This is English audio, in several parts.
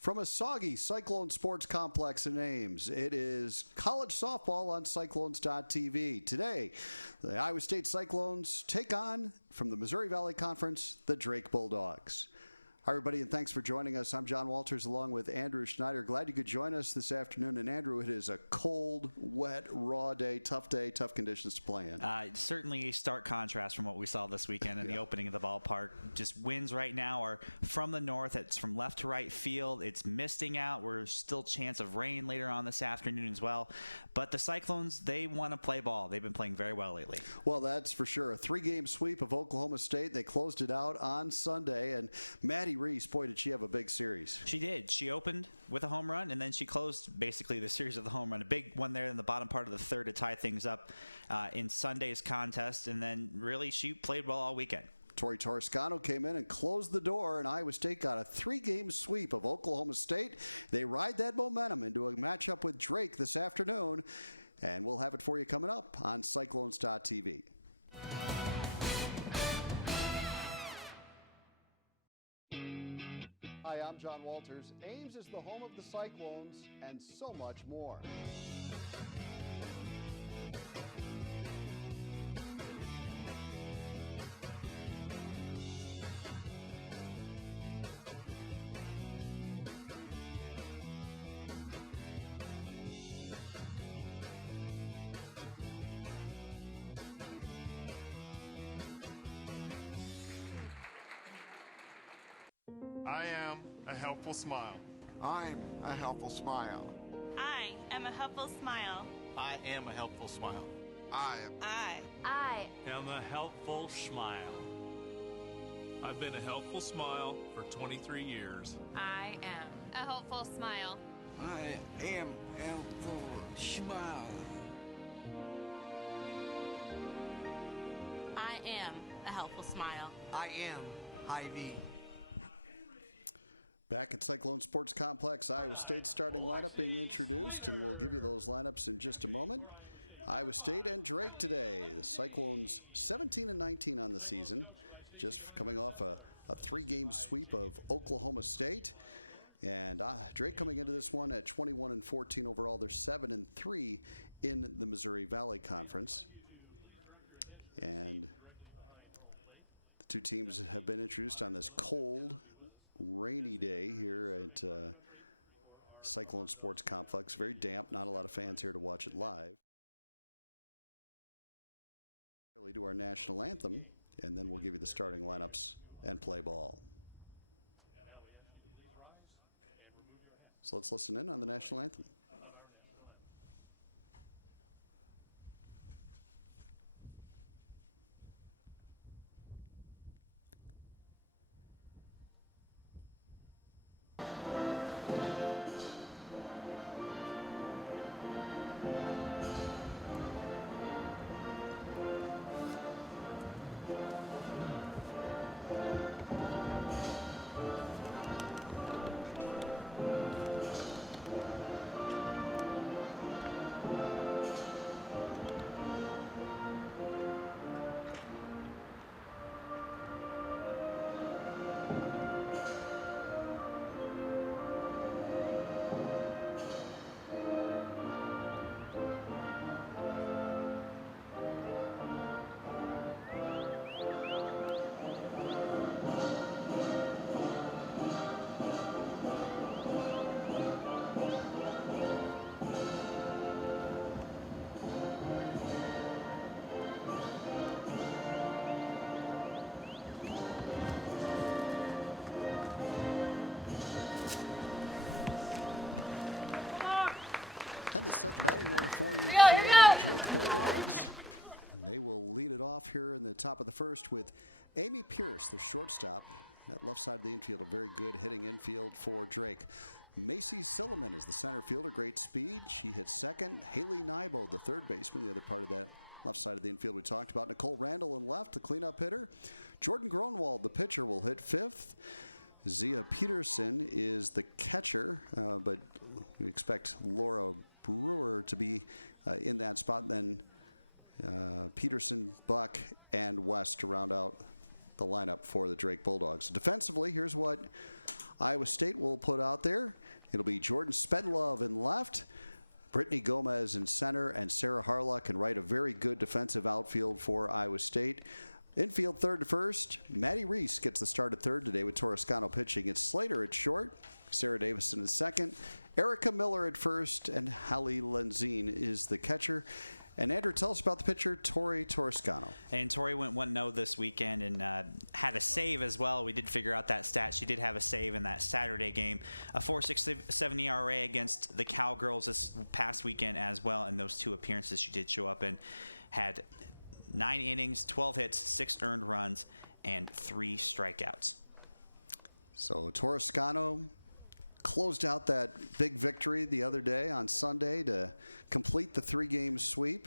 From a soggy Cyclone Sports Complex in Ames, it is college softball on Cyclones.tv. Today, the Iowa State Cyclones take on, from the Missouri Valley Conference, the Drake Bulldogs. Hi, everybody, and thanks for joining us. I'm John Walters along with Andrew Schneider. Glad you could join us this afternoon. And, Andrew, it is a cold, wet, raw day, tough conditions to play in. Certainly a stark contrast from what we saw this weekend in the opening of the ballpark. Just winds right now are from the north. It's from left to right field. It's misting out. We're still chance of rain later on this afternoon as well. But the Cyclones, they want to play ball. They've been playing very well lately. Well, that's for sure. A 3-game sweep of Oklahoma State. They closed it out on Sunday. And Maddie Reese, boy, did she have a big series. She did. She opened with a home run, and then she closed basically the series of the home run. A big one there in the bottom part of the third to tie things up in Sunday's contest, and then really she played well all weekend. Tori Toscano came in and closed the door, and Iowa State got a 3-game sweep of Oklahoma State. They ride that momentum into a matchup with Drake this afternoon, and we'll have it for you coming up on Cyclones.tv. Hi, I'm John Walters. Ames is the home of the Cyclones and so much more. I am a helpful smile. I'm a helpful smile. I am a helpful smile. I am a helpful smile. I am a helpful smile. I've been a helpful smile for 23 years. I am a helpful smile. I am a helpful smile. I am a helpful smile. I am Hy-Vee. Back at Cyclone Sports Complex, Iowa State starting lineup being introduced, and we'll give you those lineups in just a moment. Iowa State and Drake today. The Cyclones 17-19 on the season, just coming off a 3-game sweep of Oklahoma State. And Drake coming into this one at 21-14 overall. They're 7-3 in the Missouri Valley Conference. And the two teams have been introduced on this cold, rainy day here at Cyclone Sports Complex. Very damp, not a lot of fans here to watch it live. We'll do our national anthem, and then we'll give you the starting lineups and play ball. So let's listen in on the national anthem. And to set the batting order for you for the Drake Bulldogs. And they will lead it off here in the top of the first with Amy Pierce, the shortstop. That left side of the infield, a very good hitting infield for Drake. Macy Silliman is the center fielder, great speed. She hits second. Haley Nybo, the third baseman, the other part of that left side of the infield we talked about. Nicole Randall in left, the cleanup hitter. Jordan Gronwald, the pitcher, will hit fifth. Zia Peterson is the catcher, but we expect Laura Brewer to be in that spot. Then Peterson, Buck, and West to round out the lineup for the Drake Bulldogs. Defensively, here's what Iowa State will put out there. It'll be Jordan Spedlove in left, Brittany Gomez in center, and Sarah Harlock can right a very good defensive outfield for Iowa State. Infield third to first, Maddie Reese gets the start at third today with Toscano pitching. It's Slater at short, Sarah Davison at second, Erica Miller at first, and Hallie Lenzine is the catcher. And Andrew, tell us about the pitcher, Tori Toscano. And Tori went 1-0 this weekend and had a save as well. We did figure out that stat. She did have a save in that Saturday game. A 4.67 ERA against the Cowgirls this past weekend as well. And those 2 appearances she did show up and had 9 innings, 12 hits, 6 earned runs, and 3 strikeouts. So Toscano closed out that big victory the other day on Sunday to complete the 3-game sweep.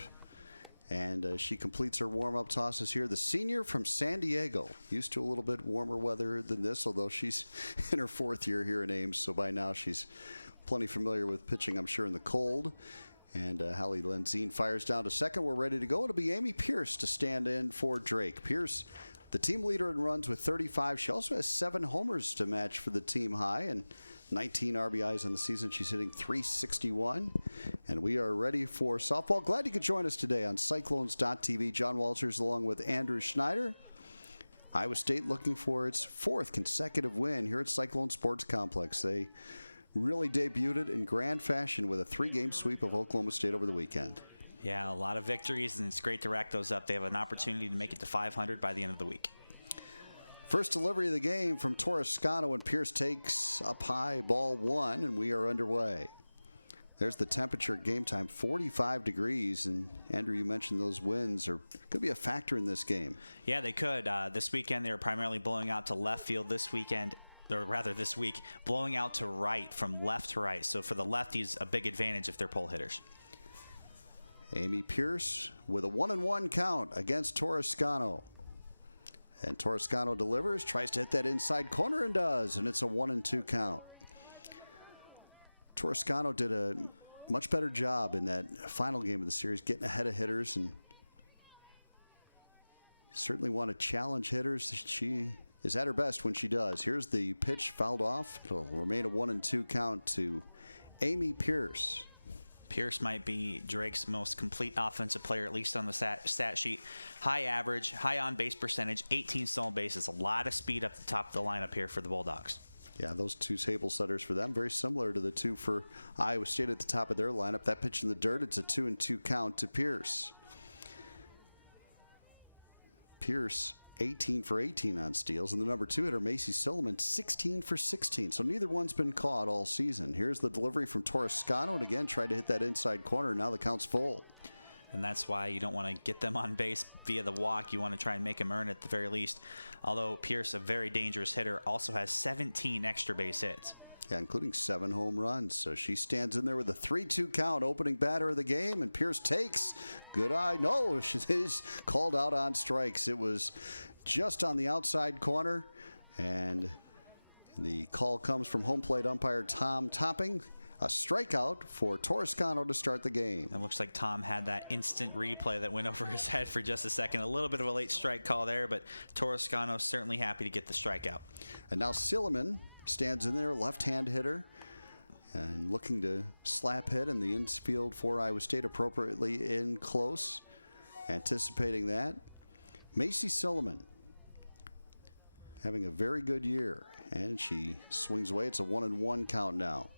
And she completes her warm-up tosses here. The senior from San Diego, used to a little bit warmer weather than this, although she's in her 4th year here in Ames, so by now she's plenty familiar with pitching, I'm sure, in the cold. And Hallie Lenzine fires down to second. We're ready to go. It'll be Amy Pierce to stand in for Drake. Pierce, the team leader in runs with 35. She also has 7 homers to match for the team high and 19 RBIs on the season. She's hitting .361. And we are ready for softball. Glad you could join us today on Cyclones.tv. John Walters along with Andrew Schneider. Iowa State looking for its 4th consecutive win here at Cyclone Sports Complex. They really debuted it in grand fashion with a 3-game sweep of Oklahoma State over the weekend. Yeah, a lot of victories, and it's great to rack those up. They have an opportunity to make it to 500 by the end of the week. First delivery of the game from Toscano, and Pierce takes up high, ball 1, and we are underway. There's the temperature at game time, 45 degrees. And Andrew, you mentioned those winds could be a factor in this game. Yeah, they could. This weekend, they were primarily blowing out to left field. This weekend, or rather this week, blowing out to right, from left to right. So for the lefties, a big advantage if they're pull hitters. Amy Pierce with a 1-1 count against Toscano. And Toscano delivers, tries to hit that inside corner and does, and it's a 1-2 count. Toscano did a much better job in that final game of the series, getting ahead of hitters, and certainly want to challenge hitters. She is at her best when she does. Here's the pitch fouled off. It'll remain a 1-2 count to Amy Pierce. Pierce might be Drake's most complete offensive player, at least on the stat sheet. High average, high on-base percentage, 18 stolen bases. A lot of speed up the top of the lineup here for the Bulldogs. Yeah, those 2 table setters for them, very similar to the 2 for Iowa State at the top of their lineup. That pitch in the dirt, it's a 2-2 count to Pierce. Pierce, 18 for 18 on steals. And the number 2 hitter, Macy Silliman, 16 for 16. So neither one's been caught all season. Here's the delivery from Toscano, and again, tried to hit that inside corner. Now the count's full. And that's why you don't want to get them on base via the walk. You want to try and make them earn at the very least. Although Pierce, a very dangerous hitter, also has 17 extra base hits. Yeah, including 7 home runs. So she stands in there with a 3-2 count, opening batter of the game, and Pierce takes. Good eye. No, she is called out on strikes. It was just on the outside corner, and the call comes from home plate umpire Tom Topping. A strikeout for Toscano to start the game. It looks like Tom had that instant replay that went over his head for just a second. A little bit of a late strike call there, but Toscano certainly happy to get the strikeout. And now Silliman stands in there, left-hand hitter, and looking to slap hit in the infield for Iowa State, appropriately in close, anticipating that. Macy Silliman having a very good year, and she swings away. It's a 1-1 count now.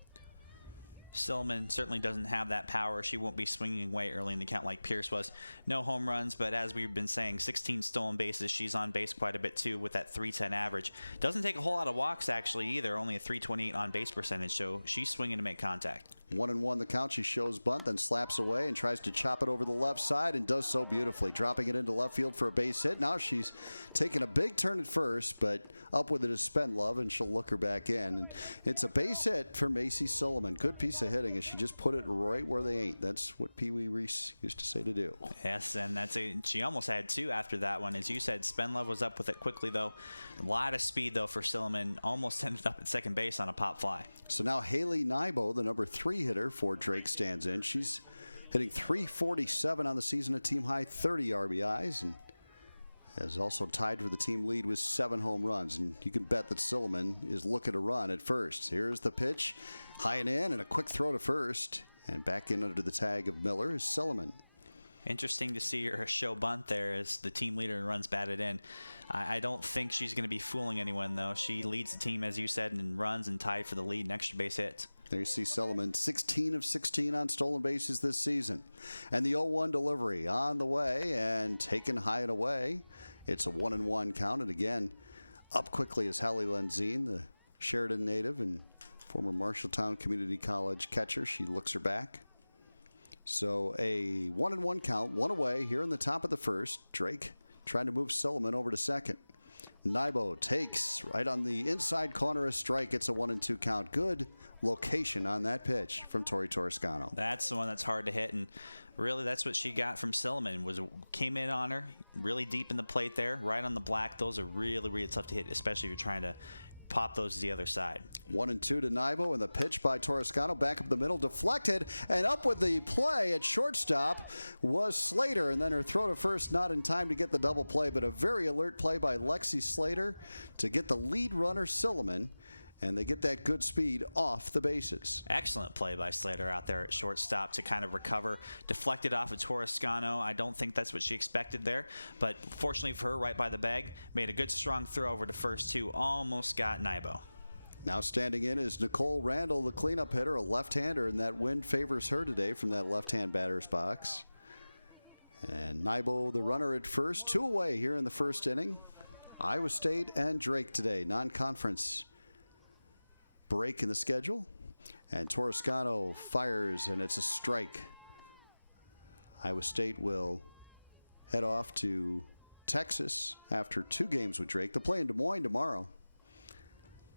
Silliman certainly doesn't have that power. She won't be swinging away early in the count like Pierce was. No home runs, but as we've been saying, 16 stolen bases. She's on base quite a bit too with that .310 average. Doesn't take a whole lot of walks actually either, only a .328 on base percentage, so she's swinging to make contact. 1-1 the count. She shows bunt, then slaps away and tries to chop it over the left side and does so beautifully, dropping it into left field for a base hit. Now she's taking a big turn at first, but up with it is Spendlove, and she'll look her back in. And it's a base hit for Macy Silliman. Good piece of hitting, and she just put it right where they ain't. That's what Pee Wee Reese used to say to do. Yes, and she almost had 2 after that one. As you said, Spendlove was up with it quickly, though. A lot of speed, though, for Silliman. Almost ended up at second base on a pop fly. So now Haley Nybo, the number 3 hitter for Drake, stands in. She's hitting .347 on the season, a team high 30 RBIs, and has also tied for the team lead with 7 home runs. And you can bet that Silliman is looking to run at first. Here's the pitch. High and in, and a quick throw to first. And back in under the tag of Miller is Silliman. Interesting to see her show bunt there as the team leader and runs batted in. I don't think she's going to be fooling anyone, though. She leads the team, as you said, and runs and tied for the lead in extra base hits. There you see Silliman, 16 of 16 on stolen bases this season. And the 0-1 delivery on the way and taken high and away. It's a 1-1 count. And again, up quickly is Hallie Lenzine, the Sheridan native and former Marshalltown Community College catcher. She looks her back. So a 1-1 count, 1 away here in the top of the first. Drake trying to move Silliman over to second. Nybo takes right on the inside corner a strike. It's a 1-2 count. Good location on that pitch from Tori Toscano. That's the one that's hard to hit, and really that's what she got from Silliman. Came in on her really deep in the plate there, right on the black. Those are really, really tough to hit, especially if you're trying to pop those to the other side. 1-2 to Nybo, and the pitch by Toscano back up the middle, deflected, and up with the play at shortstop was Slater, and then her throw to first not in time to get the double play, but a very alert play by Lexi Slater to get the lead runner Silliman, and they get that good speed off the bases. Excellent play by Slater out there at shortstop to kind of recover. Deflected off of Toscano. I don't think that's what she expected there, but fortunately for her, right by the bag, made a good strong throw over to first two. Almost got Nybo. Now standing in is Nicole Randall, the cleanup hitter, a left-hander, and that wind favors her today from that left-hand batter's box. And Nybo, the runner at first, 2 away here in the first inning. Iowa State and Drake today, non-conference break in the schedule, and Toscano fires, and it's a strike. Iowa State will head off to Texas after 2 games with Drake. They'll play in Des Moines tomorrow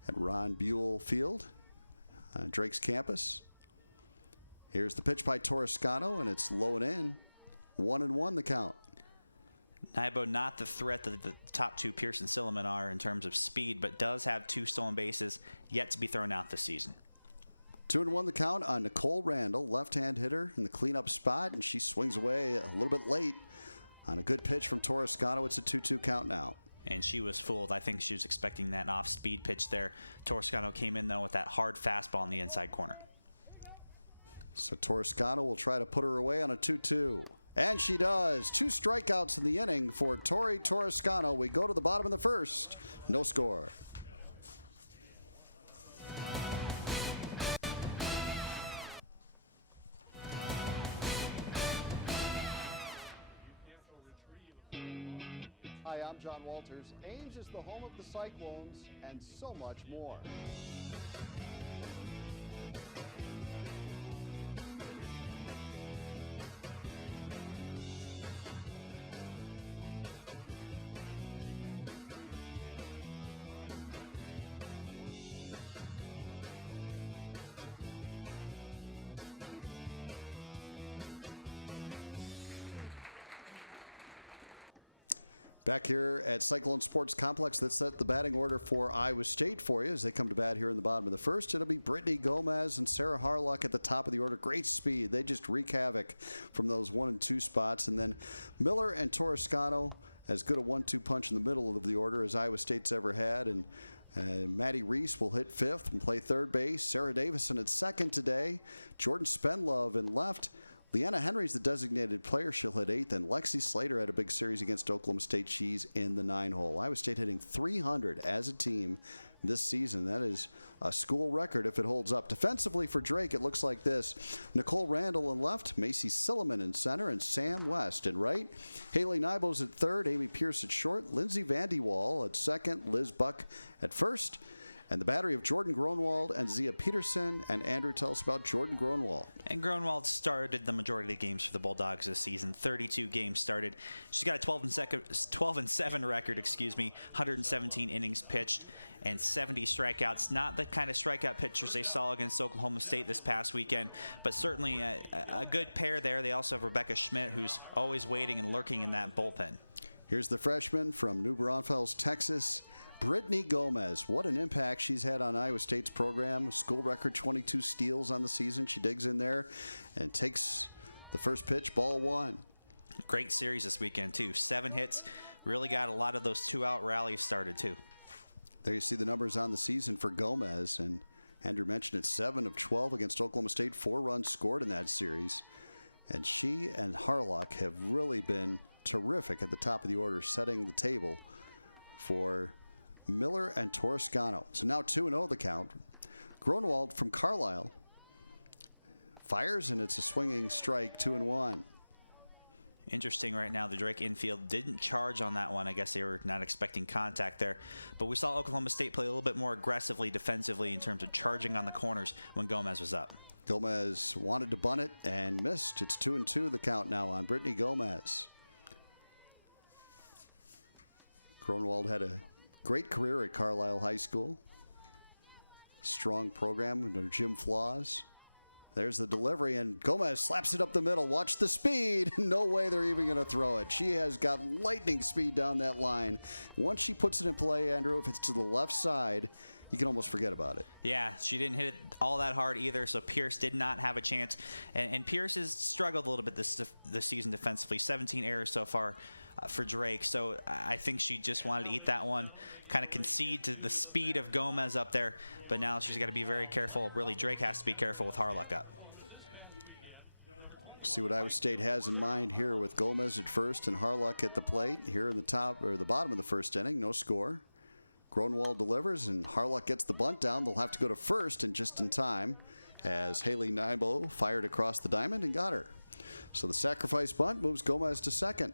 at Ron Buell Field, Drake's campus. Here's the pitch by Toscano, and it's low and in. 1-1 the count. Nybo not the threat that the top two, Pierce and Silliman, are in terms of speed, but does have 2 stolen bases yet to be thrown out this season. 2-1 the count on Nicole Randall, left-hand hitter in the cleanup spot, and she swings away a little bit late on a good pitch from Toscano. It's a 2-2 count now. And she was fooled. I think she was expecting that off-speed pitch there. Toscano came in, though, with that hard fastball in the inside corner. So Toscano will try to put her away on a 2-2. And she does. 2 strikeouts in the inning for Tori Toscano. We go to the bottom of the first. No score. Hi, I'm John Walters. Ames is the home of the Cyclones and so much more. Back here at Cyclone Sports Complex, let's set the batting order for Iowa State for you as they come to bat here in the bottom of the first. It'll be Brittany Gomez and Sarah Harlock at the top of the order. Great speed. They just wreak havoc from those 1 and 2 spots. And then Miller and Toscano, as good a 1-2 punch in the middle of the order as Iowa State's ever had. And Maddie Reese will hit 5th and play 3rd base. Sarah Davison at 2nd today. Jordan Spenlove in left. Leanna Henry's the designated player. She'll hit 8th. And Lexi Slater had a big series against Oklahoma State. She's in the 9-hole. Iowa State hitting 300 as a team this season. That is a school record if it holds up. Defensively for Drake, it looks like this. Nicole Randall in left, Macy Silliman in center, and Sam West in right. Haley Nybo's at 3rd, Amy Pierce at short, Lindsay Vandewall at 2nd, Liz Buck at 1st. And the battery of Jordan Gronwald and Zia Peterson. And Andrew, tell us about Jordan Gronwald. And Gronwald started the majority of the games for the Bulldogs this season. 32 games started. She's got a 12-7 record, 117 innings pitched and 70 strikeouts. Not the kind of strikeout pitchers they saw against Oklahoma State this past weekend, but certainly a good pair there. They also have Rebecca Schmidt, who's always waiting and lurking in that bullpen. Here's the freshman from New Braunfels, Texas, Brittany Gomez. What an impact she's had on Iowa State's program. School record 22 steals on the season. She digs in there and takes the first pitch, ball 1. Great series this weekend, too. 7 hits. Really got a lot of those 2-out rallies started, too. There you see the numbers on the season for Gomez. And Andrew mentioned it, 7 of 12 against Oklahoma State. 4 runs scored in that series. And she and Harlock have really been terrific at the top of the order, setting the table for Miller and Toscano. So now 2-0 the count. Gronwald from Carlisle fires, and it's a swinging strike, 2-1. Interesting right now, the Drake infield didn't charge on that one. I guess they were not expecting contact there. But we saw Oklahoma State play a little bit more aggressively defensively in terms of charging on the corners when Gomez was up. Gomez wanted to bunt it and missed. It's 2-2 the count now on Brittany Gomez. Gronwald had a great career at Carlisle High School. Strong program under Jim Flaws. There's the delivery, and Gomez slaps it up the middle. Watch the speed. No way they're even going to throw it. She has got lightning speed down that line. Once she puts it in play, Andrew, if it's to the left side, you can almost forget about it. Yeah, she didn't hit it all that hard either, so Pierce did not have a chance. And Pierce has struggled a little bit this season defensively. 17 errors so far for Drake, so I think she just wanted to eat that one, kind of concede to the speed of Gomez up there, but now she's got to be very careful. Really, Drake has to be careful with Harlock up. See what Iowa State has in mind here with Gomez at first and Harlock at the plate. Here in the top or the bottom of the first inning, no score. Gronwald delivers, and Harlock gets the bunt down. They'll have to go to first, and just in time as Haley Nybo fired across the diamond and got her. So the sacrifice bunt moves Gomez to second.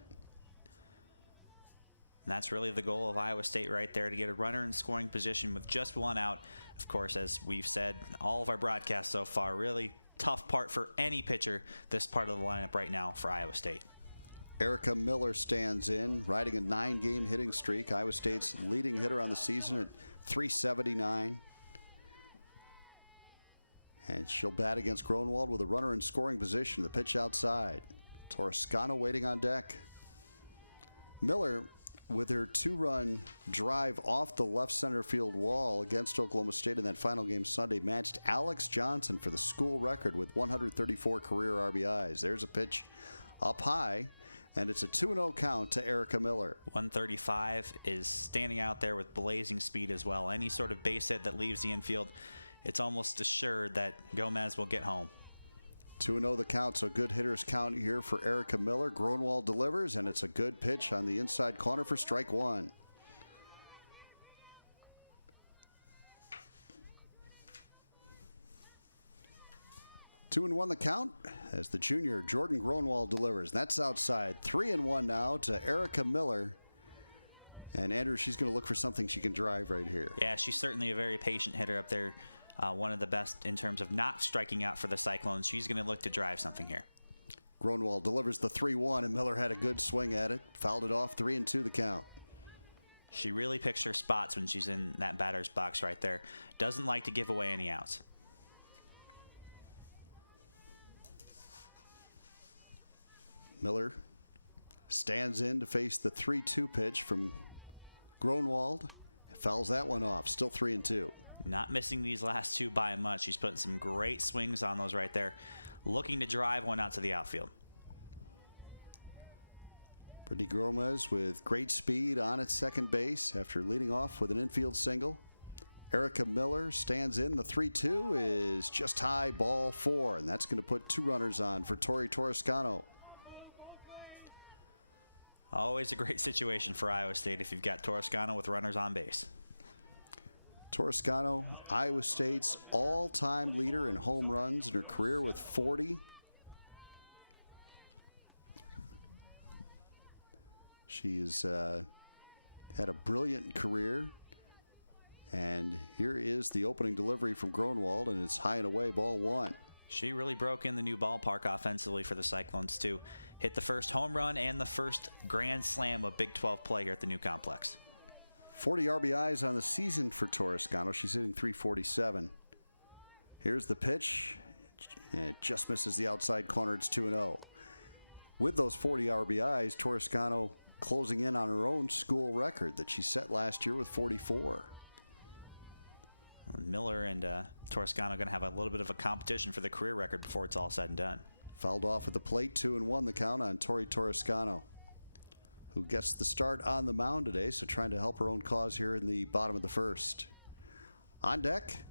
And that's really the goal of Iowa State right there, to get a runner in scoring position with just 1 out. Of course, as we've said, all of our broadcasts so far, really tough part for any pitcher, this part of the lineup right now for Iowa State. Erica Miller stands in, riding a 9-game hitting streak. Iowa State's leading hitter on the season at .379. And she'll bat against Gronwald with a runner in scoring position. The pitch outside. Toscano waiting on deck. Miller, with her 2-run drive off the left center field wall against Oklahoma State in that final game Sunday, matched Alex Johnson for the school record with 134 career RBIs. There's a pitch up high, and it's a 2-0 count to Erica Miller. 135 is standing out there with blazing speed as well. Any sort of base hit that leaves the infield, it's almost assured that Gomez will get home. 2-0 the count, so good hitters count here for Erica Miller. Gronwald delivers, and it's a good pitch on the inside corner for strike 1. Two and 1 the count as the junior Jordan Gronwald delivers. That's outside. 3-1 now to Erica Miller. And Andrew, she's going to look for something she can drive right here. Yeah, she's certainly a very patient hitter up there. One of the best in terms of not striking out for the Cyclones. She's going to look to drive something here. Gronwald delivers the 3-1, and Miller had a good swing at it. Fouled it off, 3-2 the count. She really picks her spots when she's in that batter's box right there. Doesn't like to give away any outs. Miller stands in to face the 3-2 pitch from Gronwald. Fouls that one off. Still 3-2. Not missing these last 2 by much. She's putting some great swings on those right there. Looking to drive one out to the outfield. Brittany Gomez with great speed on at second base after leading off with an infield single. Erica Miller stands in. The 3-2 is just high, ball 4, and that's going to put 2 runners on for Tori Toscano. Always a great situation for Iowa State if you've got Toscano with runners on base. Toscano, Iowa State's all-time leader in home runs in her career with 40. She's had a brilliant career. And here is the opening delivery from Gronwald, and it's high and away, ball 1. She really broke in the new ballpark offensively for the Cyclones, too. Hit the first home run and the first grand slam of Big 12 play here at the new complex. 40 RBIs on the season for Toscano. She's hitting .347. Here's the pitch. It just misses the outside corner. It's 2-0. With those 40 RBIs, Toscano closing in on her own school record that she set last year with 44. Miller and Toscano going to have a little bit of a competition for the career record before it's all said and done. Fouled off at the plate, 2-1 the count on Tori Toscano, who gets the start on the mound today, so trying to help her own cause here in the bottom of the first. On deck,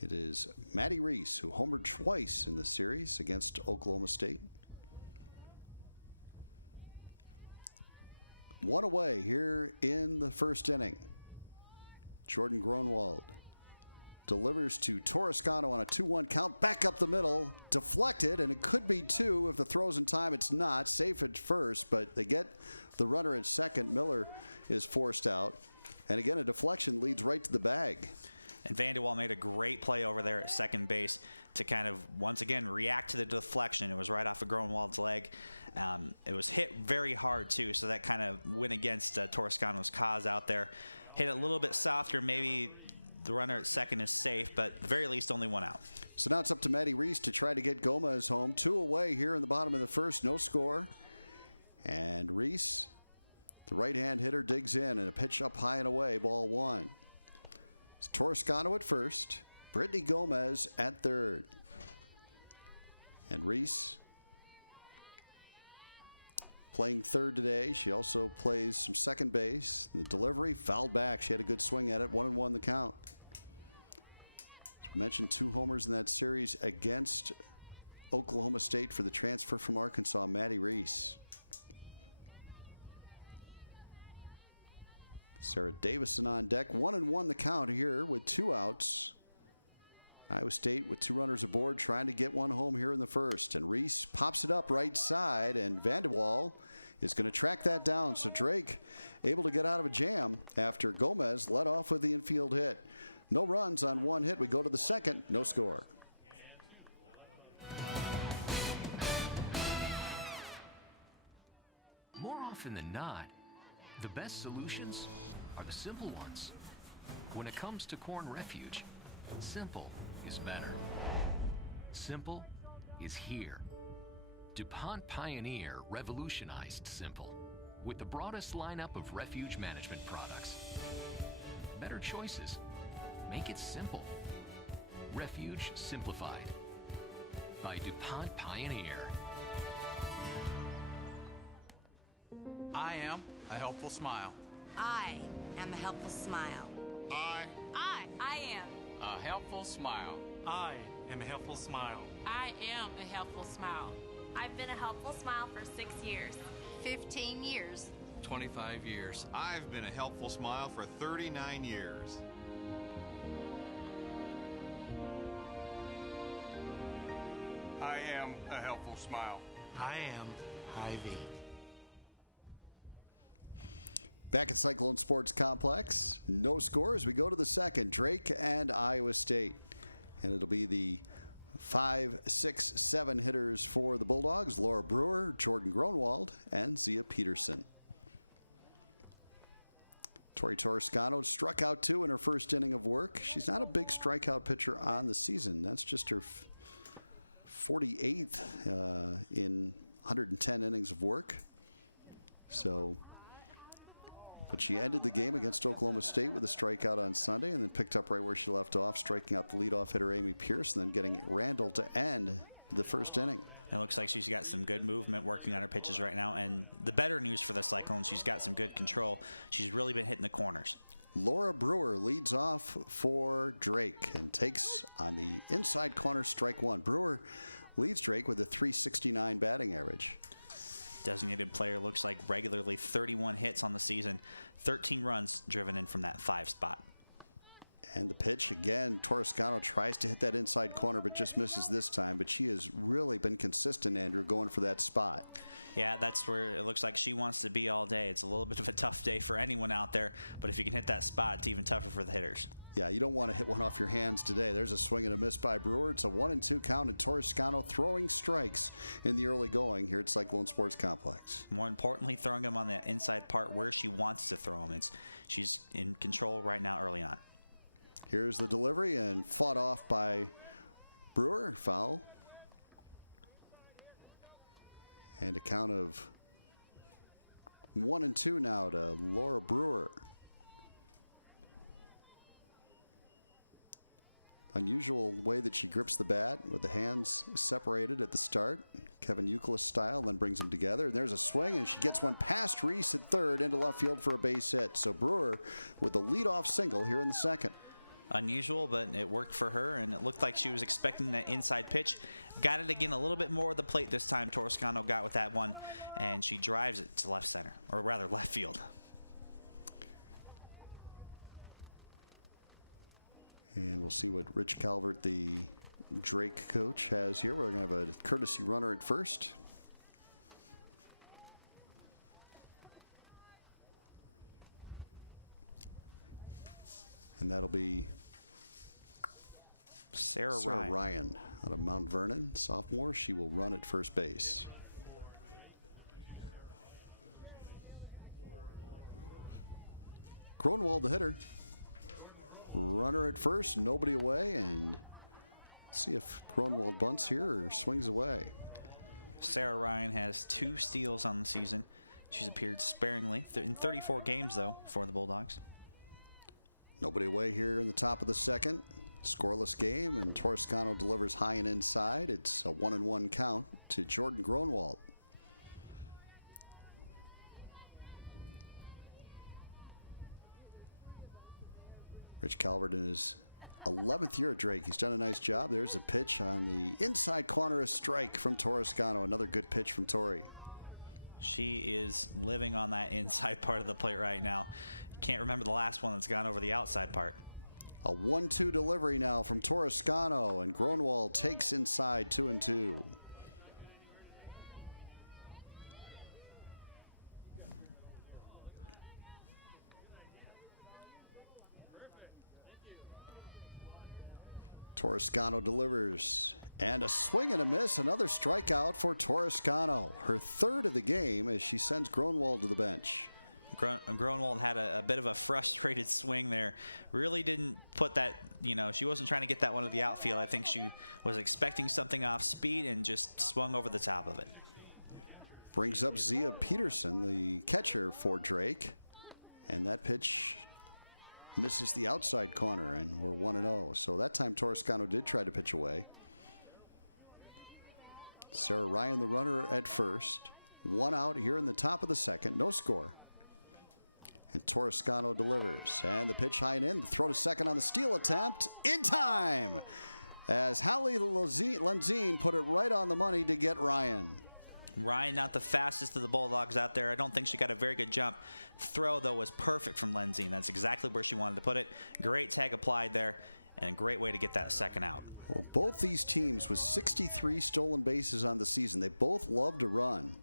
it is Maddie Reese, who homered twice in the series against Oklahoma State. One away here in the first inning. Jordan Gronwald delivers to Toscano on a 2-1 count. Back up the middle. Deflected, and it could be two if the throw's in time. It's not. Safe at first, but they get the runner at second. Miller is forced out. And again, a deflection leads right to the bag. And Vanderwall made a great play over there at second base to kind of, once again, react to the deflection. It was right off of Gronwald's leg. It was hit very hard, too, so that kind of went against Toscano's cause out there. Hit it a little bit softer. Maybe the runner at second is safe, but at the very least, only one out. So now it's up to Maddie Reese to try to get Gomez home. 2 away here in the bottom of the first. No score. And Reese, the right-hand hitter, digs in, and a pitch up high and away. Ball 1. It's Toscano at first. Brittany Gomez at third. And Reese playing third today. She also plays some second base. The delivery fouled back. She had a good swing at it. 1-1 the count. As we mentioned, 2 homers in that series against Oklahoma State for the transfer from Arkansas, Maddie Reese. Sarah Davison on deck. 1-1 the count here with 2 outs. Iowa State with 2 runners aboard, trying to get one home here in the first. And Reese pops it up right side, and Vanderwall is going to track that down. So Drake able to get out of a jam after Gomez led off with the infield hit. No runs on 1 hit. We go to the second. No score. More often than not, the best solutions are the simple ones. When it comes to corn refuge, simple is better. Simple is here. DuPont Pioneer revolutionized simple with the broadest lineup of refuge management products. Better choices. Make it simple. Refuge simplified by DuPont Pioneer. I am a helpful smile. I am a helpful smile. I am. A helpful smile. I am a helpful smile. I am a helpful smile. I've been a helpful smile for 6 years. 15 years. 25 years. I've been a helpful smile for 39 years. I am a helpful smile. I am Hy-Vee. Back at Cyclone Sports Complex, no score as we go to the second. Drake and Iowa State. And it'll be the 5, 6, 7 hitters for the Bulldogs. Laura Brewer, Jordan Gronwald, and Zia Peterson. Tori Toscano struck out 2 in her first inning of work. She's not a big strikeout pitcher on the season. That's just her 48th in 110 innings of work. But she ended the game against Oklahoma State with a strikeout on Sunday and then picked up right where she left off, striking out the leadoff hitter Amy Pierce and then getting Randall to end the first inning. It looks like she's got some good movement working on her pitches right now. And the better news for the Cyclones, she's got some good control. She's really been hitting the corners. Laura Brewer leads off for Drake and takes on the inside corner, strike 1. Brewer leads Drake with a .369 batting average. Designated player looks like regularly 31 hits on the season, 13 runs driven in from that 5 spot. And the pitch again, Toscano tries to hit that inside corner but just misses this time. But she has really been consistent, Andrew, going for that spot. Yeah, that's where it looks like she wants to be all day. It's a little bit of a tough day for anyone out there, but if you can hit that spot, it's even tougher for the hitters. Yeah, you don't want to hit one off your hands today. There's a swing and a miss by Brewer. It's a 1-2 count, and Toscano throwing strikes in the early going here at Cyclone Sports Complex. More importantly, throwing them on the inside part where she wants to throw them. She's in control right now early on. Here's the delivery and fought off by Brewer. Foul. And a count of 1-2 now to Laura Brewer. Unusual way that she grips the bat with the hands separated at the start, Kevin Youkilis style, then brings them together. And there's a swing, and she gets one past Reese at third into left field for a base hit. So Brewer with the leadoff single here in the second. Unusual, but it worked for her, and it looked like she was expecting that inside pitch. Got it again a little bit more of the plate this time. Toscano got with that one, and she drives it to left center, or rather left field. And we'll see what Rich Calvert, the Drake coach, has here. We're going to have a courtesy runner at first. And that'll be Sarah Ryan out of Mount Vernon, sophomore. She will run at first base. Gronwald, the hitter. Runner at first, nobody away, and see if Gronwald bunts here or swings away. Sarah Ryan has 2 steals on the season. She's appeared sparingly in 34 games, though, for the Bulldogs. Nobody away here in the top of the second. Scoreless game, and Toscano delivers high and inside. It's a 1-1 count to Jordan Gronwald. Rich Calvert in his 11th year at Drake. He's done a nice job. There's a pitch on the inside corner, a strike from Toscano. Another good pitch from Tori. She is living on that inside part of the plate right now. Can't remember the last one that's gone over the outside part. A 1-2 delivery now from Toscano, and Gronwald takes inside 2-2. Toscano delivers, and a swing and a miss. Another strikeout for Toscano. Her third of the game as she sends Gronwald to the bench. Gronwald had a bit of a frustrated swing there. Really didn't put that, she wasn't trying to get that one to the outfield. I think she was expecting something off speed and just swung over the top of it. Brings up Zia Peterson, the catcher for Drake. And that pitch misses the outside corner, and we're 1-0. So that time Toscano did try to pitch away. Sarah Ryan, the runner at first. 1 out here in the top of the second. No score. And Toscano delivers. And the pitch high and in. The throw to second on the steal attempt. In time! As Hallie Lenzine put it right on the money to get Ryan. Ryan, not the fastest of the Bulldogs out there. I don't think she got a very good jump. Throw, though, was perfect from Lenzine. That's exactly where she wanted to put it. Great tag applied there, and a great way to get that second out. Well, both these teams with 63 stolen bases on the season. They both love to run.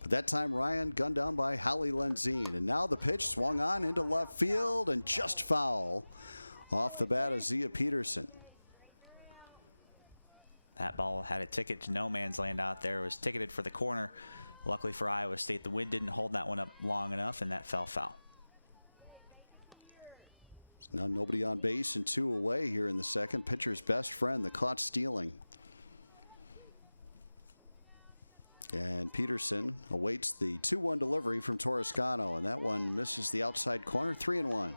But that time, Ryan gunned down by Hallie Lenzine. And now the pitch swung on into left field and just foul off the bat of Zia Peterson. That ball had a ticket to no man's land out there. It was ticketed for the corner. Luckily for Iowa State, the wind didn't hold that one up long enough, and that fell foul. Now nobody on base and 2 away here in the second. Pitcher's best friend, the caught stealing. And Peterson awaits the 2-1 delivery from Toscano, and that one misses the outside corner. 3-1.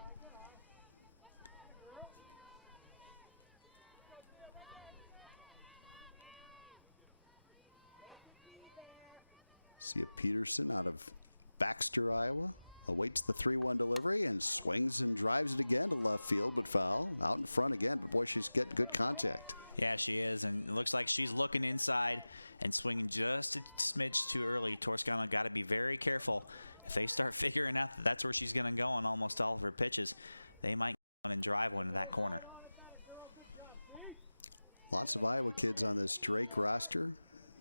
See a Peterson out of Baxter, Iowa. Awaits the 3-1 delivery and swings and drives it again to left field, but foul. Out in front again, but boy, she's getting good contact. Yeah, she is, and it looks like she's looking inside and swinging just a smidge too early. Toscano got to be very careful. If they start figuring out that that's where she's going to go on almost all of her pitches, they might go on and drive one to that corner. Lots of Iowa kids on this Drake roster.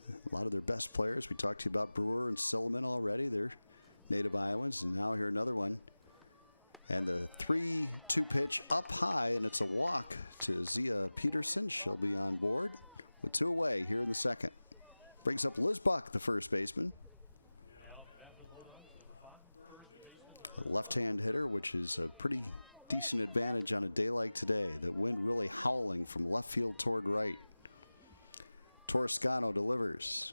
A lot of their best players. We talked to you about Brewer and Silliman already. They're native Iowans, and now here another one. And the 3-2 pitch up high, and it's a walk to Zia Peterson. She'll be on board with 2 away here in the second. Brings up Liz Buck, the first baseman. A left-hand hitter, which is a pretty decent advantage on a day like today. The wind really howling from left field toward right. Toscano delivers.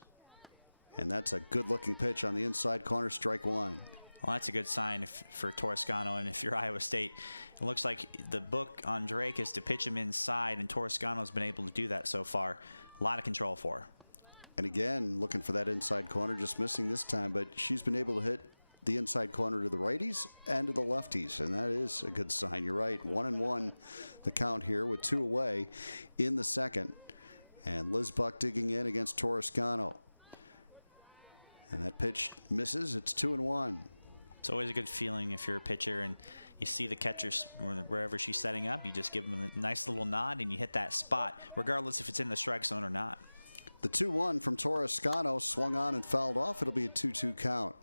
And that's a good-looking pitch on the inside corner, strike 1. Well, that's a good sign for Toscano, and if you're Iowa State, it looks like the book on Drake is to pitch him inside, and Toscano's been able to do that so far. A lot of control for her. And again, looking for that inside corner, just missing this time, but she's been able to hit the inside corner to the righties and to the lefties, and that is a good sign. You're right, 1-1 the count here with 2 away in the second. And Liz Buck digging in against Toscano. And that pitch misses. It's 2-1. It's always a good feeling if you're a pitcher and you see the catcher wherever she's setting up. You just give them a nice little nod and you hit that spot, regardless if it's in the strike zone or not. The 2-1 from Toscano swung on and fouled off. It'll be a 2-2 count.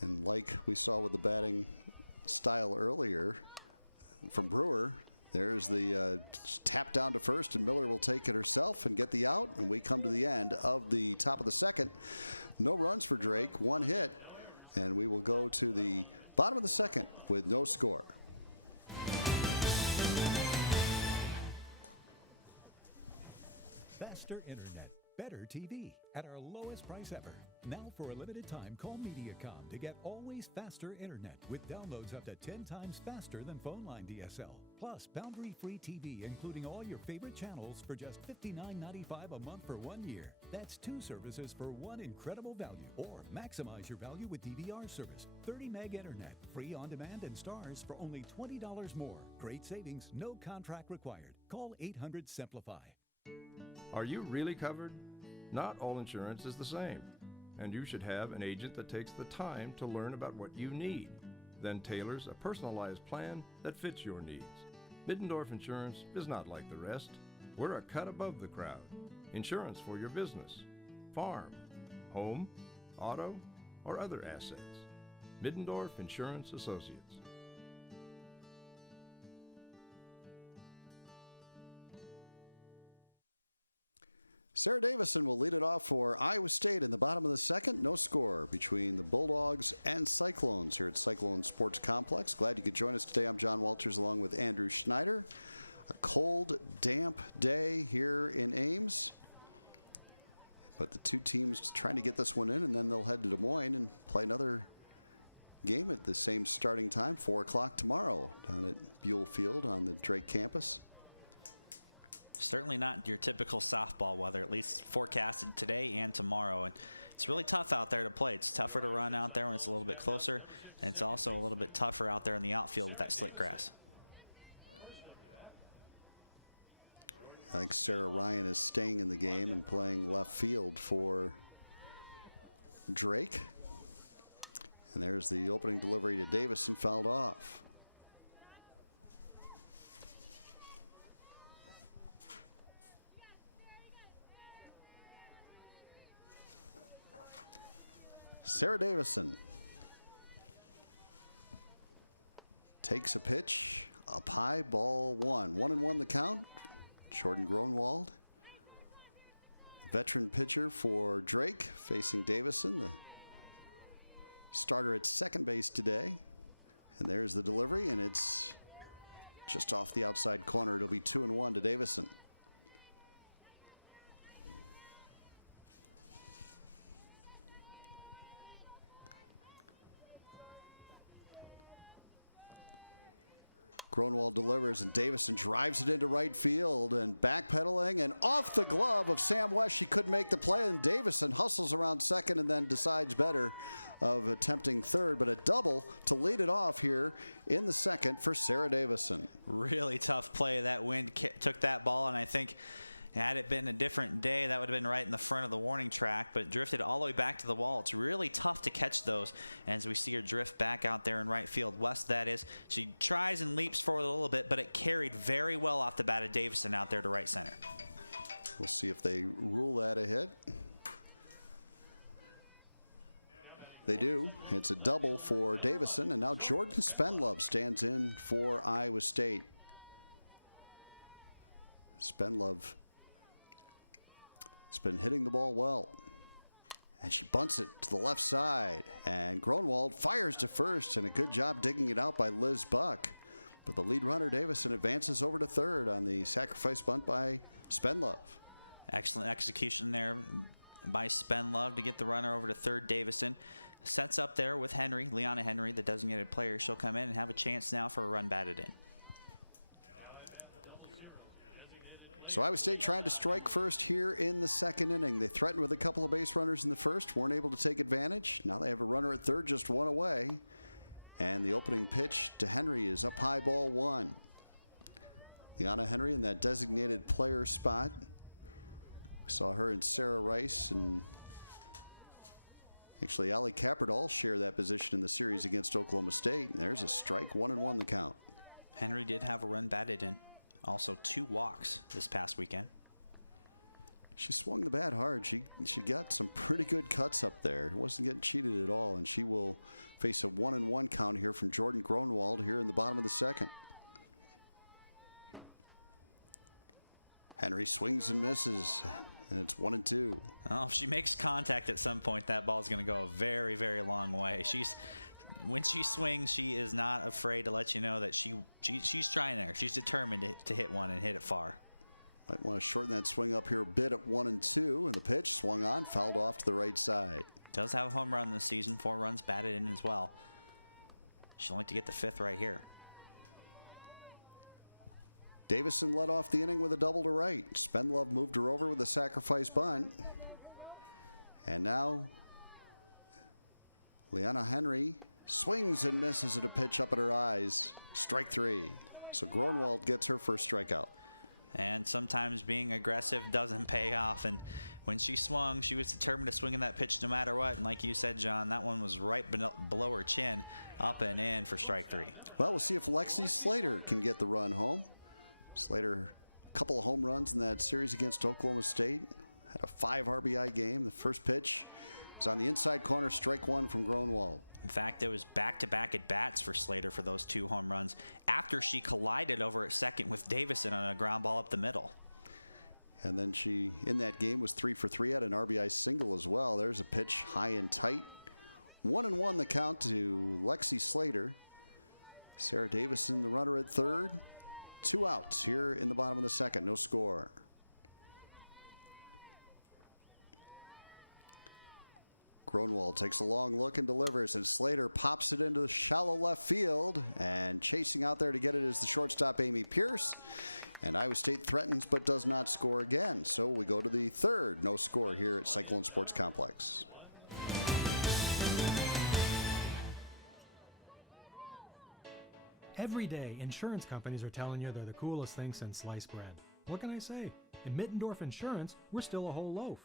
And like we saw with the batting style earlier from Brewer, there's the tap down to first, and Miller will take it herself and get the out. And we come to the end of the top of the second. No runs for Drake, 1 hit. And we will go to the bottom of the second with no score. Faster internet, better TV at our lowest price ever. Now for a limited time, call Mediacom to get always faster internet with downloads up to 10 times faster than phone line DSL. Plus, boundary-free TV, including all your favorite channels for just $59.95 a month for 1 year. That's 2 services for one incredible value. Or maximize your value with DVR service. 30 meg internet, free on demand and stars for only $20 more. Great savings, no contract required. Call 800-SIMPLIFY. Are you really covered? Not all insurance is the same, and you should have an agent that takes the time to learn about what you need, then tailors a personalized plan that fits your needs. Middendorf Insurance is not like the rest. We're a cut above the crowd. Insurance for your business, farm, home, auto, or other assets. Middendorf Insurance Associates. Sarah Davison will lead it off for Iowa State in the bottom of the second. No score between the Bulldogs and Cyclones here at Cyclone Sports Complex. Glad you could join us today. I'm John Walters along with Andrew Schneider. A cold, damp day here in Ames. But the two teams trying to get this one in, and then they'll head to Des Moines and play another game at the same starting time, 4 o'clock tomorrow down at Buell Field on the Drake campus. Certainly not your typical softball weather, at least forecasted today and tomorrow. And it's really tough out there to play. It's tougher to run out there when it's a little bit closer, and it's also a little bit tougher out there in the outfield with that slick grass. I think Sarah Ryan is staying in the game and playing left field for Drake. And there's the opening delivery to Davison, fouled off. Sarah Davison takes a pitch up high, ball 1. 1-1 the count. Jordan Gronwald, veteran pitcher for Drake, facing Davison, the starter at second base today. And there's the delivery, and it's just off the outside corner. It'll be 2-1 to Davison. Gronwald delivers, and Davison drives it into right field, and backpedaling and off the glove of Sam West. She couldn't make the play, and Davison hustles around second and then decides better of attempting third, but a double to lead it off here in the second for Sarah Davison. Really tough play. That wind took that ball, and I think had it been a different day, that would have been right in the front of the warning track, but it drifted all the way back to the wall. It's really tough to catch those as we see her drift back out there in right field. West, that is. She tries and leaps forward a little bit, but it carried very well off the bat of Davison out there to right center. We'll see if they rule that a hit. They do. It's a double for Davison, and now Jordan Spenlove stands in for Iowa State. Spenlove has been hitting the ball well. And she bunts it to the left side. And Gronwald fires to first, and a good job digging it out by Liz Buck. But the lead runner, Davison, advances over to third on the sacrifice bunt by Spenlove. Excellent execution there by Spenlove to get the runner over to third. Davison sets up there with Henry, Leanna Henry, the designated player. She'll come in and have a chance now for a run batted in. So Iowa State tried to strike first here in the second inning. They threatened with a couple of base runners in the first, weren't able to take advantage. Now they have a runner at third, just one away. And the opening pitch to Henry is up high, ball one. Leanna Henry in that designated player spot. We saw her and Sarah Rice, and actually Allie Kappert all share that position in the series against Oklahoma State. There's a strike, 1-1 the count. Henry did have a run batted in. Also 2 walks this past weekend. She swung the bat hard. She got some pretty good cuts up there. Wasn't getting cheated at all, and she will face a 1-1 count here from Jordan Gronwald here in the bottom of the second. Henry swings and misses, and it's 1-2. Oh, if she makes contact at some point, that ball's going to go a very, very long way. When she swings, she is not afraid to let you know that she's trying there. She's determined to hit one and hit it far. Might want to shorten that swing up here a bit at 1-2, and the pitch swung on, fouled off to the right side. Does have a home run this season, 4 runs batted in as well. She'll like to get the 5th right here. Davison led off the inning with a double to right. Spenlove moved her over with a sacrifice bunt. And now Leanna Henry swings and misses at a pitch up at her eyes. Strike 3. So Gronwald gets her first strikeout. And sometimes being aggressive doesn't pay off. And when she swung, she was determined to swing in that pitch no matter what. And like you said, John, that one was right below her chin, up and in for strike 3. Well, we'll see if Lexi Slater can get the run home. Slater, a couple of home runs in that series against Oklahoma State. Had a 5 RBI game. The first pitch is on the inside corner, strike 1 from Gronwald. In fact, it was back-to-back at-bats for Slater for those 2 home runs after she collided over at second with Davison on a ground ball up the middle. And then she, in that game, was 3 for 3, had an RBI single as well. There's a pitch high and tight. 1-1 the count to Lexi Slater. Sarah Davison, the runner at third. 2 outs here in the bottom of the second. No score. Gronwald takes a long look and delivers, and Slater pops it into the shallow left field, and chasing out there to get it is the shortstop Amy Pierce. And Iowa State threatens but does not score again. So we go to the third. No score here at Cyclone Sports Complex. Every day, insurance companies are telling you they're the coolest thing since sliced bread. What can I say? In Mittendorf Insurance, we're still a whole loaf.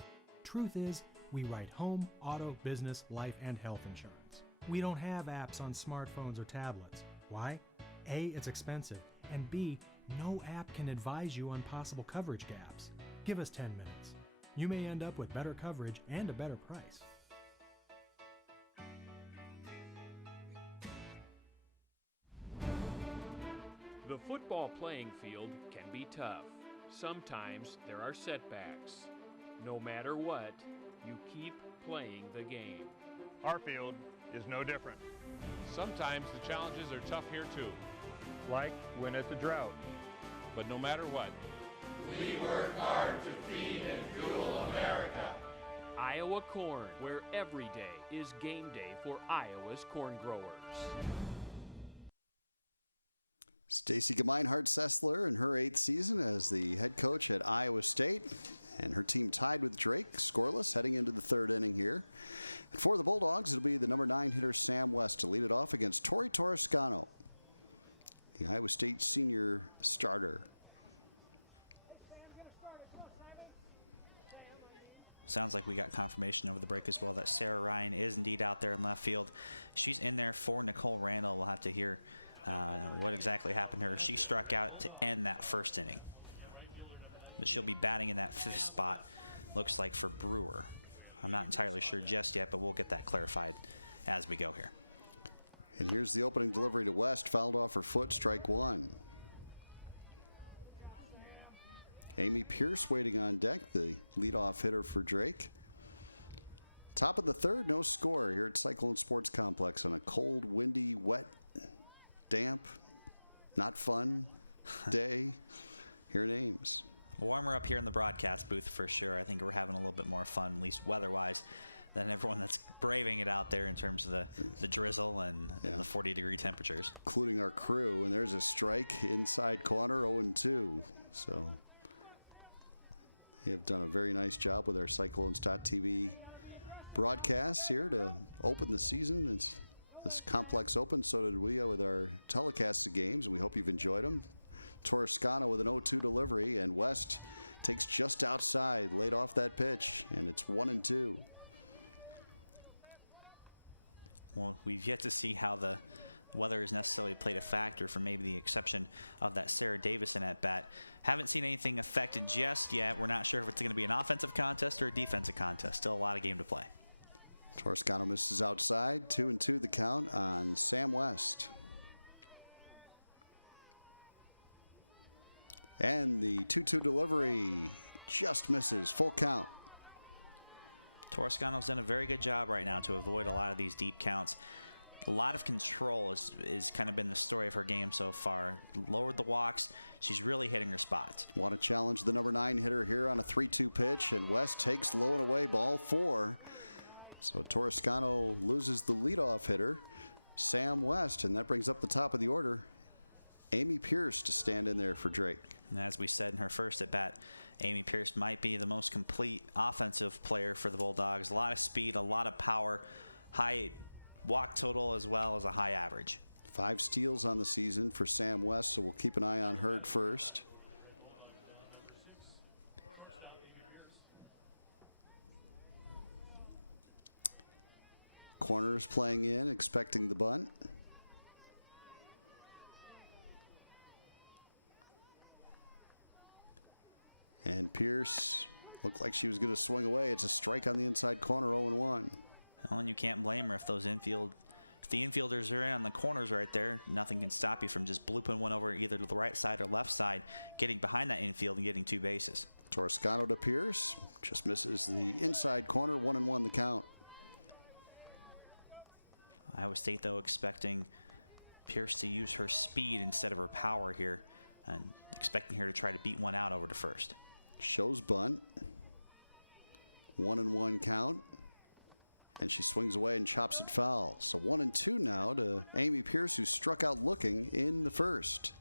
Truth is, we write home, auto, business, life, and health insurance. We don't have apps on smartphones or tablets. Why? A, it's expensive, and B, no app can advise you on possible coverage gaps. Give us 10 minutes. You may end up with better coverage and a better price. The football playing field can be tough. Sometimes there are setbacks. No matter what, you keep playing the game. Our field is no different. Sometimes the challenges are tough here too. Like when it's a drought. But no matter what, we work hard to feed and fuel America. Iowa Corn, where every day is game day for Iowa's corn growers. Stacy Gemeinhardt Sessler in her 8th season as the head coach at Iowa State. And her team tied with Drake, scoreless, heading into the third inning here. And for the Bulldogs, it'll be the number 9 hitter Sam West to lead it off against Tori Torrescano, the Iowa State senior starter. Sounds like we got confirmation over the break as well that Sarah Ryan is indeed out there in left field. She's in there for Nicole Randall. We'll have to hear what exactly happened to her. She struck out to end that first inning. But she'll be batting in that 5th spot, looks like, for Brewer. I'm not entirely sure just yet, but we'll get that clarified as we go here. And here's the opening delivery to West, fouled off her foot, strike 1. Amy Pierce waiting on deck, the leadoff hitter for Drake. Top of the third, no score here at Cyclone Sports Complex on a cold, windy, wet, damp not fun day here in Ames. Warmer up here in the broadcast booth for sure. I think we're having a little bit more fun, at least weather-wise, than everyone that's braving it out there in terms of the drizzle and the 40-degree temperatures. Including our crew, and there's a strike inside corner, 0-2. So they have done a very nice job with our Cyclones.tv broadcasts here to open the season. It's this complex open. So did we with our telecasts of games, and we hope you've enjoyed them. Toscano with an 0-2 delivery, and West takes just outside, laid off that pitch, and it's 1-2. Well, we've yet to see how the weather has necessarily played a factor, for maybe the exception of that Sarah Davison at bat. Haven't seen anything affected just yet. We're not sure if it's going to be an offensive contest or a defensive contest. Still a lot of game to play. Toscano misses outside. 2-2 the count on Sam West. And the 2-2 delivery just misses. Full count. Toscano's done a very good job right now to avoid a lot of these deep counts. A lot of control is kind of been the story of her game so far. Lowered the walks. She's really hitting her spots. Want to challenge the number 9 hitter here on a 3-2 pitch, and West takes low and away, ball 4. So Toscano loses the leadoff hitter, Sam West, and that brings up the top of the order, Amy Pierce, to stand in there for Drake. And as we said in her first at bat, Amy Pierce might be the most complete offensive player for the Bulldogs. A lot of speed, a lot of power, high walk total as well as a high average. 5 steals on the season for Sam West, so we'll keep an eye on her at first. Corners playing in, expecting the bunt. And Pierce looked like she was going to swing away. It's a strike on the inside corner, 0-1. Well, and you can't blame her if the infielders are in on the corners right there. Nothing can stop you from just blooping one over either to the right side or left side, getting behind that infield and getting 2 bases. Toscano to Pierce, just misses the inside corner, 1-1 the count. Iowa State, though, expecting Pierce to use her speed instead of her power here, and expecting her to try to beat one out over to first. Shows bunt. 1-1 count. And she swings away and chops it foul. So 1-2 now to Amy Pierce, who struck out looking in the first.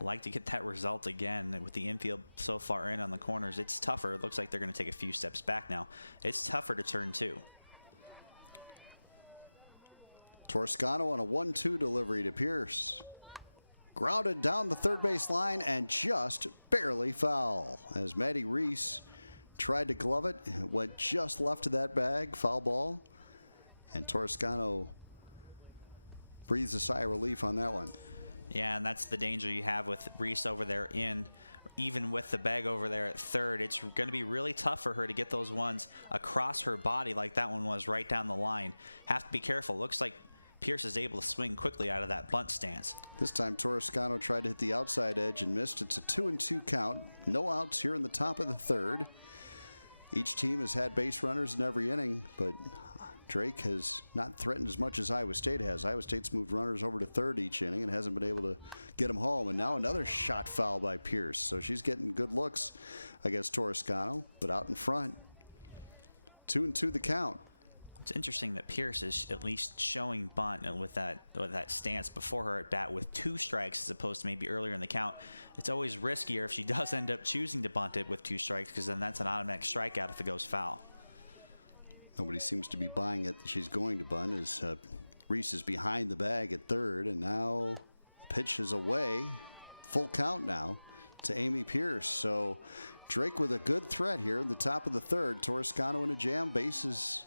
Like to get that result again with the infield so far in on the corners. It's tougher. It looks like they're going to take a few steps back now. It's tougher to turn 2. Toscano on a 1-2 delivery to Pierce. Grounded down the third base line and just barely foul. As Maddie Reese tried to glove it, went just left of that bag, foul ball. And Toscano breathes a sigh of relief on that one. Yeah, and that's the danger you have with Reese over there even with the bag over there at third. It's going to be really tough for her to get those ones across her body like that one was right down the line. Have to be careful. Looks like Pierce is able to swing quickly out of that bunt stance. This time Toscano tried to hit the outside edge and missed. It's a 2-2 count. No outs here in the top of the third. Each team has had base runners in every inning, but Drake has not threatened as much as Iowa State has. Iowa State's moved runners over to third each inning and hasn't been able to get them home. And now another shot foul by Pierce. So she's getting good looks against Toscano, but out in front. 2-2 the count. It's interesting that Pierce is at least showing bunt with that stance before her at bat with 2 strikes as opposed to maybe earlier in the count. It's always riskier if she does end up choosing to bunt it with 2 strikes, because then that's an automatic strikeout if it goes foul. Nobody seems to be buying it that she's going to bunt as Reese is behind the bag at third, and now the pitch is away. Full count now to Amy Pierce. So Drake with a good threat here in the top of the third. Toscano in a jam, bases.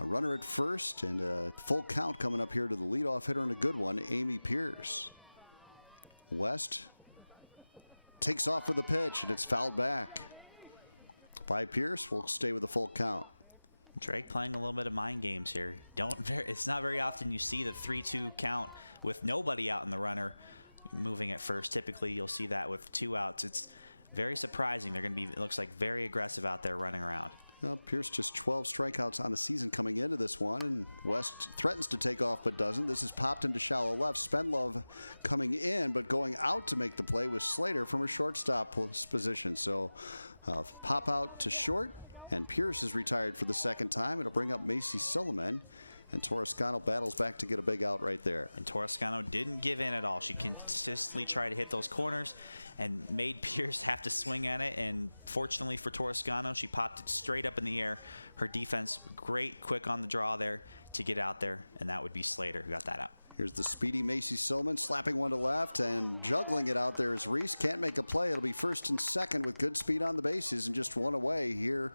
A runner at first, and a full count coming up here to the leadoff hitter, and a good one, Amy Pierce. West takes off with a pitch, and it's fouled back by Pierce. Will stay with a full count. Drake playing a little bit of mind games here. It's not very often you see the 3-2 count with nobody out in the runner moving at first. Typically, you'll see that with 2 outs. It's very surprising. They're going to be, it looks like, very aggressive out there running around. Well, Pierce just 12 strikeouts on the season coming into this one, and West threatens to take off but doesn't. This is popped into shallow left. Spenlove coming in but going out to make the play with Slater from her shortstop position. So pop out to short, and Pierce is retired for the second time. It'll bring up Macy Silliman, and Toscano battles back to get a big out right there. And Toscano didn't give in at all. She consistently tried to hit those corners and made Pierce have to swing at it. And fortunately for Toscano, she popped it straight up in the air. Her defense, great, quick on the draw there to get out there. And that would be Slater who got that out. Here's the speedy Macy Silliman slapping one to left and juggling it out there as Reese can't make a play. It'll be first and second with good speed on the bases and just one away here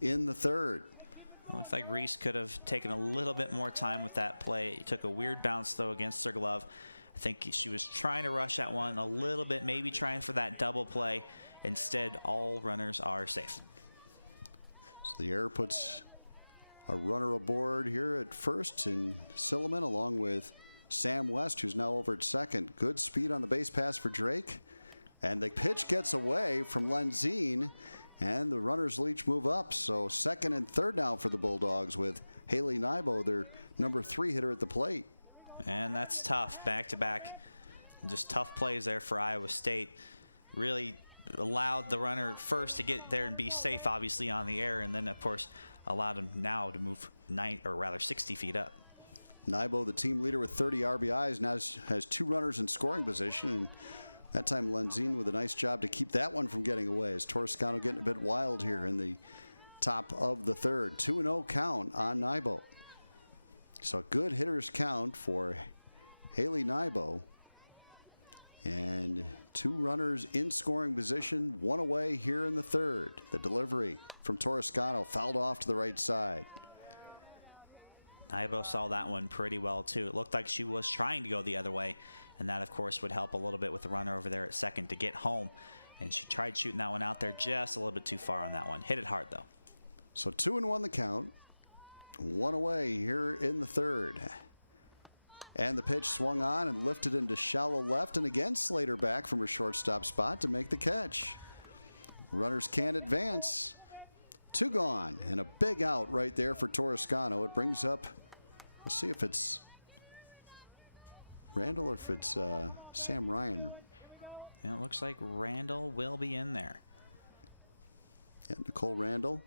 in the third. It looks like Reese could have taken a little bit more time with that play. He took a weird bounce, though, against her glove. I think she was trying to rush that one a little bit, maybe trying for that double play. Instead, all runners are safe. So the error puts a runner aboard here at first in Silliman, along with Sam West, who's now over at second. Good speed on the base pass for Drake. And the pitch gets away from Lenzine. And the runners will each move up. So second and third now for the Bulldogs with Haley Nybo, their number 3 hitter at the plate. And that's tough, back-to-back. Just tough plays there for Iowa State. Really allowed the runner first to get there and be safe, obviously, on the air. And then, of course, allowed him now to move 60 feet up. Nybo, the team leader with 30 RBIs, now has 2 runners in scoring position. And that time, Lenzine with a nice job to keep that one from getting away as Toscano getting a bit wild here in the top of the third. 2-0 count on Nybo. So a good hitter's count for Haley Nybo. And 2 runners in scoring position, 1 away here in the third. The delivery from Toscano fouled off to the right side. Nybo saw that one pretty well, too. It looked like she was trying to go the other way. And that, of course, would help a little bit with the runner over there at second to get home. And she tried shooting that one out there just a little bit too far on that one. Hit it hard, though. So 2-1 the count. 1 away here in the third. And the pitch swung on and lifted into shallow left. And again, Slater back from her shortstop spot to make the catch. Runners can't advance. 2 gone. And a big out right there for Toscano. It brings up, we'll see if it's Randall or if it's Sam Ryan. And it looks like Randall will be in there. Yeah, Nicole Randall.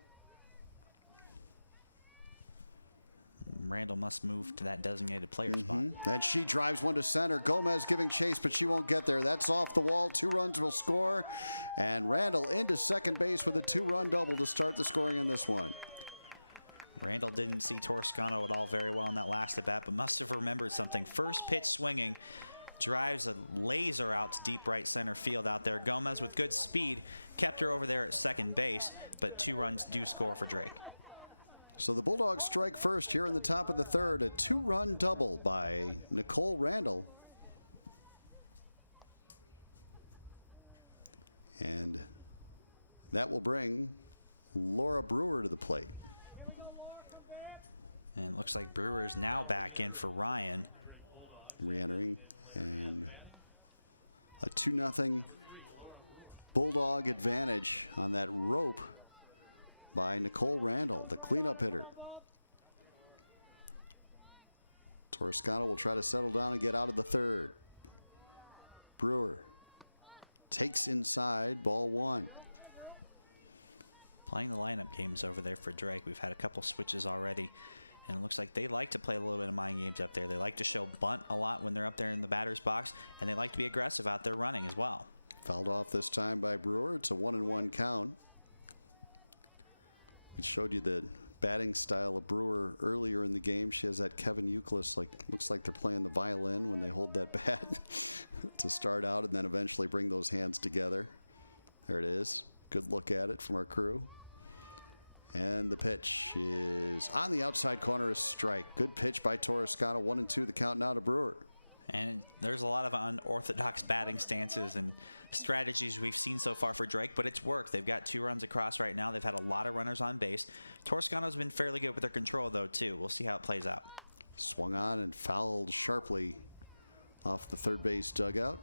Randall must move to that designated player spot. And she drives one to center. Gomez giving chase, but she won't get there. That's off the wall. 2 runs will score. And Randall into second base with a 2-run double to start the scoring in this one. Randall didn't see Toscano at all very well in that last at bat, but must have remembered something. First pitch swinging, drives a laser out to deep right center field out there. Gomez with good speed kept her over there at second base, but 2 runs do score for Drake. So the Bulldogs strike first here in the top of the third. A 2-run double by Nicole Randall. And that will bring Laura Brewer to the plate. And it looks like Brewer is now back in for Ryan. Re-entering. And a 2-0 Bulldog advantage on that rope by Nicole Randall, the cleanup hitter. Toscano will try to settle down and get out of the third. Brewer takes inside, ball 1. Playing the lineup games over there for Drake. We've had a couple switches already. And it looks like they like to play a little bit of mind games up there. They like to show bunt a lot when they're up there in the batter's box. And they like to be aggressive out there running as well. Fouled off this time by Brewer. It's a 1-1 count. We showed you the batting style of Brewer earlier in the game. She has that Kevin Youkilis, looks like they're playing the violin when they hold that bat to start out and then eventually bring those hands together. There it is. Good look at it from our crew. And the pitch is on the outside corner, a strike. Good pitch by Toscano. 1-2 the count now to Brewer. And there's a lot of unorthodox batting stances and strategies we've seen so far for Drake, but it's worked. They've got 2 runs across right now. They've had a lot of runners on base. Toscano's been fairly good with their control, though, too. We'll see how it plays out. Swung on and fouled sharply off the third base dugout.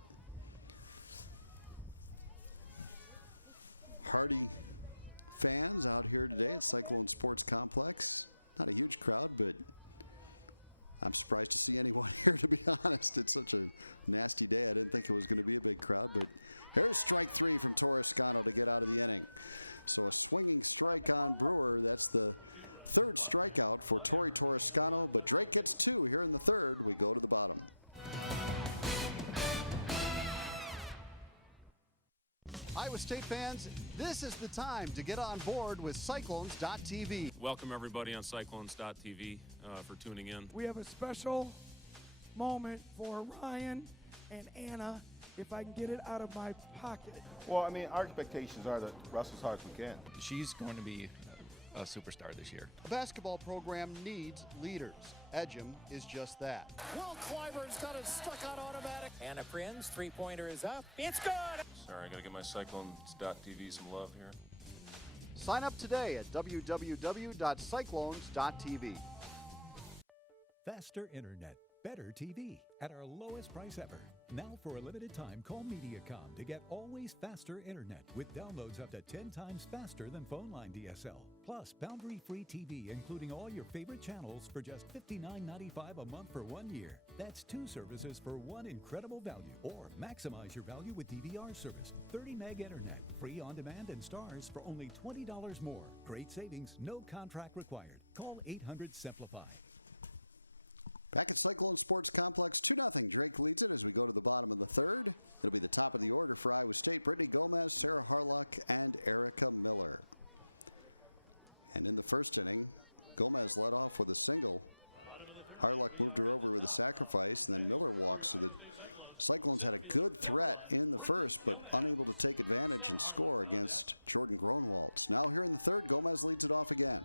Hardy fans out here today at Cyclone Sports Complex. Not a huge crowd, but I'm surprised to see anyone here, to be honest. It's such a nasty day. I didn't think it was going to be a big crowd, but here's strike 3 from Torrescano to get out of the inning. So a swinging strike on Brewer. That's the third strikeout for Torey Torrescano, but Drake gets 2 here in the third. We go to the bottom. Iowa State fans, this is the time to get on board with Cyclones.tv. Welcome everybody on Cyclones.tv for tuning in. We have a special moment for Ryan and Anna, if I can get it out of my pocket. Well, I mean, our expectations are that Russ as hard as we can. She's going to be a superstar this year. A basketball program needs leaders. Edgem is just that. Will Clyburne's got it stuck on automatic. Anna Prinz, three-pointer is up. It's good! Sorry, I gotta get my Cyclones.tv some love here. Sign up today at www.cyclones.tv. Faster internet, better TV at our lowest price ever. Now for a limited time, call Mediacom to get always faster internet with downloads up to 10 times faster than phone line DSL. Plus, boundary-free TV, including all your favorite channels for just $59.95 a month for 1 year. That's 2 services for one incredible value. Or maximize your value with DVR service. 30 meg internet, free on demand and stars for only $20 more. Great savings, no contract required. Call 800-SIMPLIFY. Back at Cyclone Sports Complex, 2-0. Drake leads it as we go to the bottom of the third. It'll be the top of the order for Iowa State. Brittany Gomez, Sarah Harlock, and Erica Miller. And in the first inning, Gomez led off with a single. Harlock moved her over with a sacrifice, and then Miller walks. So the Cyclones had a good threat in the first, but unable to take advantage and score against Jordan Gronwaltz. Now here in the third, Gomez leads it off again.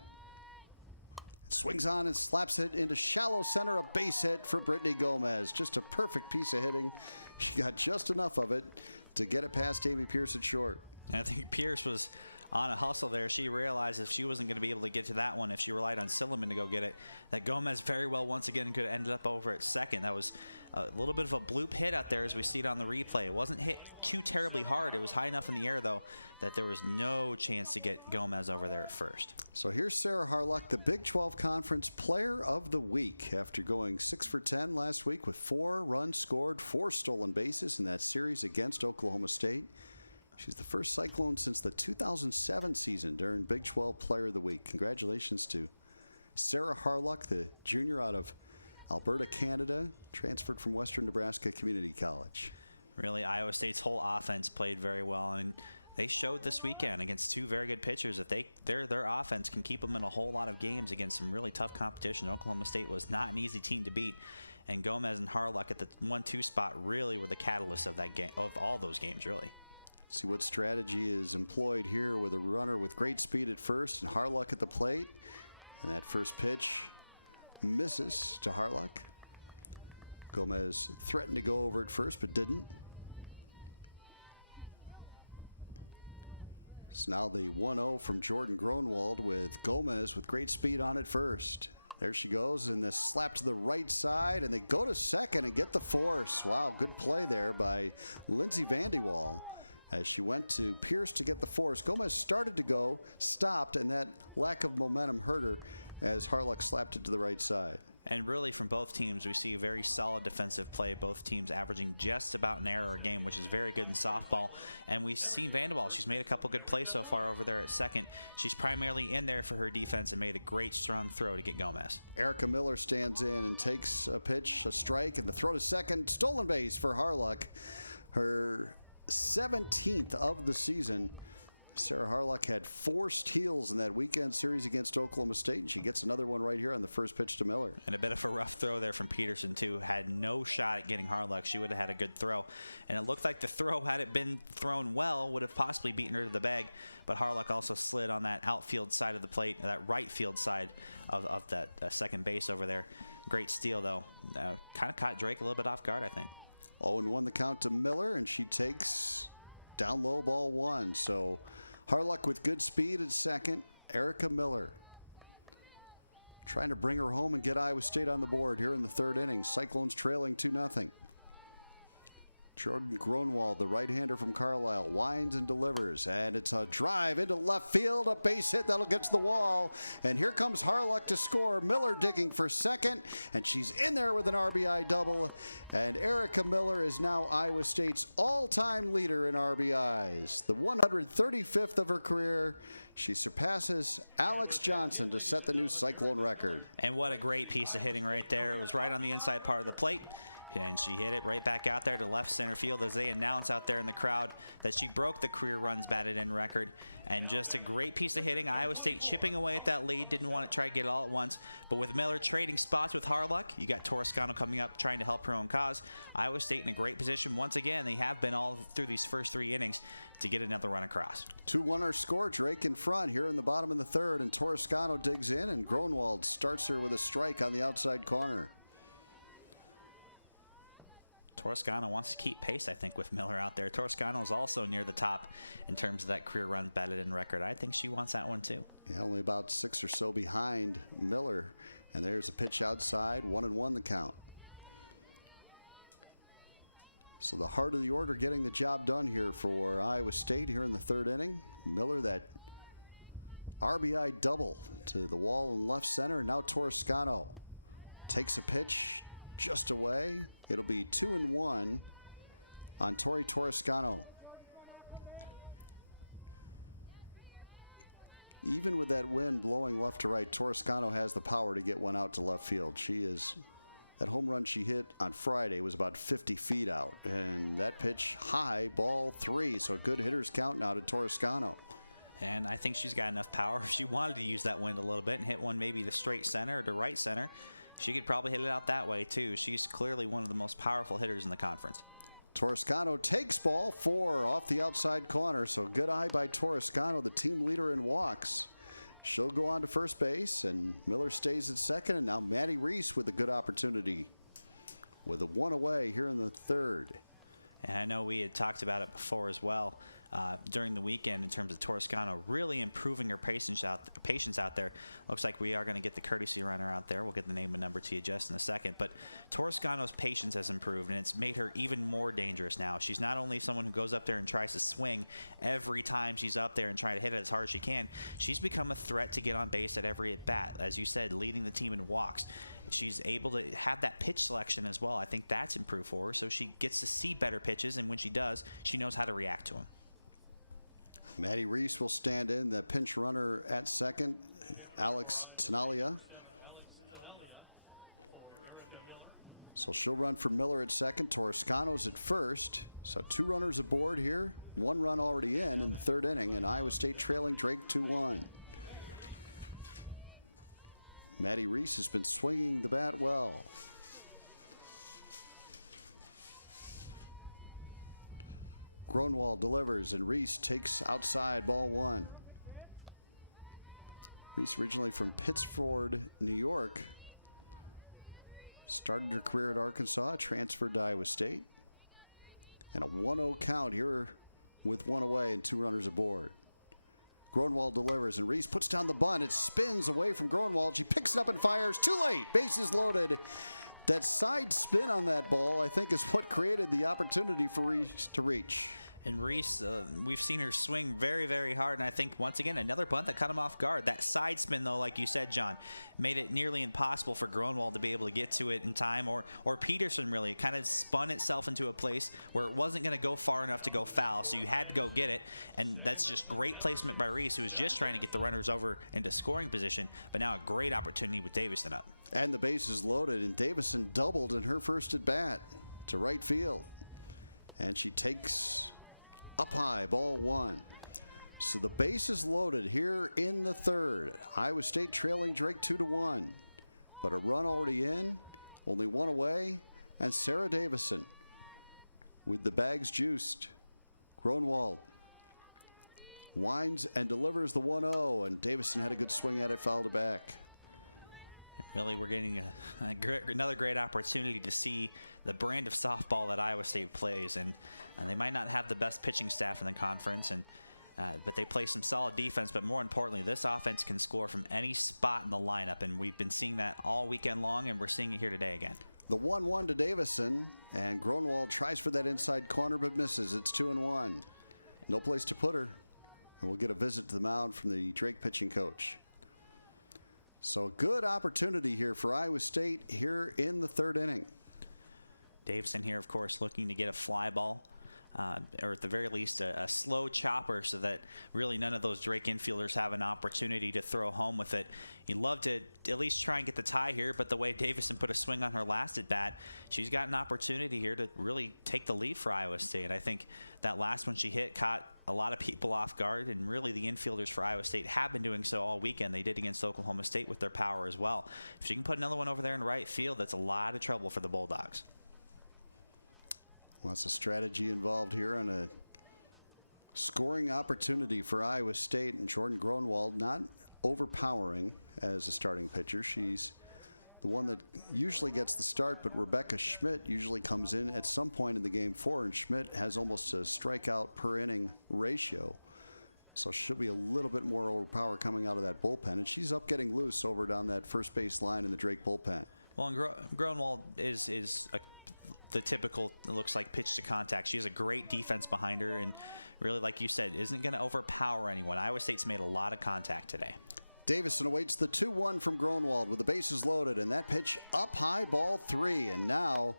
Swings on and slaps it into shallow center, a base hit for Brittany Gomez. Just a perfect piece of hitting. She got just enough of it to get it past Amy Pierce at short. And I think Pierce was on a hustle there. She realized if she wasn't going to be able to get to that one, if she relied on Silliman to go get it, that Gomez very well once again could have ended up over at second. That was a little bit of a bloop hit out there as we see it on the replay. It wasn't hit too terribly hard. It was high enough in the air, though, that there was no chance to get Gomez over there at first. So here's Sarah Harlock, the Big 12 Conference Player of the Week, after going 6 for 10 last week with 4 runs scored, 4 stolen bases in that series against Oklahoma State. She's the first Cyclone since the 2007 season to earn Big 12 Player of the Week. Congratulations to Sarah Harlock, the junior out of Alberta, Canada, transferred from Western Nebraska Community College. Really, Iowa State's whole offense played very well, and they showed this weekend against 2 very good pitchers that their offense can keep them in a whole lot of games against some really tough competition. Oklahoma State was not an easy team to beat, and Gomez and Harlock at the 1-2 spot really were the catalyst of that game, of all those games, really. See what strategy is employed here with a runner with great speed at first and Harlock at the plate. And that first pitch misses to Harlock. Gomez threatened to go over at first but didn't. It's now the 1-0 from Jordan Gronwald with Gomez with great speed on at first. There she goes, and the slap to the right side, and they go to second and get the force. Wow, good play there by Lindsey Vandewaal. As she went to Pierce to get the force, Gomez started to go, stopped, and that lack of momentum hurt her as Harlock slapped it to the right side. And really, from both teams, we see a very solid defensive play. Both teams averaging just about an error a game, which is very good in softball. And we've seen Vandewaal. She's made a couple good plays so far over there at second. She's primarily in there for her defense and made a great, strong throw to get Gomez. Erica Miller stands in and takes a pitch, a strike, and the throw to second. Stolen base for Harlock. Her 17th of the season. Sarah Harlock had 4 steals in that weekend series against Oklahoma State, and she gets another one right here on the first pitch to Miller. And a bit of a rough throw there from Peterson, too. Had no shot at getting Harlock. She would have had a good throw. And it looked like the throw, had it been thrown well, would have possibly beaten her to the bag. But Harlock also slid on that outfield side of the plate, that right field side of that second base over there. Great steal, though. Kind of caught Drake a little bit off guard, I think. 0-1 the count to Miller, and she takes down low ball 1. So Harlock with good speed at second. Erica Miller trying to bring her home and get Iowa State on the board here in the third inning. Cyclones trailing 2-0. Jordan Gronwald, the right-hander from Carlisle, winds and delivers, and it's a drive into left field, a base hit that'll get to the wall, and here comes Harluck to score. Miller digging for second, and she's in there with an RBI double, and Erica Miller is now Iowa State's all-time leader in RBIs, the 135th of her career. She surpasses Alex Johnson to set the new Cyclone record. And what a great piece of hitting right there. It was right on the inside part of the plate. And she hit it right back out there to left center field as they announce out there in the crowd that she broke the career runs batted in record. And just a great piece of hitting. Iowa State chipping away at that lead. Didn't want to try to get it all at once. But with Miller trading spots with Harluck, you got Toscano coming up trying to help her own cause. Iowa State in a great position once again. They have been all through these first 3 innings to get another run across. 2-1 score. Drake in front here in the bottom of the third. And Toscano digs in, and Gronwald starts her with a strike on the outside corner. Toscano wants to keep pace, I think, with Miller out there. Toscano is also near the top in terms of that career run batted in record. I think she wants that one too. Yeah, only about 6 or so behind Miller. And there's a pitch outside, 1-1 the count. So the heart of the order getting the job done here for Iowa State here in the third inning. Miller, that RBI double to the wall in left center. Now Toscano takes a pitch just away. It'll be 2-1 on Tori Toscano. Even with that wind blowing left to right, Toscano has the power to get one out to left field. That home run she hit on Friday was about 50 feet out. And that pitch high, ball 3. So a good hitter's count now to Toscano. And I think she's got enough power. If she wanted to use that wind a little bit and hit one maybe to straight center or to right center, she could probably hit it out that way, too. She's clearly one of the most powerful hitters in the conference. Toscano takes ball 4 off the outside corner. So good eye by Toscano, the team leader in walks. She'll go on to first base, and Miller stays at second. And now Maddie Reese with a good opportunity with a 1 away here in the third. And I know we had talked about it before as well during the weekend in terms of Toscano really improving her patience out there. Looks like we are going to get the courtesy runner out there. We'll get the name and number to you just in a second. But Toscano's patience has improved, and it's made her even more dangerous now. She's not only someone who goes up there and tries to swing every time she's up there and try to hit it as hard as she can. She's become a threat to get on base at every at-bat. As you said, leading the team in walks. She's able to have that pitch selection as well. I think that's improved for her, so she gets to see better pitches, and when she does, she knows how to react to them. Maddie Reese will stand in. The pinch runner at second, Alex Tenalia. So she'll run for Miller at second. Toscano's at first. So 2 runners aboard here. 1 run already in the third inning, and Iowa State trailing Drake 2-1. Maddie Reese has been swinging the bat well. Gronwald delivers, and Reese takes outside, ball 1. Reese originally from Pittsford, New York. Started her career at Arkansas, transferred to Iowa State. And a 1-0 count here with 1 away and 2 runners aboard. Gronwald delivers, and Reese puts down the bunt. It spins away from Gronwald. She picks it up and fires. Too late. Bases loaded. That side spin on that ball, I think, is what created the opportunity for Reese to reach. And Reese, we've seen her swing very, very hard, and I think, once again, another bunt that caught him off guard. That side spin, though, like you said, John, made it nearly impossible for Gronwald to be able to get to it in time, or Peterson, really. It kind of spun itself into a place where it wasn't going to go far enough to go foul, so you had to go get it, and that's just great placement by Reese, who was just trying to get the runners over into scoring position, but now a great opportunity with Davison up. And the bases loaded, and Davison doubled in her first at-bat to right field. And she takes up high, ball 1. So the bases loaded here in the third. Iowa State trailing Drake 2-1. But a run already in, only 1 away, and Sarah Davison with the bags juiced. Gronwald winds and delivers the 1-0, and Davison had a good swing at it, fouled it back. Really, we're getting another great opportunity to see the brand of softball that Iowa State plays, and they might not have the best pitching staff in the conference, but they play some solid defense. But more importantly, this offense can score from any spot in the lineup, and we've been seeing that all weekend long, and we're seeing it here today again. The 1-1 to Davison, and Gronwald tries for that inside corner but misses. It's 2-1. No place to put her, and we'll get a visit to the mound from the Drake pitching coach. So good opportunity here for Iowa State here in the third inning. Davison here, of course, looking to get a fly ball. Or at the very least a slow chopper so that really none of those Drake infielders have an opportunity to throw home with it. You'd love to at least try and get the tie here, but the way Davison put a swing on her last at bat, she's got an opportunity here to really take the lead for Iowa State. I think that last one she hit caught a lot of people off guard, and really the infielders for Iowa State have been doing so all weekend. They did against Oklahoma State with their power as well. If she can put another one over there in right field, that's a lot of trouble for the Bulldogs. Lots of strategy involved here on a scoring opportunity for Iowa State. And Jordan Gronwald not overpowering as a starting pitcher. She's the one that usually gets the start, but Rebecca Schmidt usually comes in at some point in the game for her, and Schmidt has almost a strikeout per inning ratio. So she'll be a little bit more overpower coming out of that bullpen, and she's up getting loose over down that first base line in the Drake bullpen. Well, and Gronwald is the typical, it looks like, pitch to contact. She has a great defense behind her, and really, like you said, isn't going to overpower anyone. Iowa State's made a lot of contact today. Davison awaits the 2-1 from Gronwald with the bases loaded, and that pitch up high, ball 3. And now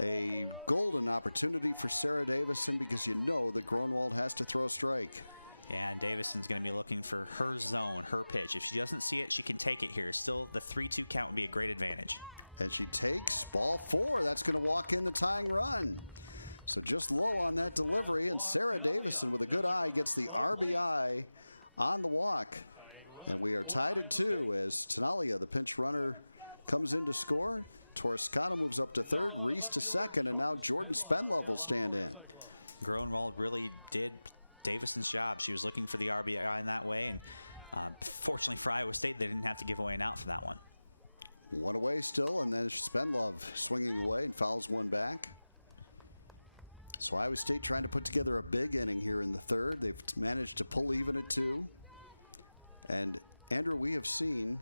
a golden opportunity for Sarah Davison, because you know that Gronwald has to throw a strike. Yeah, and Davison's going to be looking for her zone, her pitch. If she doesn't see it, she can take it here. Still, the 3-2 count would be a great advantage. And she takes ball 4. That's going to walk in the tying run. So just low on that delivery, and Sarah Davison with a good eye gets the RBI on the walk. And we are tied at 2 as Tenalia, the pinch runner, comes in to score. Torrescano moves up to third, Reese to second, and now Jordan Spenlove will stand in. Gronwald really did Davison's job. She was looking for the RBI in that way, and fortunately for Iowa State, they didn't have to give away an out for that one. One away still, and then Spenlove swinging away and fouls one back. So Iowa State trying to put together a big inning here in the third. They've managed to pull even at 2. And Andrew, we have seen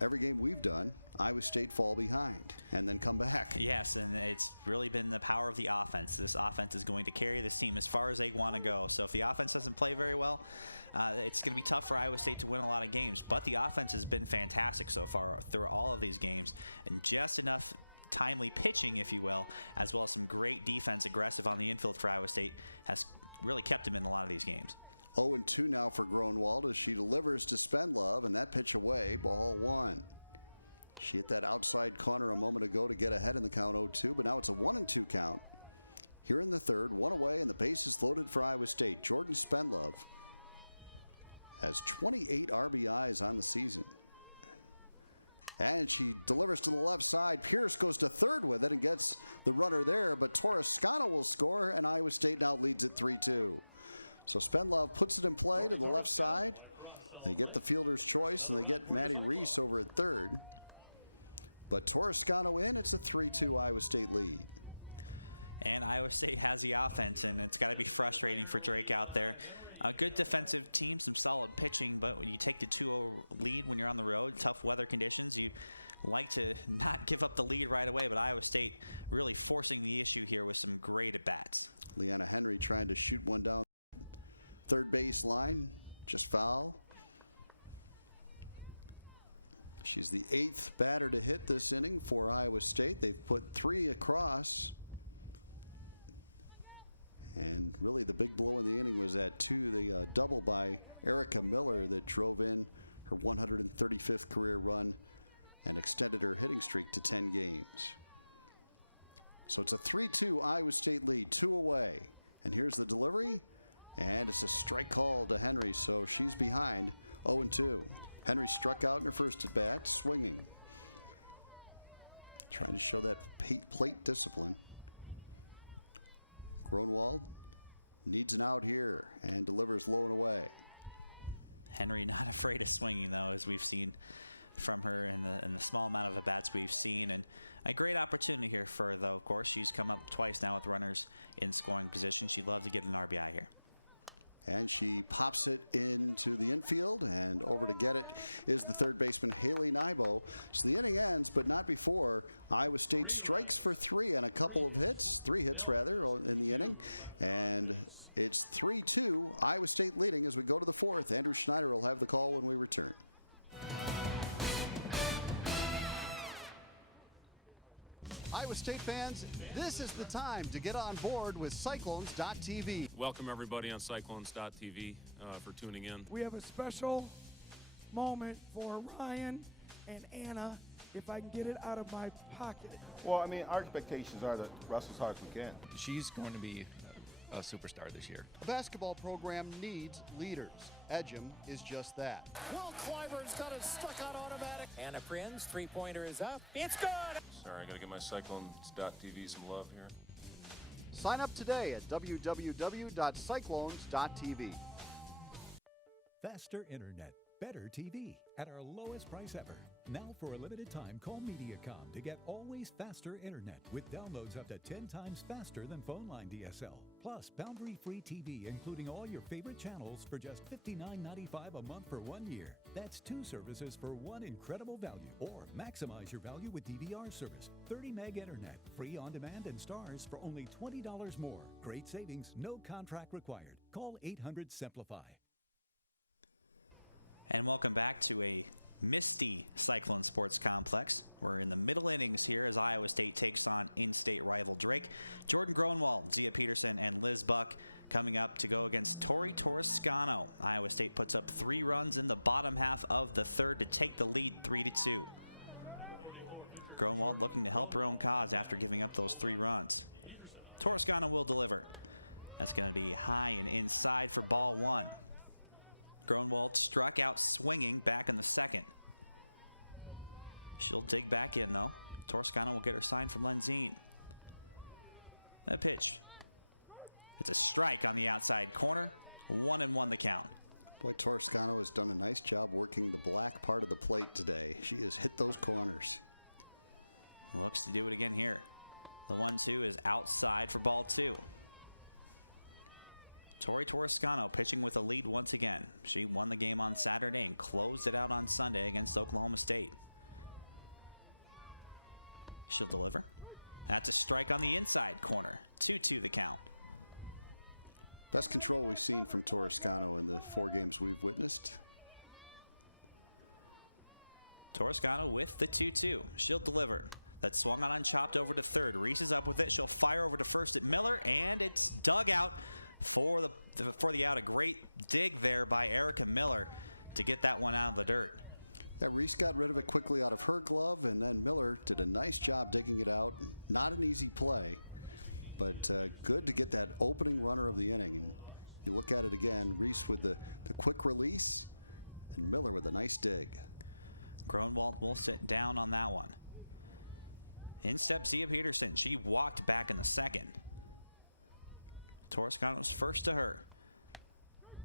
every game we've done, Iowa State fall behind and then come back. Yes, and it's really been the power of the offense. This offense is going to carry this team as far as they want to go. So if the offense doesn't play very well, it's going to be tough for Iowa State to win a lot of games. But the offense has been fantastic so far through all of these games, and just enough timely pitching, if you will, as well as some great defense, aggressive on the infield for Iowa State, has really kept them in a lot of these games. 0-2 now for Gronwald as she delivers to Spenlove, and that pitch away, ball 1. She hit that outside corner a moment ago to get ahead in the count 0-2, but now it's a 1-2 count. Here in the third, 1 away, and the bases loaded for Iowa State. Jordan Spenlove has 28 RBIs on the season. And she delivers to the left side. Pierce goes to third with it and gets the runner there, but Torrescano will score, and Iowa State now leads at 3-2. So Spenlove puts it in play to the left side. They get the fielder's choice, and they get Maddie Reese over at third. But Torrescano in, it's a 3-2 Iowa State lead. And Iowa State has the offense, and it's got to be frustrating for Drake out there. A good defensive team, some solid pitching, but when you take the 2-0 lead when you're on the road, tough weather conditions, you like to not give up the lead right away, but Iowa State really forcing the issue here with some great at-bats. Leanna Henry trying to shoot one down third base line, just foul. She's the 8th batter to hit this inning for Iowa State. They've put 3 across. And really the big blow in the inning was that 2, the double by Erica Miller that drove in her 135th career run and extended her hitting streak to 10 games. So it's a 3-2 Iowa State lead, 2 away. And here's the delivery. And it's a strike call to Henry, so she's behind 0-2. Henry struck out in her first at bat, swinging. Trying to show that plate discipline. Gronwald needs an out here and delivers low and away. Henry not afraid of swinging, though, as we've seen from her in the small amount of at-bats we've seen. And a great opportunity here for her, though, of course. She's come up twice now with runners in scoring position. She'd love to get an RBI here. And she pops it into the infield, and over to get it is the third baseman, Haley Nybo. So the inning ends, but not before. Iowa State strikes for 3 and a couple of hits, 3 hits rather, in the inning. And it's 3-2, Iowa State leading as we go to the 4th. Andrew Schneider will have the call when we return. Iowa State fans, this is the time to get on board with Cyclones.tv. Welcome everybody on Cyclones.tv for tuning in. We have a special moment for Ryan and Anna, if I can get it out of my pocket. Well, I mean, our expectations are to wrestle as hard as we can. She's going to be a superstar this year. A basketball program needs leaders. Edgem is just that. Will Clyburne's got it stuck on automatic. Anna Prinz, three-pointer is up. It's good! Sorry, I gotta get my Cyclones.tv some love here. Sign up today at www.cyclones.tv. Faster internet, better TV at our lowest price ever. Now for a limited time, call Mediacom to get always faster internet with downloads up to 10 times faster than phone line DSL. Plus, boundary-free TV, including all your favorite channels for just $59.95 a month for 1 year. That's 2 services for one incredible value. Or maximize your value with DVR service. 30 meg internet, free on demand and stars for only $20 more. Great savings, no contract required. Call 800-SIMPLIFY. And welcome back to a misty Cyclone Sports Complex. We're in the middle innings here as Iowa State takes on in-state rival Drake. Jordan Groenwald, Zia Peterson, and Liz Buck coming up to go against Tori Toscano. Iowa State puts up 3 runs in the bottom half of the 3rd to take the lead 3-2. Groenwald looking to help her own cause after giving up those 3 runs. Toscano will deliver. That's going to be high and inside for ball 1. Groenwald struck out swinging back in the 2nd. She'll dig back in, though. Toscano will get her sign from Lenzine. That pitch. It's a strike on the outside corner. 1-1 the count. Boy, Toscano has done a nice job working the black part of the plate today. She has hit those corners. Looks to do it again here. The 1-2 is outside for ball 2. Tori Toscano pitching with a lead once again. She won the game on Saturday and closed it out on Sunday against Oklahoma State. She'll deliver. That's a strike on the inside corner. 2-2 the count. Best control we've seen from Toscano in the 4 games we've witnessed. Toscano with the 2-2. She'll deliver. That swung on chopped over to 3rd. Reese is up with it. She'll fire over to 1st at Miller, and it's dug out for the out. A great dig there by Erica Miller to get that one out of the dirt. Yeah, Reese got rid of it quickly out of her glove, and then Miller did a nice job digging it out. Not an easy play, but good to get that opening runner of the inning. And you look at it again, Reese with the quick release, and Miller with a nice dig. Groenwald will sit down on that one. In steps Zia Peterson. She walked back in the 2nd. Toscano's first to her.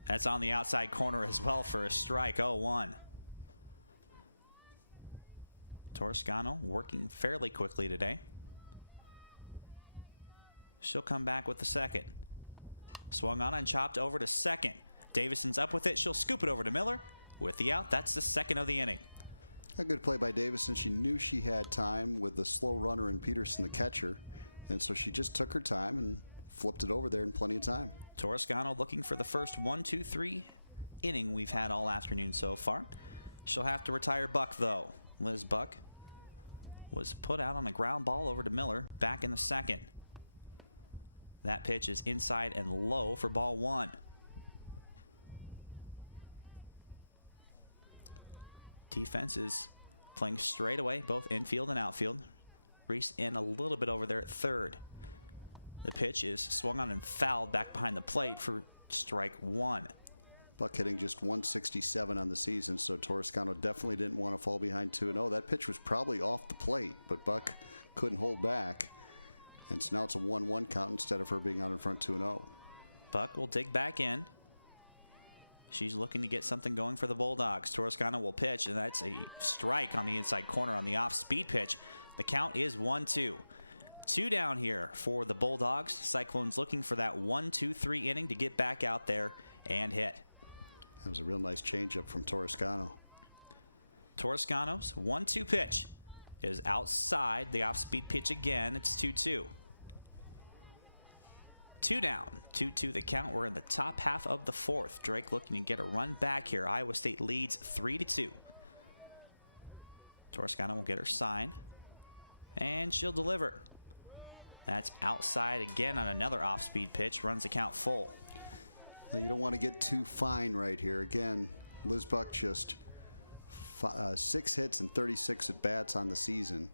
That's on the outside corner as well for a strike. 0-1. Toscano working fairly quickly today. She'll come back with the 2nd. Swung on and chopped over to 2nd. Davison's up with it. She'll scoop it over to Miller. With the out, that's the 2nd of the inning. A good play by Davison. She knew she had time with the slow runner and Peterson, the catcher. And so she just took her time and flipped it over there in plenty of time. Toscano looking for the first 1-2-3 inning we've had all afternoon so far. She'll have to retire Buck, though. Liz Buck was put out on a ground ball over to Miller back in the 2nd. That pitch is inside and low for ball 1. Defense is playing straight away, both infield and outfield. Reese in a little bit over there at 3rd. The pitch is swung on and fouled back behind the plate for strike 1. Buck hitting just 167 on the season, so Toscano definitely didn't want to fall behind 2-0. That pitch was probably off the plate, but Buck couldn't hold back. And so now it's a 1-1 count instead of her being out in front 2-0. Buck will dig back in. She's looking to get something going for the Bulldogs. Toscano will pitch, and that's a strike on the inside corner on the off-speed pitch. The count is 1-2. 2 down here for the Bulldogs. Cyclones looking for that 1-2-3 inning to get back out there and hit. That was a real nice changeup from Toscano. Toscano's 1-2 pitch is outside the off-speed pitch again. It's 2-2. 2 down, 2-2 the count. We're in the top half of the fourth. Drake looking to get a run back here. Iowa State leads 3-2. Toscano will get her sign, and she'll deliver. That's outside again on another off-speed pitch. Runs the count full. Well, you don't want to get too fine right here. Again, Liz Buck just 6 hits and 36 at-bats on the season.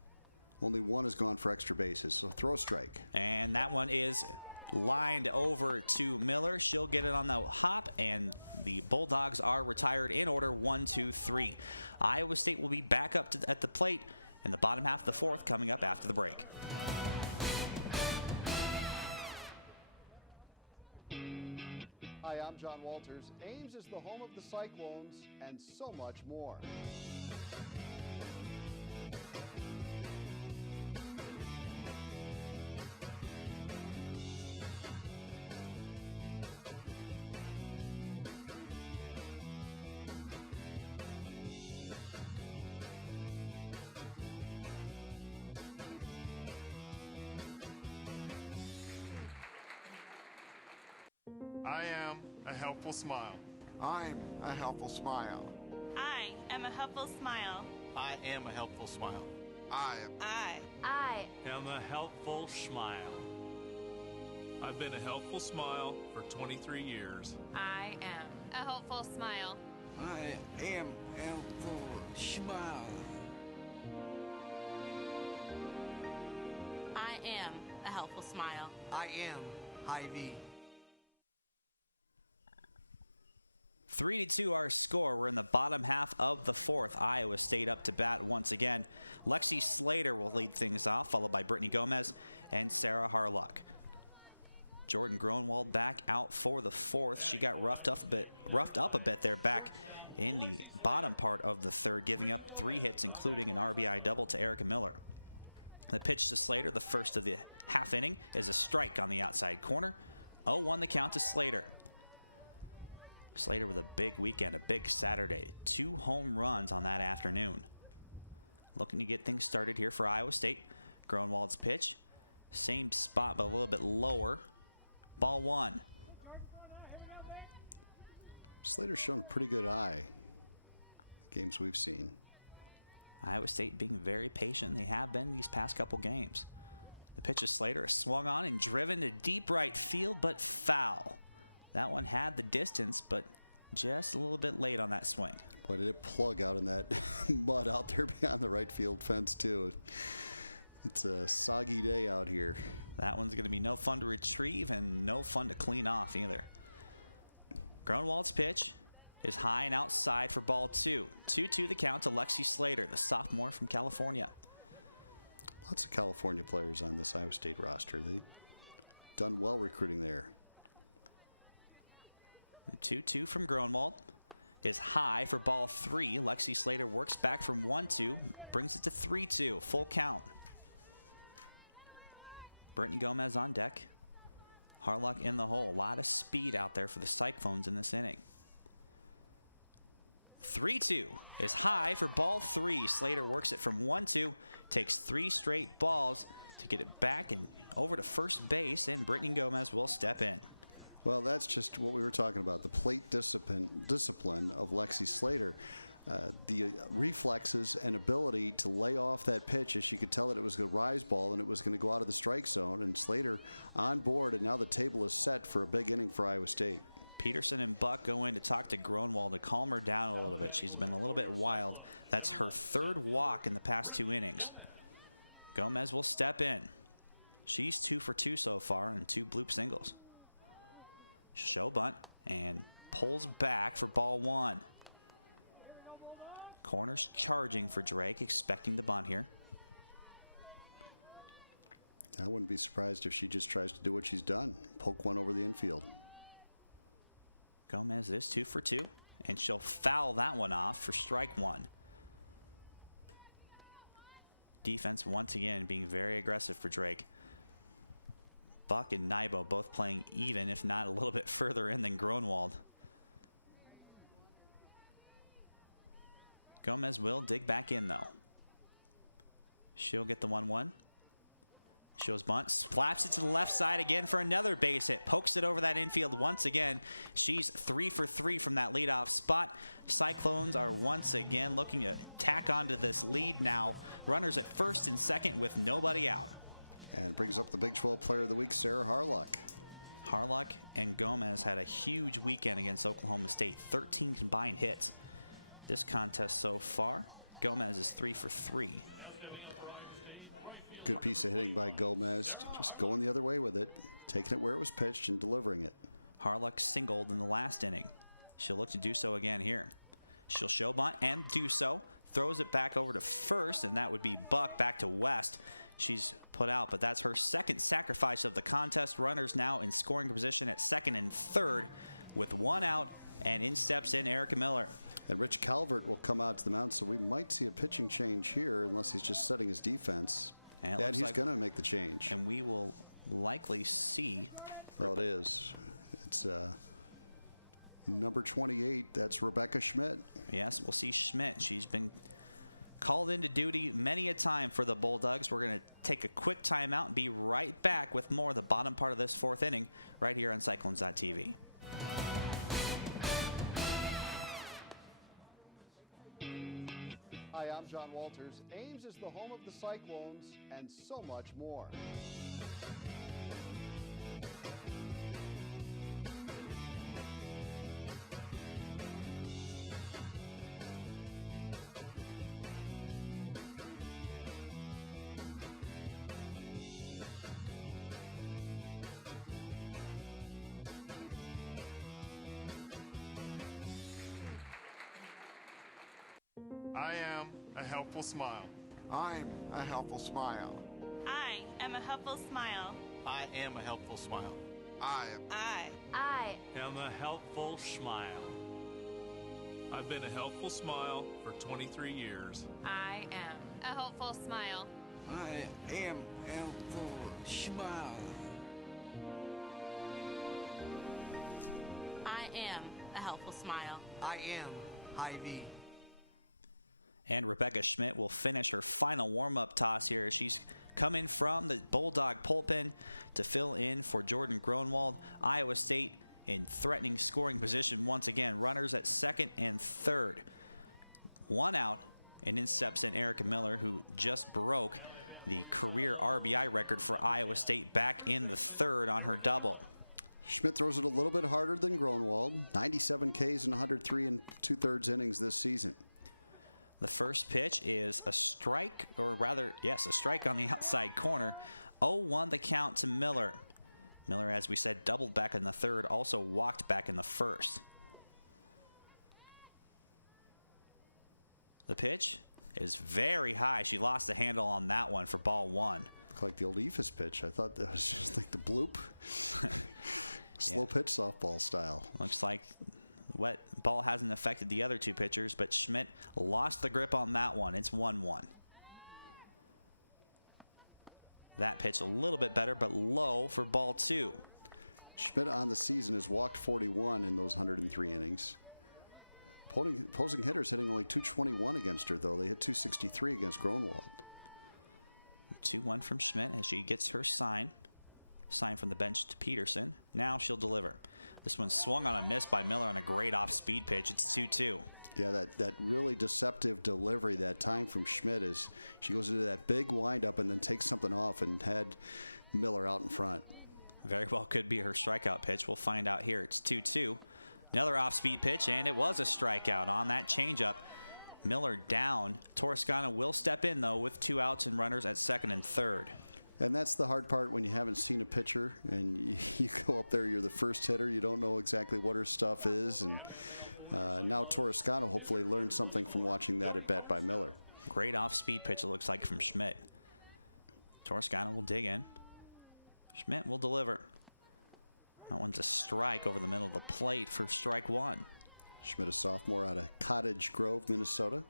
Only 1 has gone for extra bases, so throw a strike. And that one is lined over to Miller. She'll get it on the hop, and the Bulldogs are retired in order 1-2-3. Iowa State will be back up at the plate in the bottom half of the fourth coming up after the break. Hi, I'm John Walters. Ames is the home of the Cyclones and so much more. I am a helpful smile. I'm a helpful smile. I am a helpful smile. I am a helpful smile. I am a helpful smile. I've been a helpful smile for 23 years. I am a helpful smile. I am helpful smile. I am a helpful smile. I am Hy-Vee. 3-2 our score. We're in the bottom half of the fourth. Iowa State up to bat once again. Lexi Slater will lead things off, followed by Brittany Gomez and Sarah Harlock. Jordan Gronwald back out for the fourth. She got roughed up a bit there back in the bottom part of the third, giving up 3 hits, including an RBI double to Erica Miller. The pitch to Slater, the first of the half inning, is a strike on the outside corner. 0-1 the count to Slater. Slater with a big weekend, a big Saturday. 2 home runs on that afternoon. Looking to get things started here for Iowa State. Gronwald's pitch. Same spot, but a little bit lower. Ball 1. Slater's shown a pretty good eye. Games we've seen. Iowa State being very patient. They have been these past couple games. The pitch of Slater is swung on and driven to deep right field, but foul. That one had the distance, but just a little bit late on that swing. Boy, did it plug out in that mud out there behind the right field fence, too. It's a soggy day out here. That one's going to be no fun to retrieve and no fun to clean off either. Gronwald's pitch is high and outside for ball 2. 2-2 the count to Lexi Slater, the sophomore from California. Lots of California players on this Iowa State roster. They've done well recruiting there. The 2-2 from Gronwald is high for ball 3. Lexi Slater works back from 1-2, brings it to 3-2, full count. Brittany Gomez on deck. Harlock in the hole. A lot of speed out there for the Cyclones in this inning. 3-2 is high for ball 3. Slater works it from 1-2, takes 3 straight balls to get it back and over to first base, and Brittany Gomez will step in. Well, that's just what we were talking about, the plate discipline of Lexi Slater. The reflexes and ability to lay off that pitch as she could tell that it was a rise ball and it was going to go out of the strike zone. And Slater on board, and now the table is set for a big inning for Iowa State. Peterson and Buck go in to talk to Gronwald to calm her down a little bit. She's been a little bit wild. That's her 3rd walk in the past 2 innings. Gomez will step in. She's 2 for 2 so far and 2 bloop singles. She'll show bunt and pulls back for ball 1. Corners charging for Drake, expecting the bunt here. I wouldn't be surprised if she just tries to do what she's done, poke one over the infield. Gomez is 2 for 2, and she'll foul that one off for strike 1. Defense once again being very aggressive for Drake. Buck and Nybo both playing even, if not a little bit further in than Gronwald. Gomez will dig back in, though. She'll get the 1-1. Shows bunt, slaps it to the left side again for another base hit. Pokes it over that infield once again. She's 3 for 3 from that leadoff spot. Cyclones are once again looking to tack onto this lead now. Runners at first and second with nobody out. And brings up the Big 12 Player of the Week, Sarah Harlock. Harlock and Gomez had a huge weekend against Oklahoma State. 13 combined hits. This contest so far, Gomez is 3 for 3. Good piece of hitting by Gomez. Just going the other way with it. Taking it where it was pitched and delivering it. Harlock singled in the last inning. She'll look to do so again here. She'll show bunt and do so. Throws it back over to first, and that would be Buck back to West. She's put out, but that's her second sacrifice of the contest. Runners now in scoring position at second and third with 1 out, and in steps in Erica Miller. And Rich Calvert will come out to the mound, so we might see a pitching change here unless he's just setting his defense. And he's going to make the change. And we will likely see. Well, it is. It's number 28. That's Rebecca Schmidt. Yes, we'll see Schmidt. She's been called into duty many a time for the Bulldogs. We're going to take a quick timeout and be right back with more of the bottom part of this 4th inning right here on Cyclones.tv. Hi, I'm John Walters. Ames is the home of the Cyclones and so much more. I am a helpful smile. I'm a helpful smile. I am a helpful smile. I am a helpful smile. I am a helpful smile. I've been a helpful smile for 23 years. I am a helpful smile. I am helpful smile. I am a helpful smile. I am Hy-Vee. And Rebecca Schmidt will finish her final warm-up toss here as she's coming from the Bulldog bullpen to fill in for Jordan Gronwald. Iowa State in threatening scoring position once again. Runners at second and third. 1 out, and in steps in Erica Miller, who just broke the career RBI record for Iowa State back in the third on her double. Schmidt throws it a little bit harder than Gronwald. 97 Ks in 103 and 2/3 innings this season. The first pitch is a strike, or rather, yes, a strike on the outside corner. 0-1 the count to Miller. Miller, as we said, doubled back in the third, also walked back in the first. The pitch is very high. She lost the handle on that one for ball 1. Like the old Ephus pitch. I thought that was just like the bloop. Slow pitch softball style. Looks like the wet ball hasn't affected the other 2 pitchers, but Schmidt lost the grip on that one. It's 1-1. That pitch a little bit better, but low for ball 2. Schmidt on the season has walked 41 in those 103 innings. Opposing hitters hitting only 221 against her, though. They hit 263 against Gronwald. 2-1 from Schmidt as she gets her sign from the bench to Peterson. Now she'll deliver. This one swung on a miss by Miller on a great off-speed pitch. It's 2-2. Yeah, that really deceptive delivery that time from Schmidt is she goes into that big windup and then takes something off and had Miller out in front. Very well could be her strikeout pitch. We'll find out here. It's 2-2. Another off-speed pitch, and it was a strikeout on that changeup. Miller down. Toscano will step in, though, with 2 outs and runners at second and third. And that's the hard part when you haven't seen a pitcher and you go up there, you're the first hitter, you don't know exactly what her stuff is. And now Toscano hopefully learned something from watching that at bat by Miller. Great off-speed pitch, it looks like, from Schmidt. Toscano will dig in. Schmidt will deliver. That one's a strike over the middle of the plate for strike 1. Schmidt, a sophomore out of Cottage Grove, Minnesota.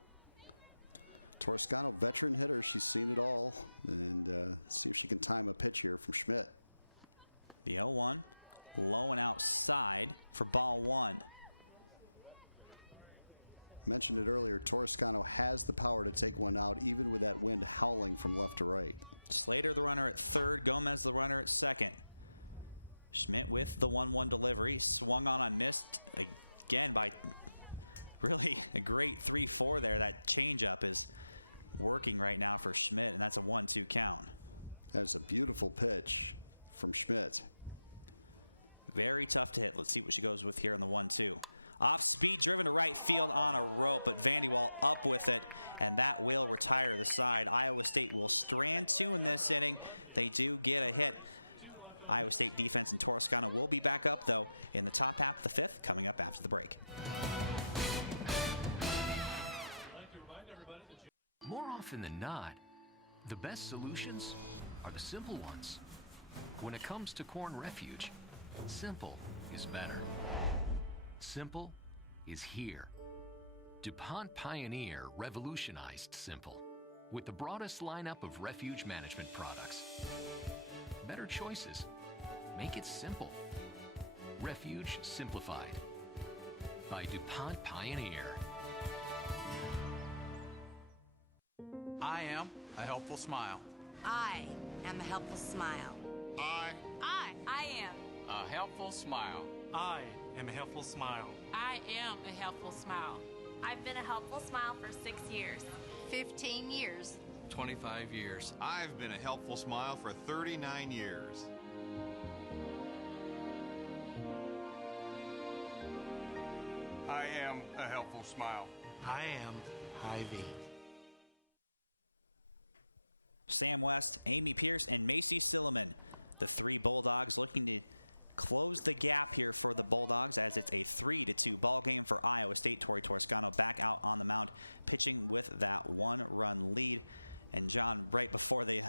Toscano, veteran hitter. She's seen it all. And see if she can time a pitch here from Schmidt. The 0-1, low and outside for ball 1. Mentioned it earlier, Toscano has the power to take one out, even with that wind howling from left to right. Slater, the runner at third. Gomez, the runner at second. Schmidt with the 1-1 delivery. Swung on missed again by really a great 3-4 there. That changeup is working right now for Schmidt, and that's a 1-2 count. That's a beautiful pitch from Schmidt. Very tough to hit. Let's see what she goes with here on the 1-2. Off speed, driven to right field on a rope, but Vandy Wall up with it, and that will retire the side. Iowa State will strand 2 in this inning. They do get a hit. Iowa State defense and Toscano will be back up, though, in the top half of the fifth, coming up after the break. More often than not, the best solutions are the simple ones. When it comes to corn refuge, simple is better. Simple is here. DuPont Pioneer revolutionized simple with the broadest lineup of refuge management products. Better choices. Make it simple. Refuge Simplified by DuPont Pioneer. I am a helpful smile. I am a helpful smile. I am. A helpful smile. I am a helpful smile. I am a helpful smile. I've been a helpful smile for 6 years. 15 years. 25 years. I've been a helpful smile for 39 years. I am a helpful smile. I am Hy-Vee. Sam West, Amy Pierce, and Macy Silliman. The 3 Bulldogs looking to close the gap here for the Bulldogs as it's a 3-2 ball game for Iowa State. Tori Toscano back out on the mound, pitching with that 1-run lead. And John, right before the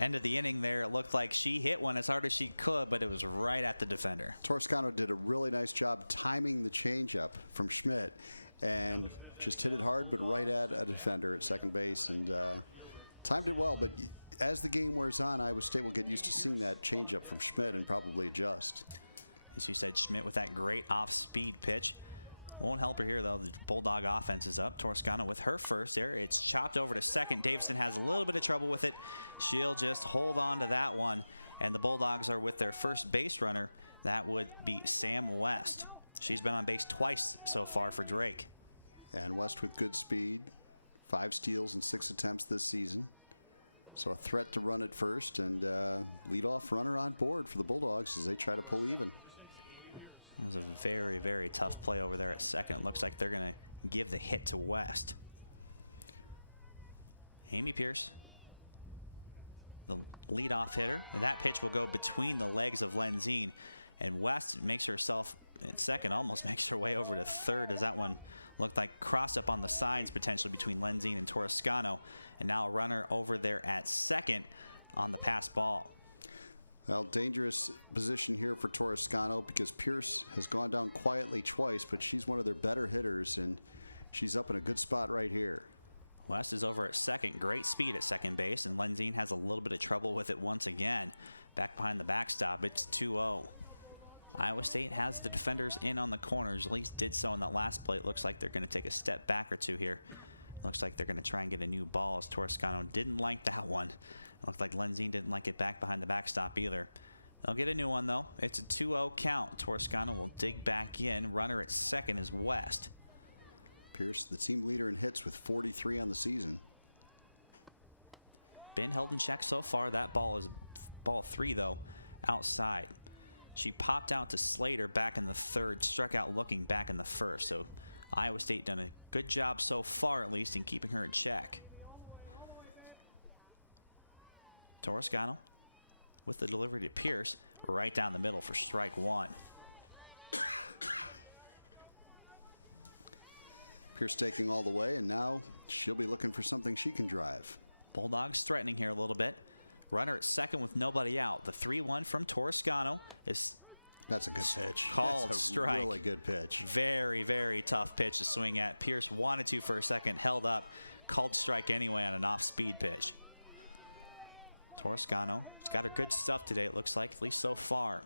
end of the inning there, it looked like she hit one as hard as she could, but it was right at the defender. Toscano did a really nice job timing the changeup from Schmidt and just hit it hard, but right at a defender at second base, and timed it well. But as the game wears on, Iowa State will get used to seeing that changeup from Schmidt and probably adjust. As you said, Schmidt with that great off-speed pitch. Won't help her here, though. The Bulldog offense is up. Toscano with her first there. It's chopped over to second. Davison has a little bit of trouble with it. She'll just hold on to that one. And the Bulldogs are with their first base runner. That would be Sam West. She's been on base twice so far for Drake. And West with good speed. 5 steals in 6 attempts this season. So a threat to run at first, and leadoff runner on board for the Bulldogs as they try to pull even. It was a very, very tough play over there at second. It looks like they're going to give the hit to West. Amy Pierce, the leadoff hitter. And that pitch will go between the legs of Lenzine. And West makes herself at second, almost makes her way over to third as that one looked like cross up on the signs potentially between Lenzine and Toscano. And now a runner over there at second on the pass ball. Well, dangerous position here for Toscano because Pierce has gone down quietly twice, but she's one of their better hitters, and she's up in a good spot right here. West is over at second. Great speed at second base, and Lenzine has a little bit of trouble with it once again. Back behind the backstop, it's 2-0. Iowa State has the defenders in on the corners. At least did so in that last play. It looks like they're going to take a step back or two here. Looks like they're going to try and get a new ball as Toscano didn't like that one. It looked like Lenzine didn't like it back behind the backstop either. They'll get a new one, though. It's a 2-0 count. Toscano will dig back in. Runner at second is West. Pierce, the team leader in hits with 43 on the season. Been held in check so far. That ball is ball 3, though, outside. She popped out to Slater back in the third, struck out looking back in the first. So Iowa State done a good job so far, at least, in keeping her in check. Toscano with the delivery to Pierce, right down the middle for strike 1. Pierce taking all the way, and now she'll be looking for something she can drive. Bulldogs threatening here a little bit. Runner at second with nobody out. The 3-1 from Toscano is That's a good pitch. Called That's a strike. Really good pitch. Very, very tough pitch to swing at. Pierce wanted to for a second, held up, called strike anyway on an off-speed pitch. Toscano, it's got her good stuff today, it looks like, at least so far.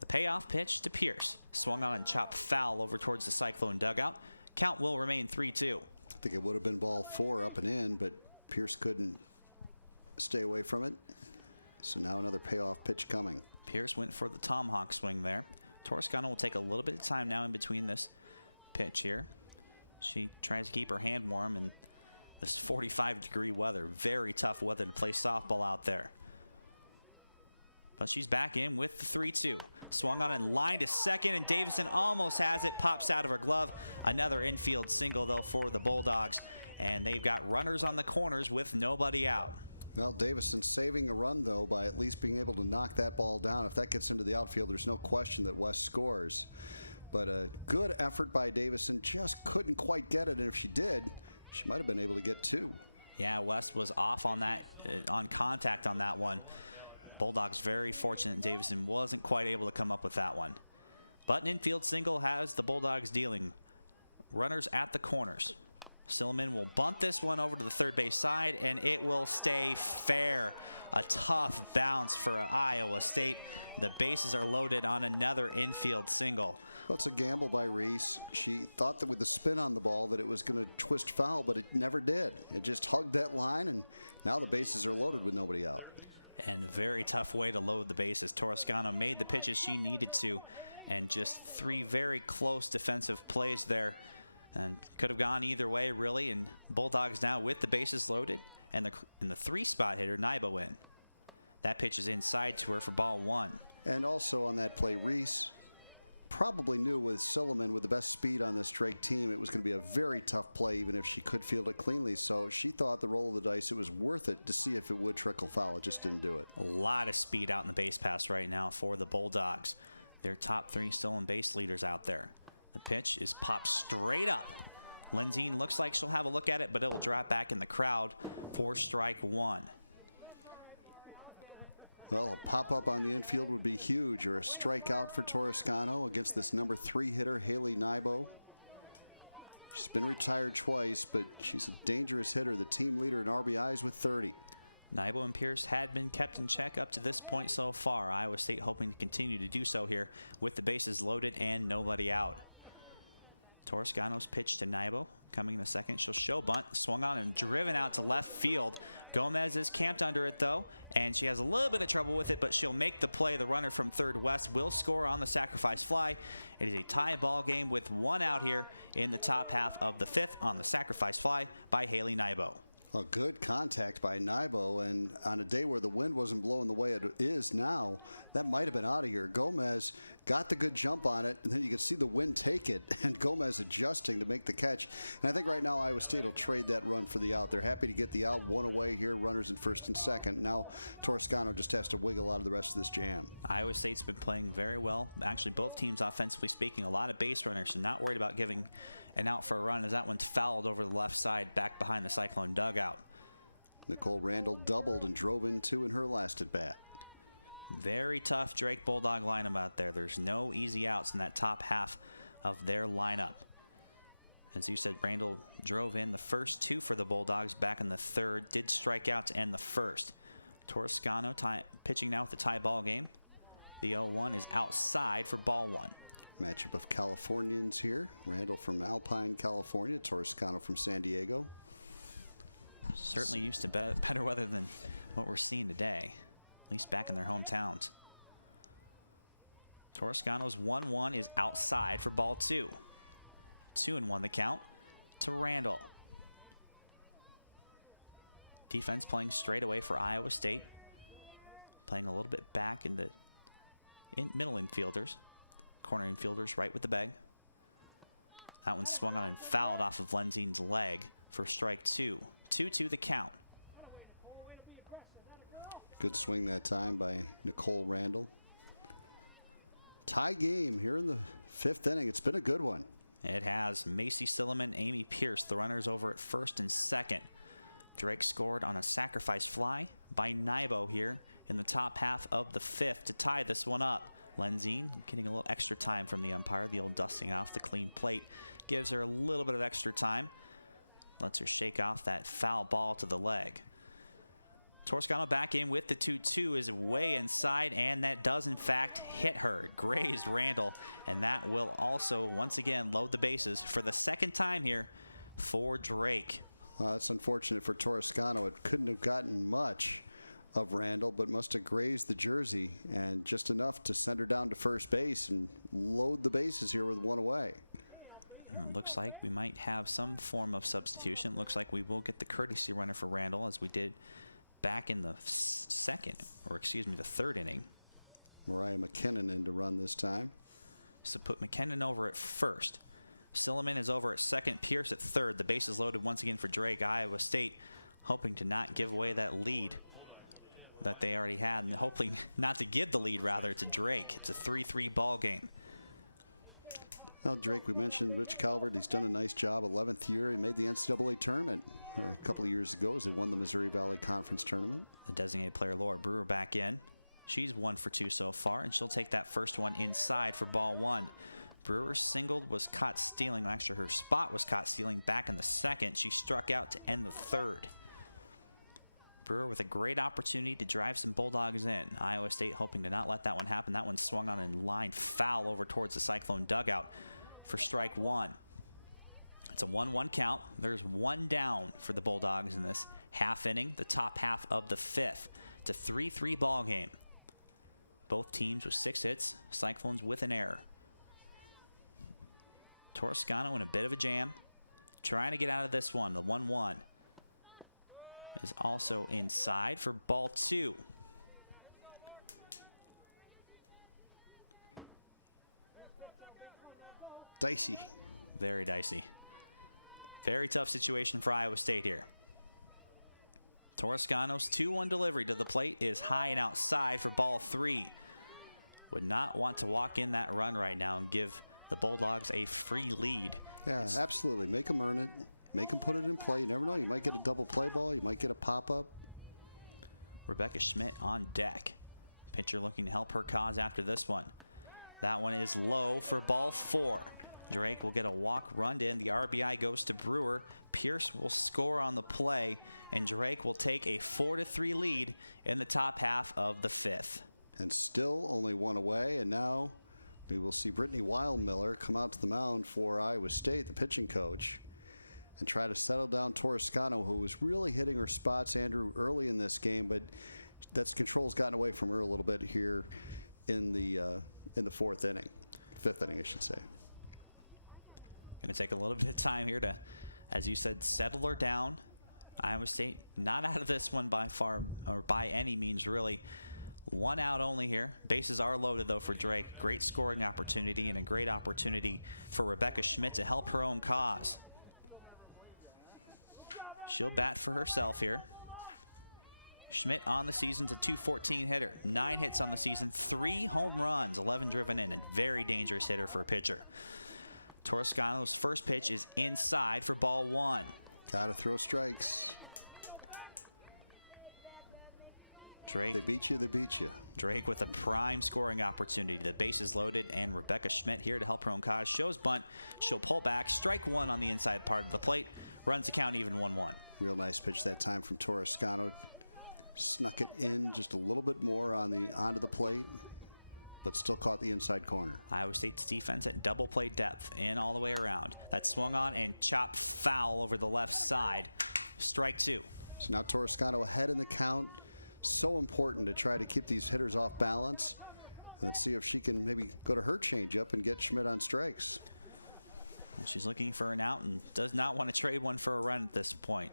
The payoff pitch to Pierce. Swung on and chopped foul over towards the Cyclone dugout. Count will remain 3-2. I think it would have been ball 4 up and in, but Pierce couldn't stay away from it. So now another payoff pitch coming. Pierce went for the tomahawk swing there. Toscano will take a little bit of time now in between this pitch here. She tries to keep her hand warm in this 45-degree weather. Very tough weather to play softball out there. But she's back in with the 3-2. Swung on and line to second, and Davison almost has it. Pops out of her glove. Another infield single, though, for the Bulldogs. And they've got runners on the corners with nobody out. Well, Davison saving a run, though, by at least being able to knock that ball down. If that gets into the outfield, there's no question that West scores. But a good effort by Davison. Just couldn't quite get it, and if she did, she might have been able to get 2. Yeah, West was off on that, on contact on that one. Bulldogs very fortunate Davison wasn't quite able to come up with that one. But an infield single has the Bulldogs dealing. Runners at the corners. Silliman will bunt this one over to the third base side, and it will stay fair. A tough bounce for Iowa State. The bases are loaded on another infield single. Well, it's a gamble by Reese. She thought that with the spin on the ball that it was going to twist foul, but it never did. It just hugged that line, and now the bases are loaded with nobody out. And a very tough way to load the bases. Toscano made the pitches she needed to, and just 3 very close defensive plays there. And could have gone either way, really. And Bulldogs now with the bases loaded, and the 3-spot hitter, Nybo, in. That pitch is inside to her for ball 1. And also on that play, Reese probably knew with Silliman with the best speed on this Drake team, it was going to be a very tough play, even if she could field it cleanly. So she thought the roll of the dice, it was worth it to see if it would trickle foul. It just didn't do it. A lot of speed out in the base pass right now for the Bulldogs. Their top 3 still in base leaders out there. The pitch is popped straight up. Lenzine looks like she'll have a look at it, but it will drop back in the crowd for strike 1. Well, a pop-up on the infield would be huge, or a strikeout for Toscano against this number 3 hitter, Haley Nybo. She's been retired twice, but she's a dangerous hitter, the team leader in RBIs with 30. Nybo and Pierce had been kept in check up to this point so far. Iowa State hoping to continue to do so here with the bases loaded and nobody out. Toscano's pitch to Nybo. Coming in the second, she'll show bunt. Swung on and driven out to left field. Gomez is camped under it, though, and she has a little bit of trouble with it, but she'll make the play. The runner from third West will score on the sacrifice fly. It is a tie ball game with 1 out here in the top half of the 5th on the sacrifice fly by Haley Nybo. A good contact by Nybo, and on a day where the wind wasn't blowing the way it is now, that might have been out of here. Gomez got the good jump on it, and then you could see the wind take it, and Gomez adjusting to make the catch. And I think right now Iowa State will trade that run for the out. They're happy to get the out, 1 away here, runners in first and second. Now Toscano just has to wiggle out of the rest of this jam. Iowa State's been playing very well. Actually, both teams offensively speaking, a lot of base runners, so not worried about giving an out for a run as that one's fouled over the left side back behind the Cyclone dugout. Nicole Randall doubled and drove in 2 in her last at bat. Very tough Drake Bulldog lineup out there. There's no easy outs in that top half of their lineup. As you said, Randall drove in the first 2 for the Bulldogs back in the 3rd. Did strike out to end the 1st. Toscano pitching now with the tie ball game. The 0-1 is outside for ball 1. Matchup of Californians here. Randall from Alpine, California. Toscano from San Diego. Certainly used to better weather than what we're seeing today, at least back in their hometowns. Toscano's 1-1 is outside for ball 2. 2-1 the count to Randall. Defense playing straight away for Iowa State. Playing a little bit back in the middle infielders. Corner infielders right with the bag. That one swung on and fouled off of Lenzine's leg for strike 2. 2-2 the count. Good swing that time by Nicole Randall. Tie game here in the 5th inning. It's been a good one. It has. Macy Silliman, Amy Pierce, the runners over at first and second. Drake scored on a sacrifice fly by Nybo here in the top half of the 5th to tie this one up. Lenzine getting a little extra time from the umpire. The old dusting off the clean plate gives her a little bit of extra time. Lets her shake off that foul ball to the leg. Toscano back in with the 2-2 is way inside, and that does in fact hit her. Grazed Randall, and that will also once again load the bases for the second time here for Drake. Well, that's unfortunate for Toscano. It couldn't have gotten much of Randall, but must have grazed the jersey and just enough to send her down to first base and load the bases here with one away. Looks like we might have some form of substitution. Looks like we will get the courtesy runner for Randall, as we did back in the the third inning. Mariah McKinnon in to run this time. So put McKinnon over at first. Silliman is over at second. Pierce at third. The base is loaded once again for Drake. Iowa State hoping to not give away that lead that they already had, and hoping not to give the lead, rather, to Drake. It's a 3-3 ball game. Well, Drake, we mentioned Rich Calvert. He's done a nice job. 11th year. He made the NCAA tournament a couple of years ago as they won the Missouri Valley Conference tournament. The designated player, Laura Brewer, back in. She's 1 for 2 so far, and she'll take that first one inside for ball 1. Brewer singled, was caught stealing. Actually, her spot was caught stealing back in the second. She struck out to end the third. Brewer with a great opportunity to drive some Bulldogs in. Iowa State hoping to not let that one happen. That one swung on and lined foul over towards the Cyclone dugout for strike 1. It's a 1-1 count. There's one down for the Bulldogs in this half inning, the top half of the 5th. It's a 3-3 ball game. Both teams with 6 hits. Cyclones with an error. Toscano in a bit of a jam, trying to get out of this one. The 1-1 is also inside for ball 2. Dicey. Very dicey. Very tough situation for Iowa State here. Toscano's 2-1 delivery to the plate is high and outside for ball 3. Would not want to walk in that run right now and give the Bulldogs a free lead. Yeah, absolutely. Make them earn it. Make them put it in play. You never know. You might get a double play ball. You might get a pop-up. Rebecca Schmidt on deck. Pitcher looking to help her cause after this one. That one is low for ball 4. Drake will get a walk run in. The RBI goes to Brewer. Pierce will score on the play, and Drake will take a 4-3 lead in the top half of the 5th. And still only one away, and now we will see Brittany Wildmiller come out to the mound for Iowa State, the pitching coach, and try to settle down Toscano, who was really hitting her spots, Andrew, early in this game, but that control's gotten away from her a little bit here in the 4th inning, 5th inning, I should say. Going to take a little bit of time here to, as you said, settle her down. Iowa State not out of this one by far, or by any means, really. One out only here. Bases are loaded, though, for Drake. Great scoring opportunity and a great opportunity for Rebecca Schmidt to help her own cause. She'll bat for herself here. Schmidt on the season's a .214 hitter. 9 hits on the season, 3 home runs, 11 driven in. A very dangerous hitter for a pitcher. Toscano's first pitch is inside for ball 1. Gotta throw strikes. Drake. They beat you, they beat you. Drake with a prime scoring opportunity. The base is loaded, and Rebecca Schmidt here to help her own cause. Shows bunt. She'll pull back. Strike 1 on the inside part of the plate. Runs the count even 1-1. Real nice pitch that time from Toscano. Snuck it in just a little bit more onto the plate, but still caught the inside corner. Iowa State's defense at double play depth in all the way around. That swung on and chopped foul over the left side. Strike 2. So now Toscano ahead in the count. So important to try to keep these hitters off balance. Let's see if she can maybe go to her changeup and get Schmidt on strikes. Well, she's looking for an out and does not want to trade one for a run at this point.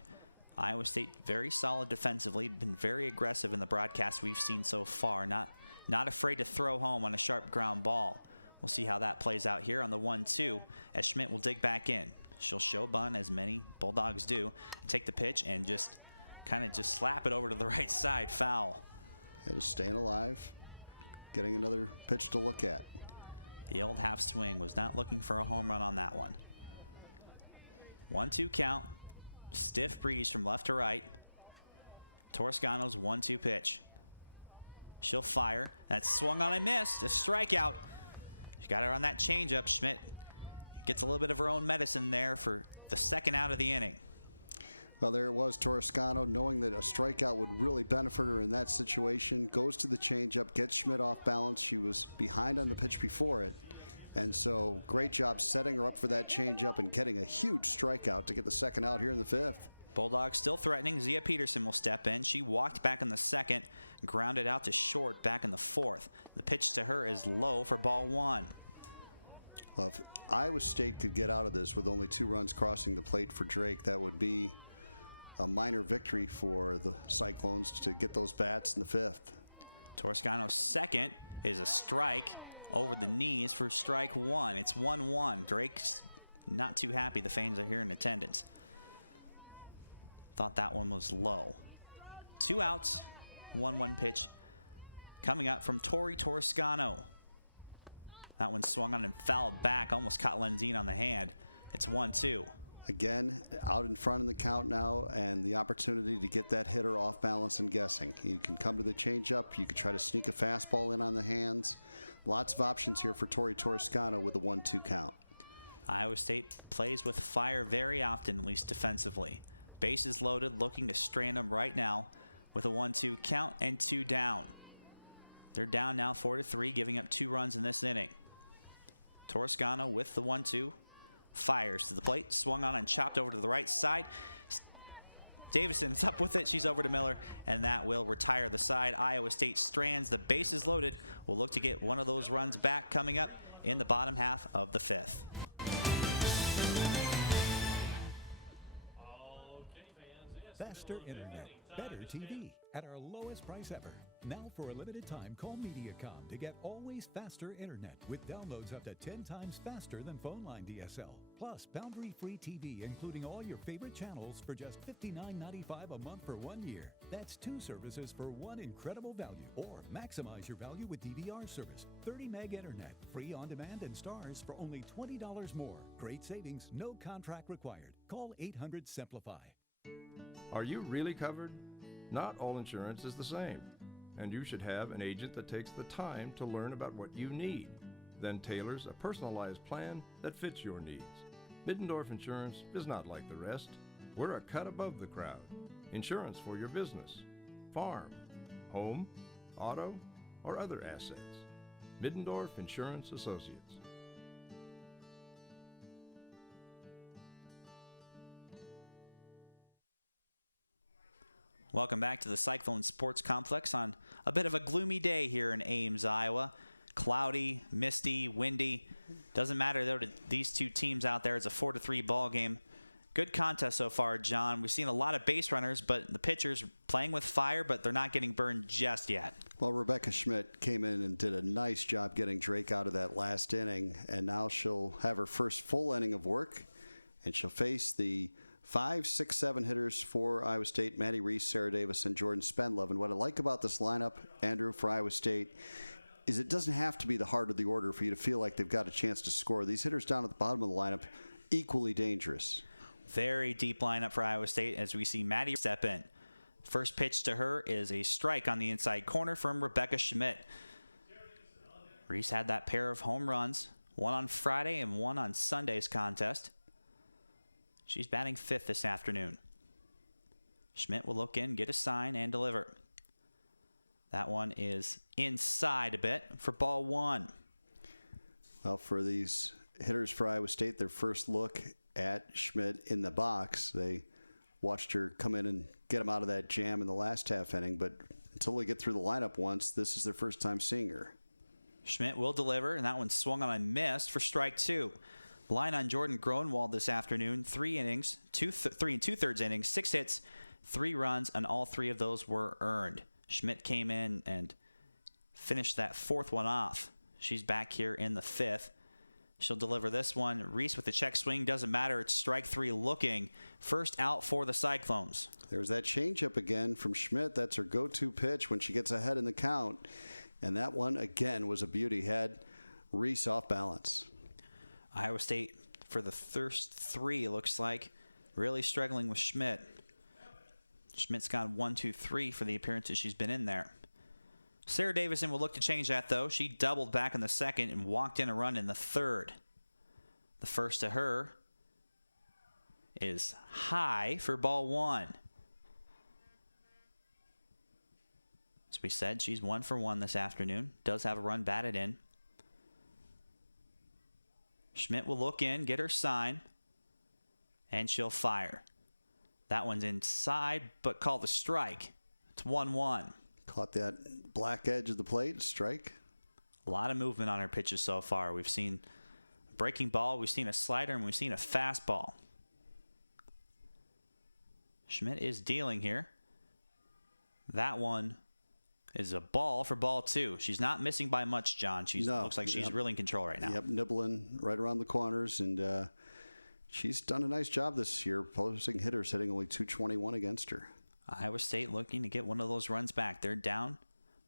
Iowa State very solid defensively, been very aggressive in the broadcast we've seen so far. Not afraid to throw home on a sharp ground ball. We'll see how that plays out here on the 1-2 as Schmidt will dig back in. She'll show bunt, as many Bulldogs do, take the pitch and just slap it over to the right side. Foul. Yeah, just staying alive, getting another pitch to look at. The old half swing was not looking for a home run on that one. 1-2 count. Stiff breeze from left to right. Toscano's 1-2 pitch. She'll fire. That's swung on and missed. A strikeout. She got her on that changeup. Schmidt gets a little bit of her own medicine there for the second out of the inning. Well, there it was, Toscano, knowing that a strikeout would really benefit her in that situation, goes to the changeup, gets Schmidt off balance. She was behind on the pitch before it. And so great job setting her up for that changeup and getting a huge strikeout to get the second out here in the fifth. Bulldogs still threatening. Zia Peterson will step in. She walked back in the second, grounded out to short back in the fourth. The pitch to her is low for ball one. Well, if Iowa State could get out of this with only 2 runs crossing the plate for Drake, that would be a minor victory for the Cyclones to get those bats in the fifth. Toscano's second is a strike over the knees for strike one. It's 1-1. Drake's not too happy the fans are here in attendance. Thought that one was low. 2 outs, 1-1 pitch coming up from Tori Toscano. That one swung on and fouled back, almost caught Lenzine on the hand. It's 1-2. Again, out in front in the count now, and the opportunity to get that hitter off balance and guessing. You can come to the changeup. You could try to sneak a fastball in on the hands. Lots of options here for Tori Toscano with a 1-2 count. Iowa State plays with fire very often, at least defensively. Bases loaded, looking to strand them right now with a 1-2 count and 2 down. They're down now 4-3, giving up 2 runs in this inning. Toscano with the 1-2. Fires to the plate, swung on and chopped over to the right side. Davison's up with it. She's over to Miller, and that will retire the side. Iowa State strands the bases loaded. We'll look to get one of those runs back coming up in the bottom half of the fifth. Faster internet, better TV at our lowest price ever. Now for a limited time, call Mediacom to get always faster internet with downloads up to 10 times faster than phone line DSL. Plus, boundary-free TV, including all your favorite channels for just $59.95 a month for 1 year. That's 2 services for one incredible value. Or maximize your value with DVR service. 30 meg internet, free on demand and stars for only $20 more. Great savings, no contract required. Call 800-SIMPLIFY. Are you really covered? Not all insurance is the same, and you should have an agent that takes the time to learn about what you need, then tailors a personalized plan that fits your needs. Middendorf Insurance is not like the rest. We're a cut above the crowd. Insurance for your business, farm, home, auto, or other assets. Middendorf Insurance Associates. Welcome back to the Cyclone Sports Complex on a bit of a gloomy day here in Ames, Iowa. Cloudy, misty, windy. Doesn't matter, though, to these two teams out there. It's a 4-3 ball game. Good contest so far, John. We've seen a lot of base runners, but the pitchers playing with fire, but they're not getting burned just yet. Well, Rebecca Schmidt came in and did a nice job getting Drake out of that last inning, and now she'll have her first full inning of work, and she'll face the 5, 6, 7 hitters for Iowa State: Maddie Reese, Sarah Davis, and Jordan Spendlove. And what I like about this lineup, Andrew, for Iowa State, is it doesn't have to be the heart of the order for you to feel like they've got a chance to score. These hitters down at the bottom of the lineup, equally dangerous. Very deep lineup for Iowa State as we see Maddie step in. First pitch to her is a strike on the inside corner from Rebecca Schmidt. Reese had that pair of home runs, one on Friday and one on Sunday's contest. She's batting 5th this afternoon. Schmidt will look in, get a sign, and deliver. That one is inside a bit for ball one. Well, for these hitters for Iowa State, their first look at Schmidt in the box, they watched her come in and get him out of that jam in the last half inning, but until they get through the lineup once, this is their first time seeing her. Schmidt will deliver, and that one swung on and missed for strike 2. Line on Jordan Gronwald this afternoon, 3 innings, 3 2/3 innings, 6 hits, 3 runs, and all 3 of those were earned. Schmidt came in and finished that 4th one off. She's back here in the 5th. She'll deliver this one. Reese with the check swing, doesn't matter. It's strike 3 looking. First out for the Cyclones. There's that changeup again from Schmidt. That's her go-to pitch when she gets ahead in the count. And that one, again, was a beauty. Had Reese off balance. Iowa State, for the first 3, it looks like, really struggling with Schmidt. Schmidt's gone 1, 2, 3 for the appearances she's been in there. Sarah Davison will look to change that, though. She doubled back in the 2nd and walked in a run in the 3rd. The first to her is high for ball 1. As we said, she's 1 for 1 this afternoon. Does have a run batted in. Schmidt will look in, get her sign, and she'll fire. That one's inside, but called a strike. It's 1-1. Caught that black edge of the plate, strike. A lot of movement on her pitches so far. We've seen a breaking ball, we've seen a slider, and we've seen a fastball. Schmidt is dealing here. That one is a ball for ball 2. She's not missing by much, John. Looks like she's really in control right now. Yep, nibbling right around the corners, and she's done a nice job this year, posting hitters hitting only .221 against her. Iowa State looking to get one of those runs back. They're down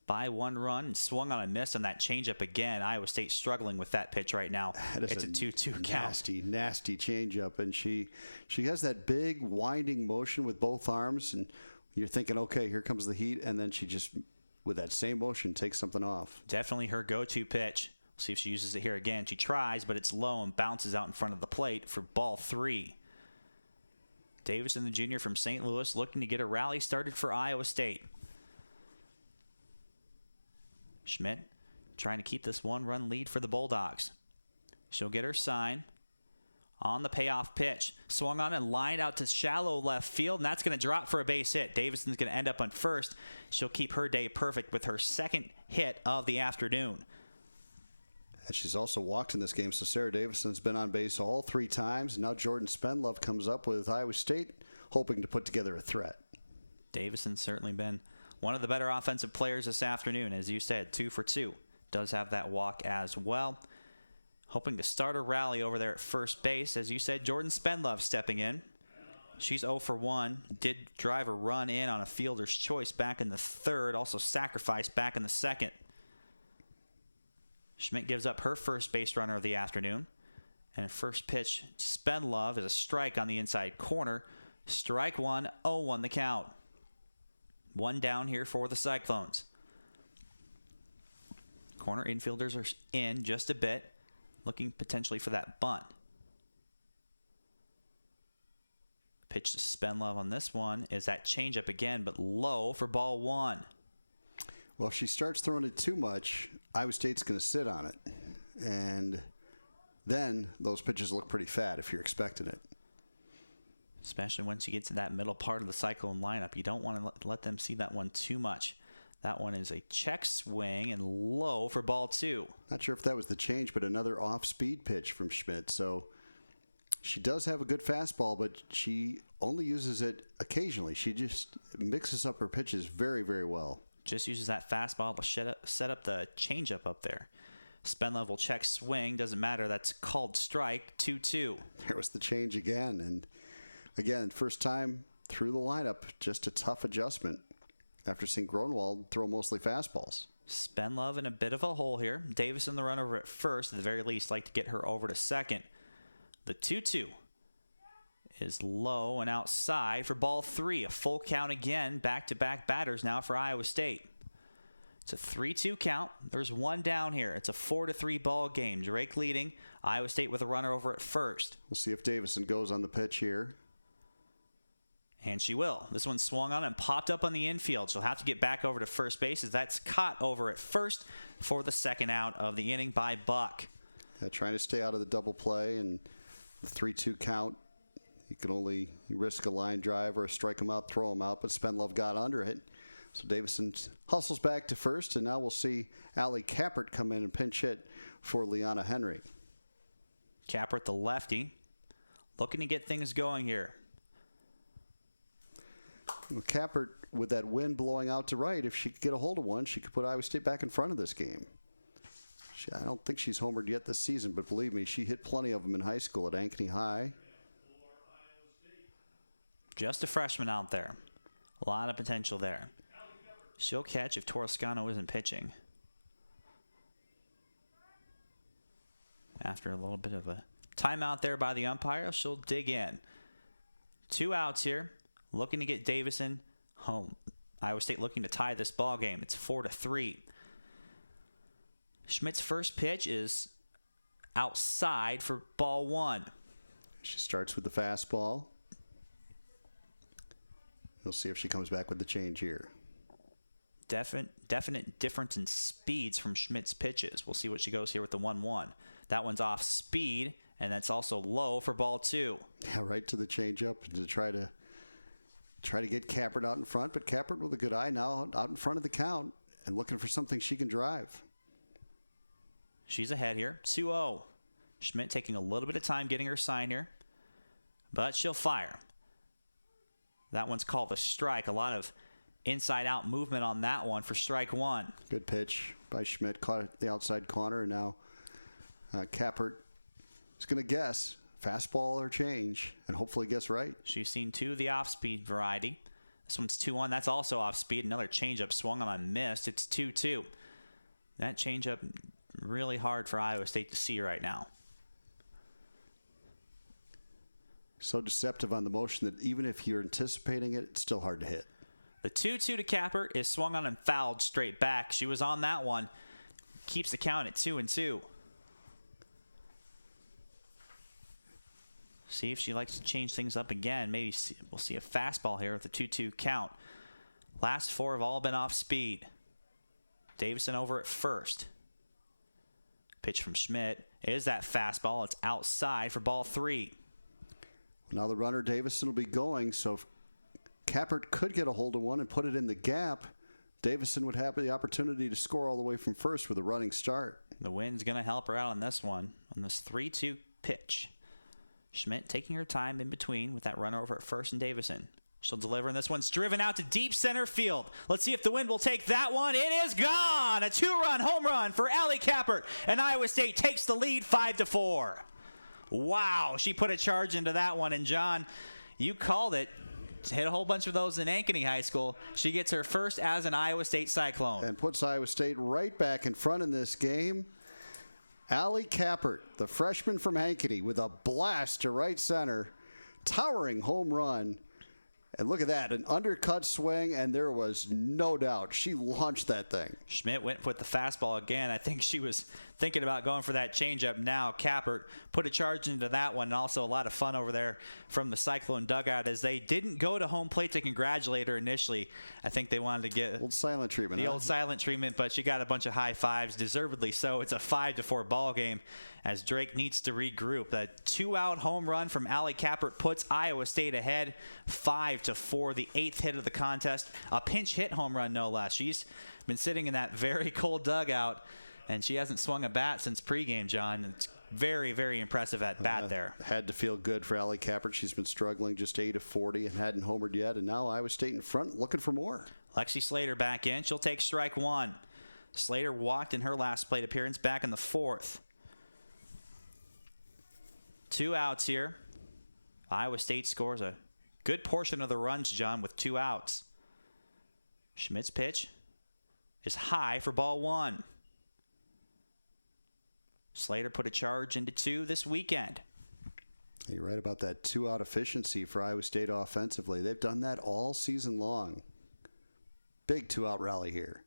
by 1 run and swung on a miss on that changeup again. Iowa State struggling with that pitch right now. It's a 2-2 count. Nasty changeup, and she has that big winding motion with both arms, and you're thinking, okay, here comes the heat, and then she just, with that same motion, takes something off. Definitely her go-to pitch. See if she uses it here again. She tries, but it's low and bounces out in front of the plate for ball 3. Davison, the junior from St. Louis, looking to get a rally started for Iowa State. Schmidt trying to keep this 1-run lead for the Bulldogs. She'll get her sign on the payoff pitch. Swung on and lined out to shallow left field, and that's going to drop for a base hit. Davison's going to end up on first. She'll keep her day perfect with her second hit of the afternoon. And she's also walked in this game, so Sarah Davison's been on base all 3 times. Now Jordan Spendlove comes up with Iowa State, hoping to put together a threat. Davison's certainly been one of the better offensive players this afternoon. As you said, 2 for 2. Does have that walk as well. Hoping to start a rally over there at first base. As you said, Jordan Spendlove stepping in. She's 0 for 1. Did drive a run in on a fielder's choice back in the 3rd. Also sacrificed back in the 2nd. Schmidt gives up her first base runner of the afternoon. And first pitch, Spendlove is a strike on the inside corner. Strike 1, 0-1 the count. 1 down here for the Cyclones. Corner infielders are in just a bit, looking potentially for that bunt. Pitch to Spendlove on this one is that changeup again, but low for ball 1. Well, if she starts throwing it too much, Iowa State's going to sit on it. And then those pitches look pretty fat if you're expecting it. Especially once you get to that middle part of the Cyclone lineup. You don't want to let them see that one too much. That one is a check swing and low for ball 2. Not sure if that was the change, but another off-speed pitch from Schmidt. So she does have a good fastball, but she only uses it occasionally. She just mixes up her pitches very, very well. Just uses that fastball to set up the changeup up there. Spendlove will check swing. Doesn't matter. That's called strike. 2-2. There was the change again. And again, first time through the lineup, just a tough adjustment after seeing Gronwald throw mostly fastballs. Spendlove in a bit of a hole here. Davison the runner over at first. At the very least, like to get her over to second. The 2-2 is low and outside for ball 3. A full count again. Back-to-back batters now for Iowa State. It's a 3-2 count. There's 1 down here. It's a 4-3 ball game. Drake leading. Iowa State with a runner over at first. We'll see if Davison goes on the pitch here. And she will. This one swung on and popped up on the infield. She'll have to get back over to first base as that's caught over at first for the second out of the inning by Buck. Yeah, trying to stay out of the double play and the 3-2 count. You can only risk a line drive or strike him out, throw him out, but Spendlove got under it. So Davison hustles back to first, and now we'll see Allie Kappert come in and pinch hit for Liana Henry. Kappert, the lefty, looking to get things going here. Well, Kappert, with that wind blowing out to right, if she could get a hold of one, she could put Iowa State back in front of this game. I don't think she's homered yet this season, but believe me, she hit plenty of them in high school at Ankeny High. Just a freshman out there. A lot of potential there. She'll catch if Torrescano isn't pitching. After a little bit of a timeout there by the umpire, she'll dig in. 2 outs here. Looking to get Davison home. Iowa State looking to tie this ball game. It's 4-3. Schmidt's first pitch is outside for ball 1. She starts with the fastball. We'll see if she comes back with the change here. Definite difference in speeds from Schmidt's pitches. We'll see what she goes here with the 1-1. That one's off speed, and that's also low for ball 2. Yeah, right to the changeup to try to get Kappert out in front, but Kappert with a good eye now out in front of the count and looking for something she can drive. She's ahead here, 2-0. Schmidt taking a little bit of time getting her sign here, but she'll fire. That one's called a strike. A lot of inside-out movement on that one for strike 1. Good pitch by Schmidt. Caught it the outside corner, and now Kappert is going to guess fastball or change and hopefully guess right. She's seen 2 of the off-speed variety. This one's 2-1. That's also off-speed. Another changeup swung on and missed. It's 2-2. That changeup really hard for Iowa State to see right now. So deceptive on the motion that even if you're anticipating it, it's still hard to hit. The 2-2 to Kappert is swung on and fouled straight back. She was on that one. Keeps the count at 2-2. See if she likes to change things up again. Maybe we'll see a fastball here with the 2-2 count. Last 4 have all been off speed. Davison over at first. Pitch from Schmidt is that fastball. It's outside for ball 3. Now the runner Davison will be going, so if Kappert could get a hold of one and put it in the gap, Davison would have the opportunity to score all the way from first with a running start. The wind's going to help her out on this one, on this 3-2 pitch. Schmidt taking her time in between with that runner over at first and Davison. She'll deliver, and this one's driven out to deep center field. Let's see if the wind will take that one. It is gone! A 2-run home run for Allie Kappert, and Iowa State takes the lead 5-4. Wow, she put a charge into that one, and John, you called it. Hit a whole bunch of those in Ankeny High School. She gets her first as an Iowa State Cyclone. And puts Iowa State right back in front in this game. Allie Kappert, the freshman from Ankeny, with a blast to right center. Towering home run. And look at that, an undercut swing, and there was no doubt she launched that thing. Schmidt went with the fastball again. I think she was thinking about going for that changeup now. Kappert put a charge into that one, and also a lot of fun over there from the Cyclone dugout as they didn't go to home plate to congratulate her initially. I think they wanted to get old silent treatment. Old silent treatment, but she got a bunch of high fives, deservedly so. It's a 5-4 ball game as Drake needs to regroup. That 2-out home run from Allie Kappert puts Iowa State ahead 5-4, the 8th hit of the contest. A pinch hit home run, no less. She's been sitting in that very cold dugout, and she hasn't swung a bat since pregame, John. It's very, very impressive at bat there. Had to feel good for Allie Kappert. She's been struggling, just 8 of 40 and hadn't homered yet, and now Iowa State in front looking for more. Lexi Slater back in. She'll take strike 1. Slater walked in her last plate appearance back in the 4th. 2 outs here. Iowa State scores a good portion of the runs, John, with 2 outs. Schmidt's pitch is high for ball 1. Slater put a charge into 2 this weekend. You're right about that 2-out efficiency for Iowa State offensively. They've done that all season long. Big 2-out rally here.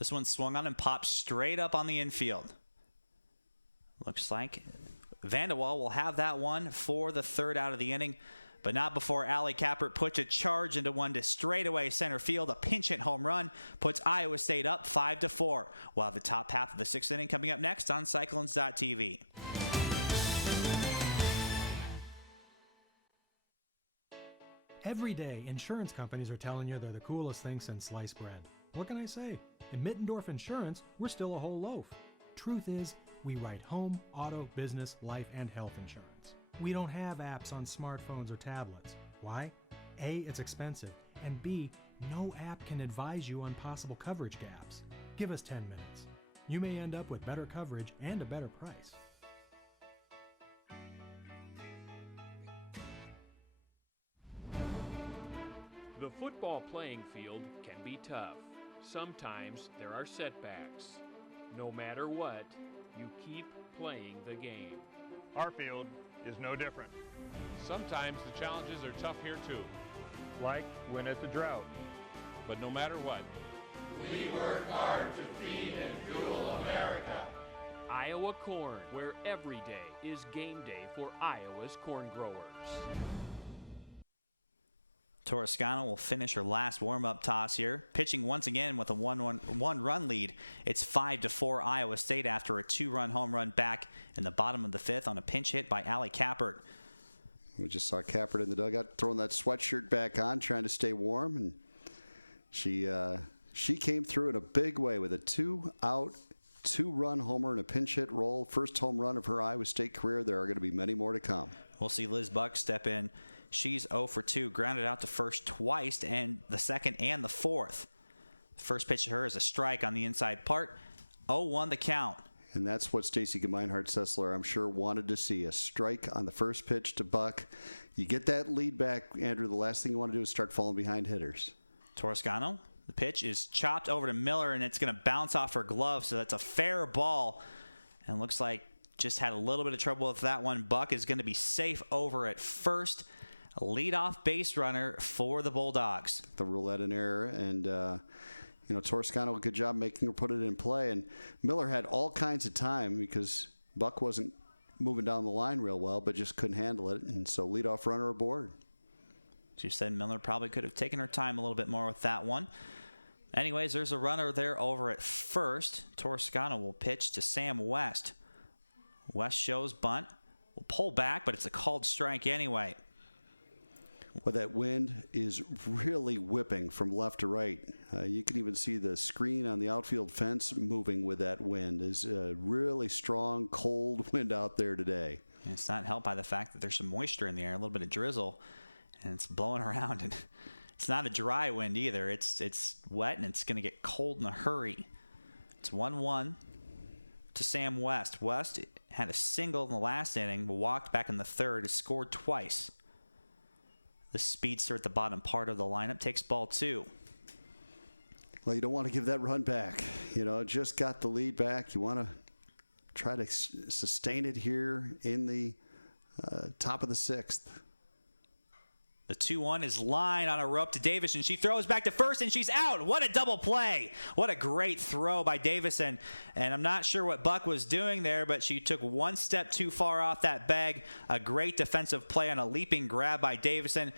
This one swung on and popped straight up on the infield. Looks like Vanderwall will have that one for the 3rd out of the inning, but not before Allie Kappert puts a charge into one to straightaway center field. A pinch hit home run puts Iowa State up 5-4. We'll have the top half of the 6th inning coming up next on Cyclones.tv. Every day, insurance companies are telling you they're the coolest thing since sliced bread. What can I say? In Mittendorf Insurance, we're still a whole loaf. Truth is, we write home, auto, business, life, and health insurance. We don't have apps on smartphones or tablets. Why? A, it's expensive, and B, no app can advise you on possible coverage gaps. Give us 10 minutes. You may end up with better coverage and a better price. The football playing field can be tough. Sometimes there are setbacks. No matter what, you keep playing the game. Our field is no different. Sometimes the challenges are tough here too. Like when it's a drought. But no matter what, we work hard to feed and fuel America. Iowa Corn, where every day is game day for Iowa's corn growers. Toscano will finish her last warm-up toss here, pitching once again with a one-run lead. It's 5-4 Iowa State after a 2-run home run back in the bottom of the 5th on a pinch hit by Allie Kappert. We just saw Kappert in the dugout throwing that sweatshirt back on, trying to stay warm, and she came through in a big way with a 2-out, 2-run homer and a pinch hit roll. First home run of her Iowa State career. There are going to be many more to come. We'll see Liz Buck step in. She's 0 for 2, grounded out to first twice, and the second and the fourth. First pitch to her is a strike on the inside part. 0-1 the count. And that's what Stacy Gemeinhardt-Sessler, I'm sure, wanted to see. A strike on the first pitch to Buck. You get that lead back, Andrew, the last thing you want to do is start falling behind hitters. Toscano, the pitch is chopped over to Miller, and it's going to bounce off her glove, so that's a fair ball. And looks like just had a little bit of trouble with that one. Buck is going to be safe over at first. A leadoff base runner for the Bulldogs. The roulette and error, and Toscano, good job making her put it in play. And Miller had all kinds of time because Buck wasn't moving down the line real well, but just couldn't handle it. And so leadoff runner aboard. She said Miller probably could have taken her time a little bit more with that one. Anyways, there's a runner there over at first. Toscano will pitch to Sam West. West shows bunt. Will pull back, but it's a called strike anyway. Well, that wind is really whipping from left to right. You can even see the screen on the outfield fence moving with that wind. It's a really strong, cold wind out there today. And it's not helped by the fact that there's some moisture in the air, a little bit of drizzle, and it's blowing around. And it's not a dry wind either. It's wet, and it's going to get cold in a hurry. It's 1-1 to Sam West. West had a single in the last inning, but walked back in the third, has scored twice. The speedster at the bottom part of the lineup takes ball 2. Well, you don't want to give that run back. Just got the lead back. You want to try to sustain it here in the top of the 6th. The 2-1 is lined on a rope to Davison. She throws back to first, and she's out. What a double play. What a great throw by Davison. And I'm not sure what Buck was doing there, but she took one step too far off that bag. A great defensive play on a leaping grab by Davison.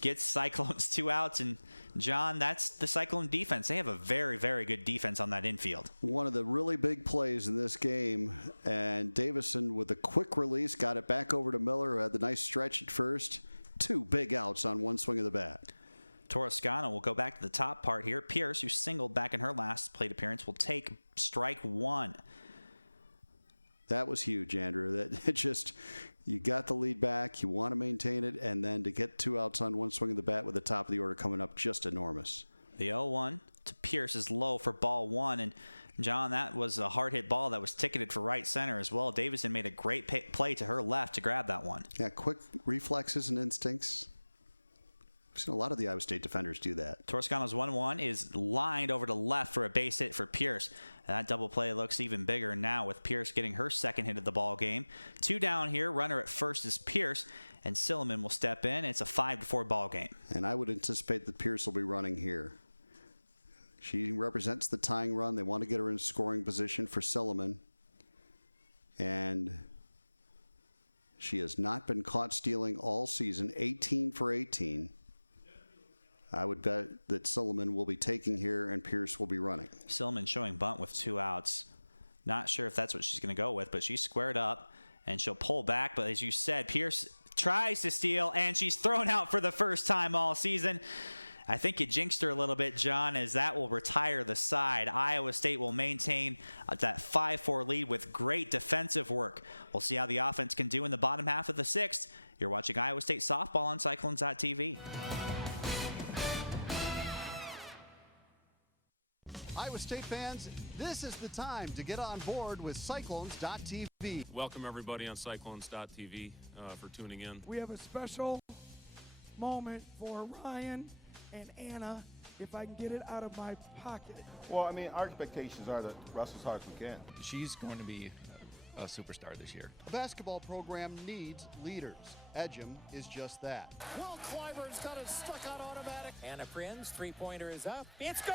Gets Cyclones 2 outs. And, John, that's the Cyclone defense. They have a very, very good defense on that infield. One of the really big plays in this game. And Davison, with a quick release, got it back over to Miller, who had the nice stretch at first. 2 big outs on one swing of the bat. Toscano will go back to the top part here. Pierce, who singled back in her last plate appearance, will take strike 1. That was huge, Andrew. That just, you got the lead back, you want to maintain it, and then to get 2 outs on one swing of the bat with the top of the order coming up, just enormous. The 0-1 to Pierce is low for ball 1, and John, that was a hard-hit ball that was ticketed for right center as well. Davison made a great play to her left to grab that one. Yeah, quick reflexes and instincts. I've seen a lot of the Iowa State defenders do that. Toscano's 1-1 is lined over to left for a base hit for Pierce. That double play looks even bigger now with Pierce getting her second hit of the ball game. 2 down here. Runner at first is Pierce, and Silliman will step in. It's a 5-4 ball game. And I would anticipate that Pierce will be running here. She represents the tying run. They want to get her in scoring position for Silliman. And she has not been caught stealing all season, 18 for 18. I would bet that Silliman will be taking here and Pierce will be running. Silliman showing bunt with 2 outs. Not sure if that's what she's going to go with, but she's squared up and she'll pull back. But as you said, Pierce tries to steal and she's thrown out for the first time all season. I think you jinxed her a little bit, John, as that will retire the side. Iowa State will maintain that 5-4 lead with great defensive work. We'll see how the offense can do in the bottom half of the 6th. You're watching Iowa State softball on Cyclones.tv. Iowa State fans, this is the time to get on board with Cyclones.tv. Welcome everybody on Cyclones.tv for tuning in. We have a special moment for Ryan and Anna, if I can get it out of my pocket. Well, our expectations are that Russell's hard as we can. She's going to be a superstar this year. A basketball program needs leaders. Edgem is just that. Will Clyburne's got it stuck on automatic. Anna Prinz, 3-pointer is up. It's good.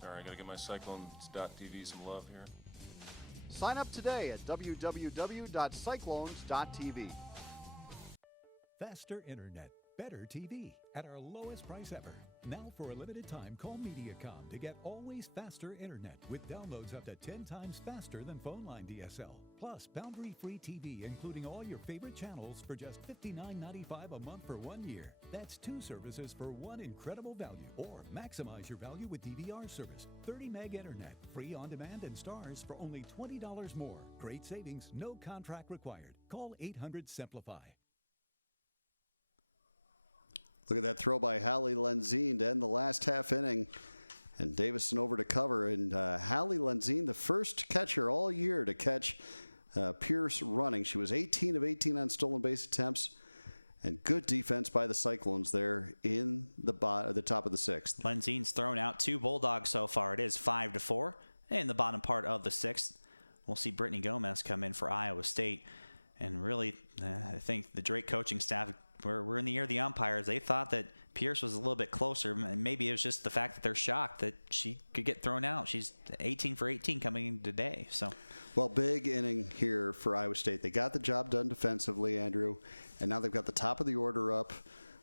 Sorry, I got to give my Cyclones.tv some love here. Sign up today at www.cyclones.tv. Faster internet. Better TV at our lowest price ever. Now for a limited time, call Mediacom to get always faster internet with downloads up to 10 times faster than phone line DSL. Plus, boundary-free TV, including all your favorite channels for just $59.95 a month for 1 year. That's 2 services for one incredible value. Or maximize your value with DVR service. 30 meg internet, free on demand and stars for only $20 more. Great savings, no contract required. Call 800-SIMPLIFY. Look at that throw by Hallie Lenzine to end the last half inning. And Davison over to cover. And Hallie Lenzine, the first catcher all year to catch Pierce running. She was 18 of 18 on stolen base attempts. And good defense by the Cyclones there in the top of the 6th. Lenzine's thrown out 2 Bulldogs so far. It is 5-4 in the bottom part of the 6th. We'll see Brittany Gomez come in for Iowa State. And really, I think the Drake coaching staff, we're in the ear of the umpires. They thought that Pierce was a little bit closer, and maybe it was just the fact that they're shocked that she could get thrown out. She's 18 for 18 coming in today. So, well, big inning here for Iowa State. They got the job done defensively, Andrew, and now they've got the top of the order up.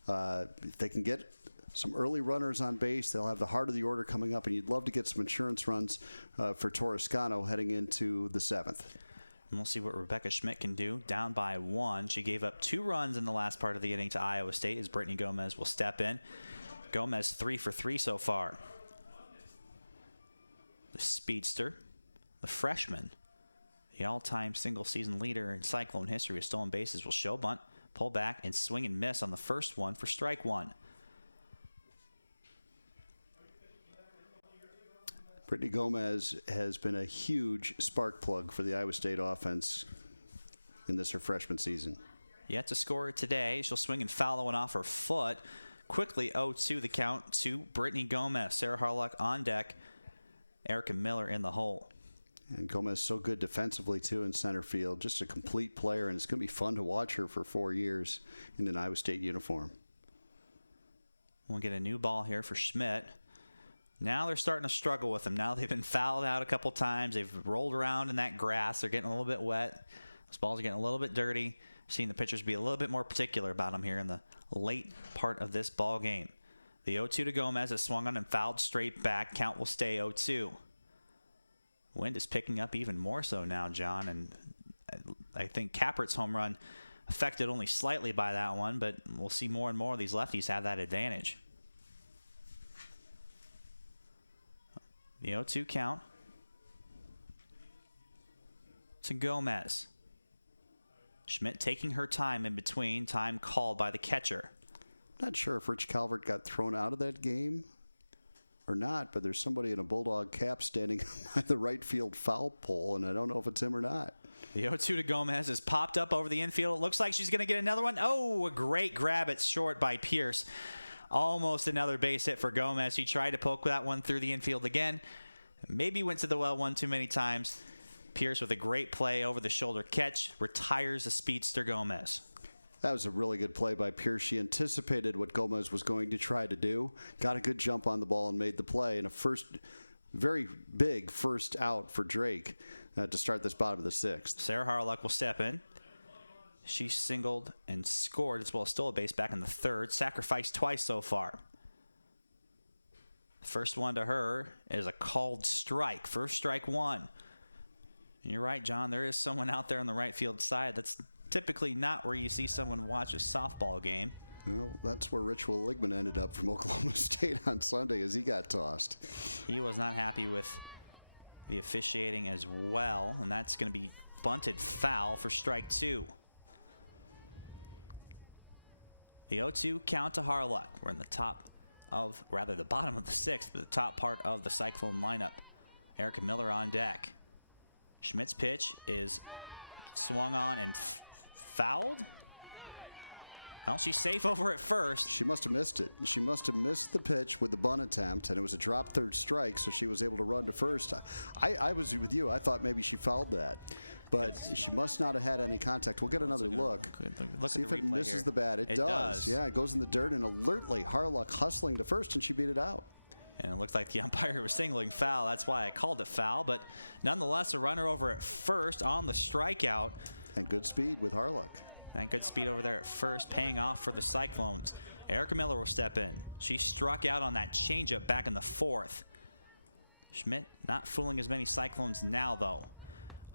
If they can get some early runners on base, they'll have the heart of the order coming up, and you'd love to get some insurance runs for Torrescano heading into the 7th. And we'll see what Rebecca Schmidt can do. Down by 1. She gave up 2 runs in the last part of the inning to Iowa State as Brittany Gomez will step in. Gomez 3 for 3 so far. The speedster, the freshman, the all-time single-season leader in Cyclone history with stolen bases will show bunt, pull back, and swing and miss on the first one for strike 1. Brittany Gomez has been a huge spark plug for the Iowa State offense in this her freshman season. Yet to score today. She'll swing and foul one off her foot. Quickly 0-2 the count to Brittany Gomez. Sarah Harlock on deck. Erica Miller in the hole. And Gomez so good defensively, too, in center field. Just a complete player, and it's going to be fun to watch her for 4 years in an Iowa State uniform. We'll get a new ball here for Schmidt. Now they're starting to struggle with them. Now they've been fouled out a couple times. They've rolled around in that grass. They're getting a little bit wet. Those balls are getting a little bit dirty. Seeing the pitchers be a little bit more particular about them here in the late part of this ball game. The 0-2 to Gomez is swung on and fouled straight back. Count will stay 0-2. Wind is picking up even more so now, John. And I think Cappert's home run affected only slightly by that one, but we'll see more and more of these lefties have that advantage. The 0-2 count to Gomez. Schmidt taking her time in between, time called by the catcher. Not sure if Rich Calvert got thrown out of that game or not, but there's somebody in a Bulldog cap standing by the right field foul pole, and I don't know if it's him or not. The 0-2 to Gomez is popped up over the infield. It looks like she's going to get another one. Oh, a great grab it short by Pierce. Almost another base hit for Gomez. He tried to poke that one through the infield again. Maybe went to the well one too many times. Pierce with a great play over the shoulder catch retires the speedster Gomez. That was a really good play by Pierce. She anticipated what Gomez was going to try to do, got a good jump on the ball and made the play. And a very big first out for Drake to start this bottom of the 6th. Sarah Harlock will step in. She singled and scored as well as stole a base back in the 3rd. Sacrificed twice so far. First one to her is a called strike. First strike 1. And you're right, John. There is someone out there on the right field side. That's typically not where you see someone watch a softball game. Well, that's where Rich Willigman ended up from Oklahoma State on Sunday as he got tossed. He was not happy with the officiating as well, and that's going to be bunted foul for strike 2. The 0-2 count to Harlock. We're in the the bottom of the 6th, but the top part of the Cyclone lineup. Erica Miller on deck. Schmidt's pitch is swung on and fouled. Well, she's safe over at first. She must have missed it. She must have missed the pitch with the bunt attempt, and it was a drop 3rd strike, so she was able to run to first. I was with you. I thought maybe she fouled that, but she must not have had any contact. We'll get another look. See if it misses the bat. It does. Yeah, it goes in the dirt, and alertly, Harlock hustling to first, and she beat it out. And it looked like the umpire was signaling foul. That's why I called it foul. But nonetheless, a runner over at first on the strikeout. And good speed with Harlock. That good speed over there at first, paying off for the Cyclones. Erica Miller will step in. She struck out on that changeup back in the 4th. Schmidt not fooling as many Cyclones now, though.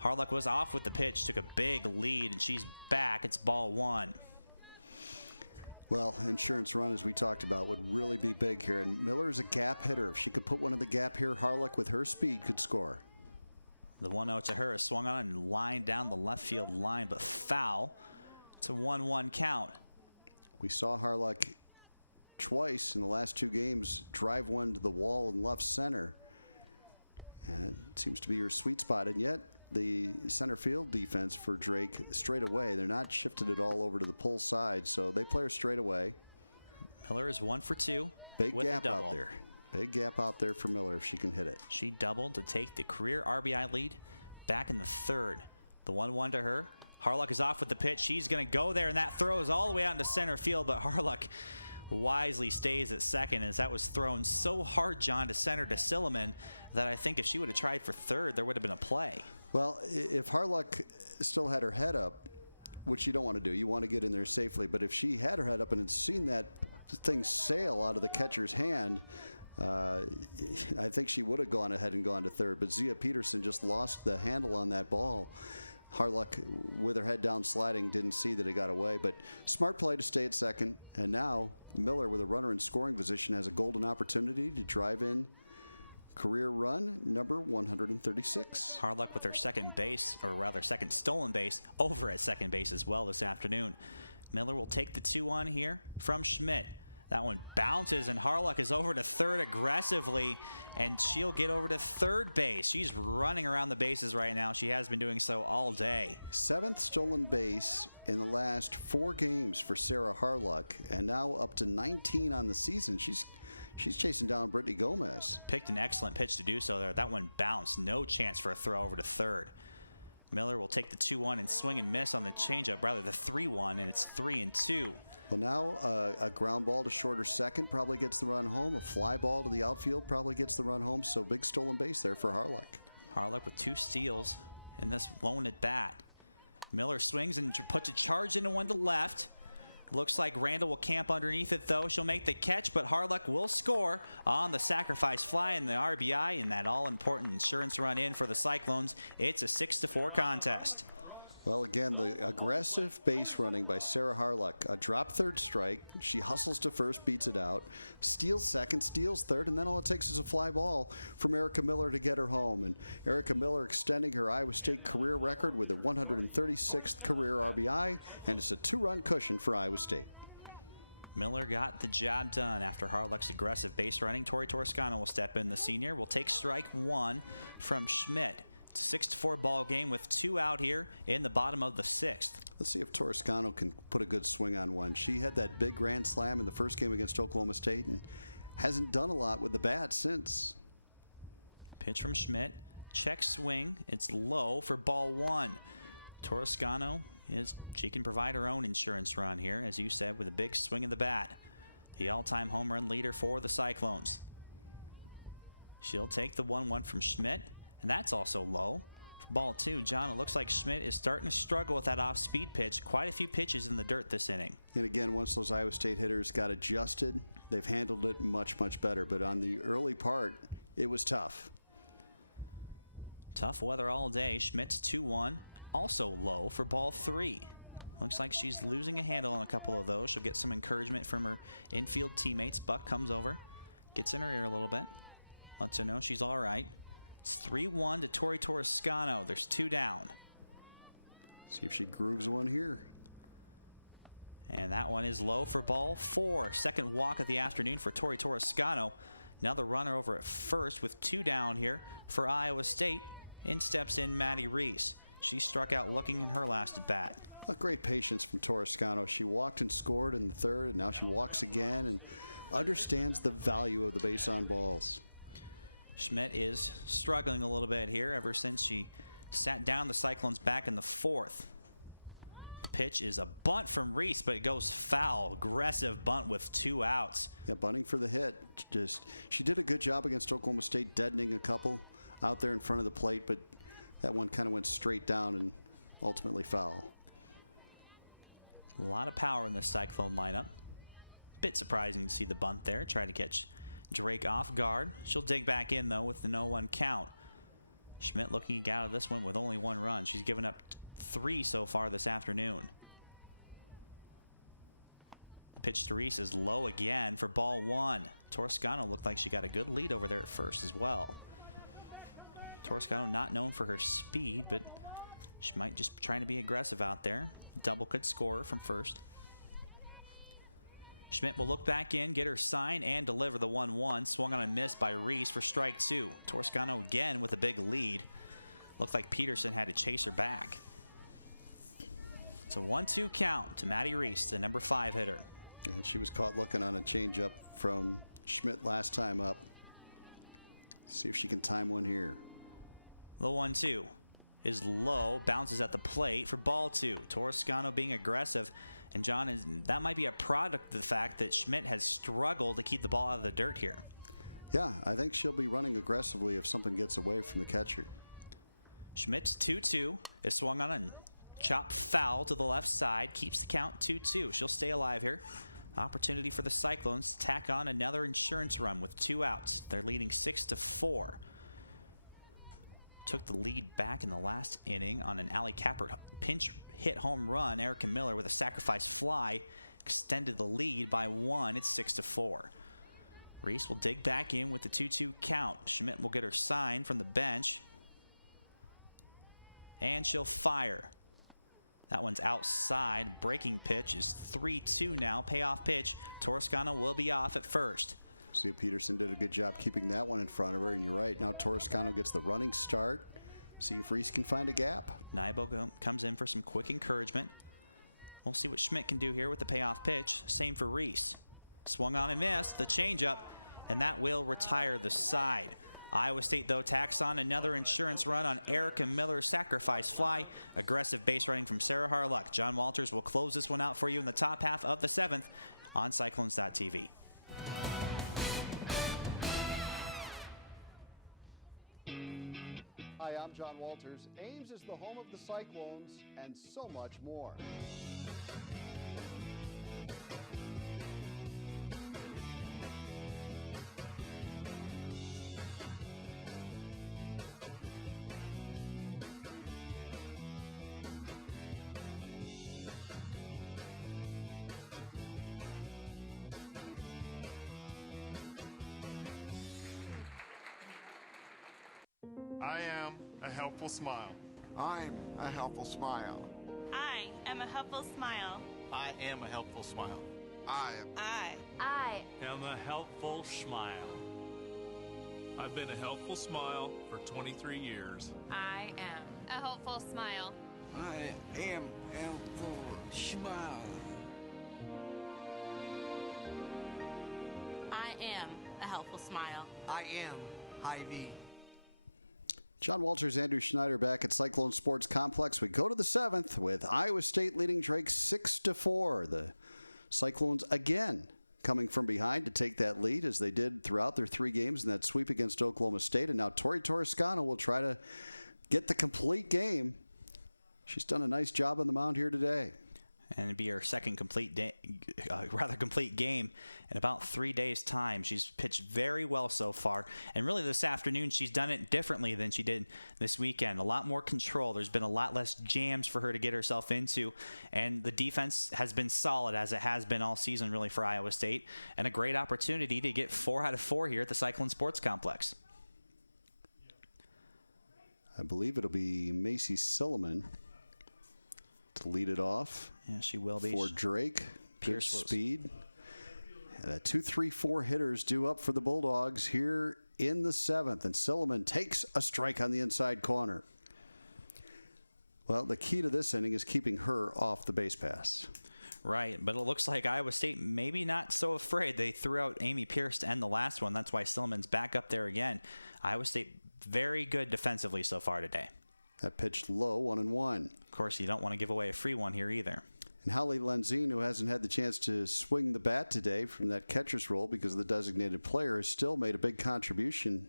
Harlock was off with the pitch, took a big lead, and she's back. It's ball 1. Well, insurance run, as we talked about, would really be big here. And Miller is a gap hitter. If she could put one in the gap here, Harlock, with her speed, could score. The 1-0 to her is swung on and lined down the left field line, but foul. It's a 1-1 count. We saw Harlock twice in the last 2 games drive one to the wall in left center. And it seems to be her sweet spot. And yet, the center field defense for Drake straight away, they're not shifted it all over to the pull side, so they play her straight away. Miller is 1 for 2. Big gap out there. Big gap out there for Miller if she can hit it. She doubled to take the career RBI lead back in the 3rd. The 1-1 to her. Harlock is off with the pitch. She's going to go there, and that throw is all the way out into center field, but Harlock wisely stays at second, as that was thrown so hard, John, to center to Silliman, that I think if she would have tried for 3rd, there would have been a play. Well, if Harlock still had her head up, which you don't want to do, you want to get in there safely, but if she had her head up and had seen that thing sail out of the catcher's hand, I think she would have gone ahead and gone to 3rd, but Zia Peterson just lost the handle on that ball. Harlock, with her head down sliding, didn't see that it got away, but smart play to stay at second, and now Miller, with a runner in scoring position, has a golden opportunity to drive in career run number 136. Harlock with her second base, or rather second stolen base, over at second base as well this afternoon. Miller will take the 2-1 here from Schmidt. That one bounces, and Harlock is over to 3rd aggressively, and she'll get over to 3rd base. She's running around the bases right now. She has been doing so all day. 7th stolen base in the last 4 games for Sarah Harlock, and now up to 19 on the season. She's chasing down Brittany Gomez. Picked an excellent pitch to do so there. That one bounced. No chance for a throw over to 3rd. Miller will take the 2-1 and swing and miss on the changeup, rather the 3-1, and it's 3-2. Well, now a ground ball to short or second probably gets the run home. A fly ball to the outfield probably gets the run home. So big stolen base there for Harlock. Harlock with 2 steals in this lone at bat. Miller swings and puts a charge into one to left. Looks like Randall will camp underneath it, though. She'll make the catch, but Harlock will score on the sacrifice fly and the RBI in that all-important insurance run in for the Cyclones. It's a 6-4 contest. Well, again, the aggressive base running by Sarah Harlock. A drop 3rd strike. She hustles to 1st, beats it out. Steals 2nd, steals 3rd, and then all it takes is a fly ball from Erica Miller to get her home. And Erica Miller extending her Iowa State career record with her 136th career RBI, and it's a 2-run cushion for Iowa State. Miller got the job done after Harlock's aggressive base running. Tori Toscano will step in. The senior will take strike 1 from Schmidt. It's a 6-4 ball game with 2 out here in the bottom of the 6th. Let's see if Toscano can put a good swing on one. She had that big grand slam in the first game against Oklahoma State and hasn't done a lot with the bat since. Pitch from Schmidt. Check swing. It's low for ball 1. Toscano she can provide her own insurance run here, as you said, with a big swing of the bat. The all-time home run leader for the Cyclones. She'll take the 1-1 from Schmidt. And that's also low. For ball 2, John, it looks like Schmidt is starting to struggle with that off-speed pitch. Quite a few pitches in the dirt this inning. And again, once those Iowa State hitters got adjusted, they've handled it much, much better. But on the early part, it was tough. Tough weather all day. Schmidt's 2-1, also low for ball 3. Looks like she's losing a handle on a couple of those. She'll get some encouragement from her infield teammates. Buck comes over, gets in her ear a little bit, lets her know she's all right. It's 3-1 to Tori Toscano. There's 2 down. See if she grooves one here. And that one is low for ball 4. Second walk of the afternoon for Tori Toscano. Now the runner over at first with 2 down here for Iowa State. In steps in Maddie Reese. She struck out looking in her last at bat. A great patience from Toscano. She walked and scored in the 3rd, and now she walks again and understands the value of the base on balls. Schmidt is struggling a little bit here ever since she sat down the Cyclones back in the 4th. The pitch is a bunt from Reese, but it goes foul. Aggressive bunt with 2 outs. Yeah, bunting for the hit. She did a good job against Oklahoma State, deadening a couple out there in front of the plate, but that one kind of went straight down and ultimately foul. A lot of power in this Cyclone lineup. Bit surprising to see the bunt there. Try to catch Drake off guard. She'll dig back in, though, with the 0-1 count. Schmidt looking to get out of this one with only 1 run. She's given up 3 so far this afternoon. The pitch to Reese is low again for ball 1. Toscano looked like she got a good lead over there at first as well. Toscano not known for her speed, but she might just be trying to be aggressive out there. Double could score from first. Schmidt will look back in, get her sign, and deliver the 1-1. Swung on a miss by Reese for strike 2. Toscano again with a big lead. Looked like Peterson had to chase her back. It's a 1-2 count to Maddie Reese, the number 5 hitter. And she was caught looking on a changeup from Schmidt last time up. See if she can time one here. The 1-2 is low, bounces at the plate for ball 2. Toscano being aggressive. And John, that might be a product of the fact that Schmidt has struggled to keep the ball out of the dirt here. Yeah, I think she'll be running aggressively if something gets away from the catcher. Schmidt's 2-2 is swung on and chopped foul to the left side. Keeps the count 2-2. She'll stay alive here. Opportunity for the Cyclones to tack on another insurance run with 2 outs. They're leading 6-4. Took the lead back in the last inning on an Allie Kappert pinch hit home run. Erica Miller with a sacrifice fly extended the lead by 1. It's 6-4. Reese will dig back in with the 2-2 count. Schmidt will get her sign from the bench. And she'll fire. That one's outside. Breaking pitch is 3-2 now. Payoff pitch. Toscano will be off at first. See, Peterson did a good job keeping that one in front of her, and you're right. Now Toscano gets the running start. See if Reese can find a gap. Nybo comes in for some quick encouragement. We'll see what Schmidt can do here with the payoff pitch. Same for Reese. Swung on and missed the changeup, and that will retire the side. Iowa State, though, tacks on another insurance run on Erica Miller's sacrifice fly. Aggressive base running from Sarah Harluck. John Walters will close this one out for you in the top half of the 7th on Cyclones.tv. Hi, I'm John Walters. Ames is the home of the Cyclones and so much more. I am a helpful smile. I'm a helpful smile. I am a helpful smile. I am a helpful smile. I am a helpful smile. I've been a helpful smile for 23 years. I am a helpful smile. I am helpful smile. I am a helpful smile. I am Hy-Vee. John Walters, Andrew Schneider back at Cyclone Sports Complex. We go to the 7th with Iowa State leading Drake 6-4. The Cyclones again coming from behind to take that lead as they did throughout their 3 games in that sweep against Oklahoma State. And now Tori Toscano will try to get the complete game. She's done a nice job on the mound here today. And it'd be her second complete game in about 3 days' time. She's pitched very well so far. And really this afternoon, she's done it differently than she did this weekend. A lot more control. There's been a lot less jams for her to get herself into. And the defense has been solid, as it has been all season, really, for Iowa State. And a great opportunity to get 4 out of 4 here at the Cyclone Sports Complex. I believe it'll be Macy Silliman to lead it off. Yeah, she will be. For Drake. Pierce good speed. And 2, 3, 4 hitters due up for the Bulldogs here in the 7th. And Silliman takes a strike on the inside corner. Well, the key to this inning is keeping her off the base pass. Right, but it looks like Iowa State maybe not so afraid. They threw out Amy Pierce to end the last one. That's why Silliman's back up there again. Iowa State very good defensively so far today. That pitched low, 1-1. Of course, you don't want to give away a free one here either. And Holly Lenzine, who hasn't had the chance to swing the bat today from that catcher's role because of the designated player, has still made a big contribution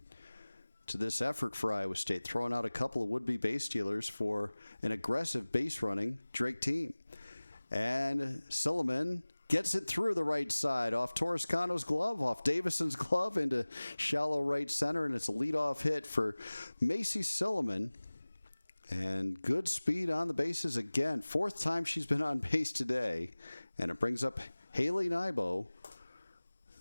to this effort for Iowa State, throwing out a couple of would-be base stealers for an aggressive base-running Drake team. And Silliman gets it through the right side off Toscano's glove, off Davison's glove into shallow right center, and it's a leadoff hit for Macy Silliman. And good speed on the bases again. 4th time she's been on base today. And it brings up Haley Nybo,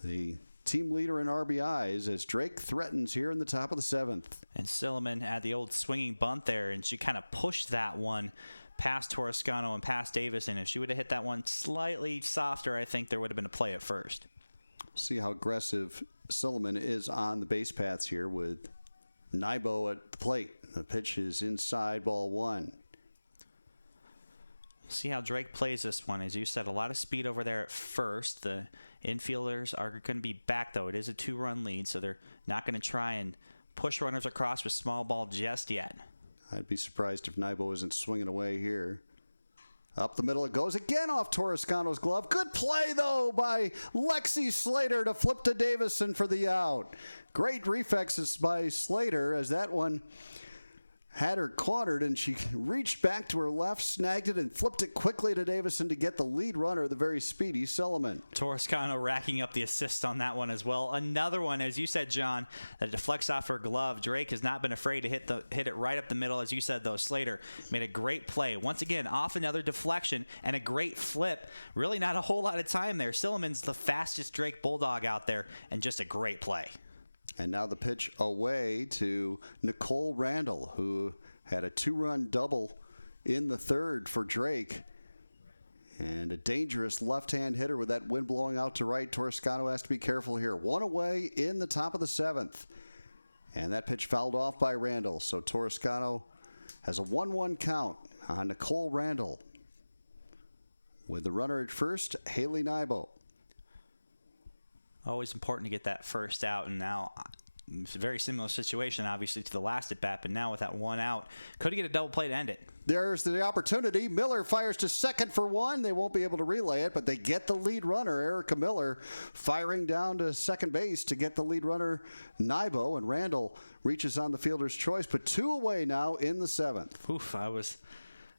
the team leader in RBIs, as Drake threatens here in the top of the 7th. And Silliman had the old swinging bunt there, and she kind of pushed that one past Toscano and past Davison. If she would have hit that one slightly softer, I think there would have been a play at first. See how aggressive Silliman is on the base paths here with Nybo at the plate. The pitch is inside, ball 1. See how Drake plays this one. As you said, a lot of speed over there at first. The infielders are going to be back, though. It is a 2-run lead, so they're not going to try and push runners across with small ball just yet. I'd be surprised if Nybo isn't swinging away here. Up the middle it goes again off Toscano's glove. Good play, though, by Lexi Slater to flip to Davison for the out. Great reflexes by Slater as that one had her cornered, and she reached back to her left, snagged it, and flipped it quickly to Davison to get the lead runner, the very speedy Silliman. Toscano racking up the assist on that one as well. Another one, as you said, John, that deflects off her glove. Drake has not been afraid to hit it right up the middle. As you said, though, Slater made a great play. Once again, off another deflection and a great flip. Really not a whole lot of time there. Silliman's the fastest Drake Bulldog out there, and just a great play. And now the pitch away to Nicole Randall, who had a 2-run double in the 3rd for Drake. And a dangerous left-hand hitter with that wind blowing out to right. Toscano has to be careful here. 1 away in the top of the 7th. And that pitch fouled off by Randall. So Toscano has a 1-1 count on Nicole Randall. With the runner at first, Haley Nybo. Always important to get that first out, and now it's a very similar situation, obviously, to the last at-bat, but now with that 1 out, could he get a double play to end it? There's the opportunity. Miller fires to second for 1. They won't be able to relay it, but they get the lead runner, Erica Miller, firing down to second base to get the lead runner, Nybo, and Randall reaches on the fielder's choice, but 2 away now in the 7th. Oof, I was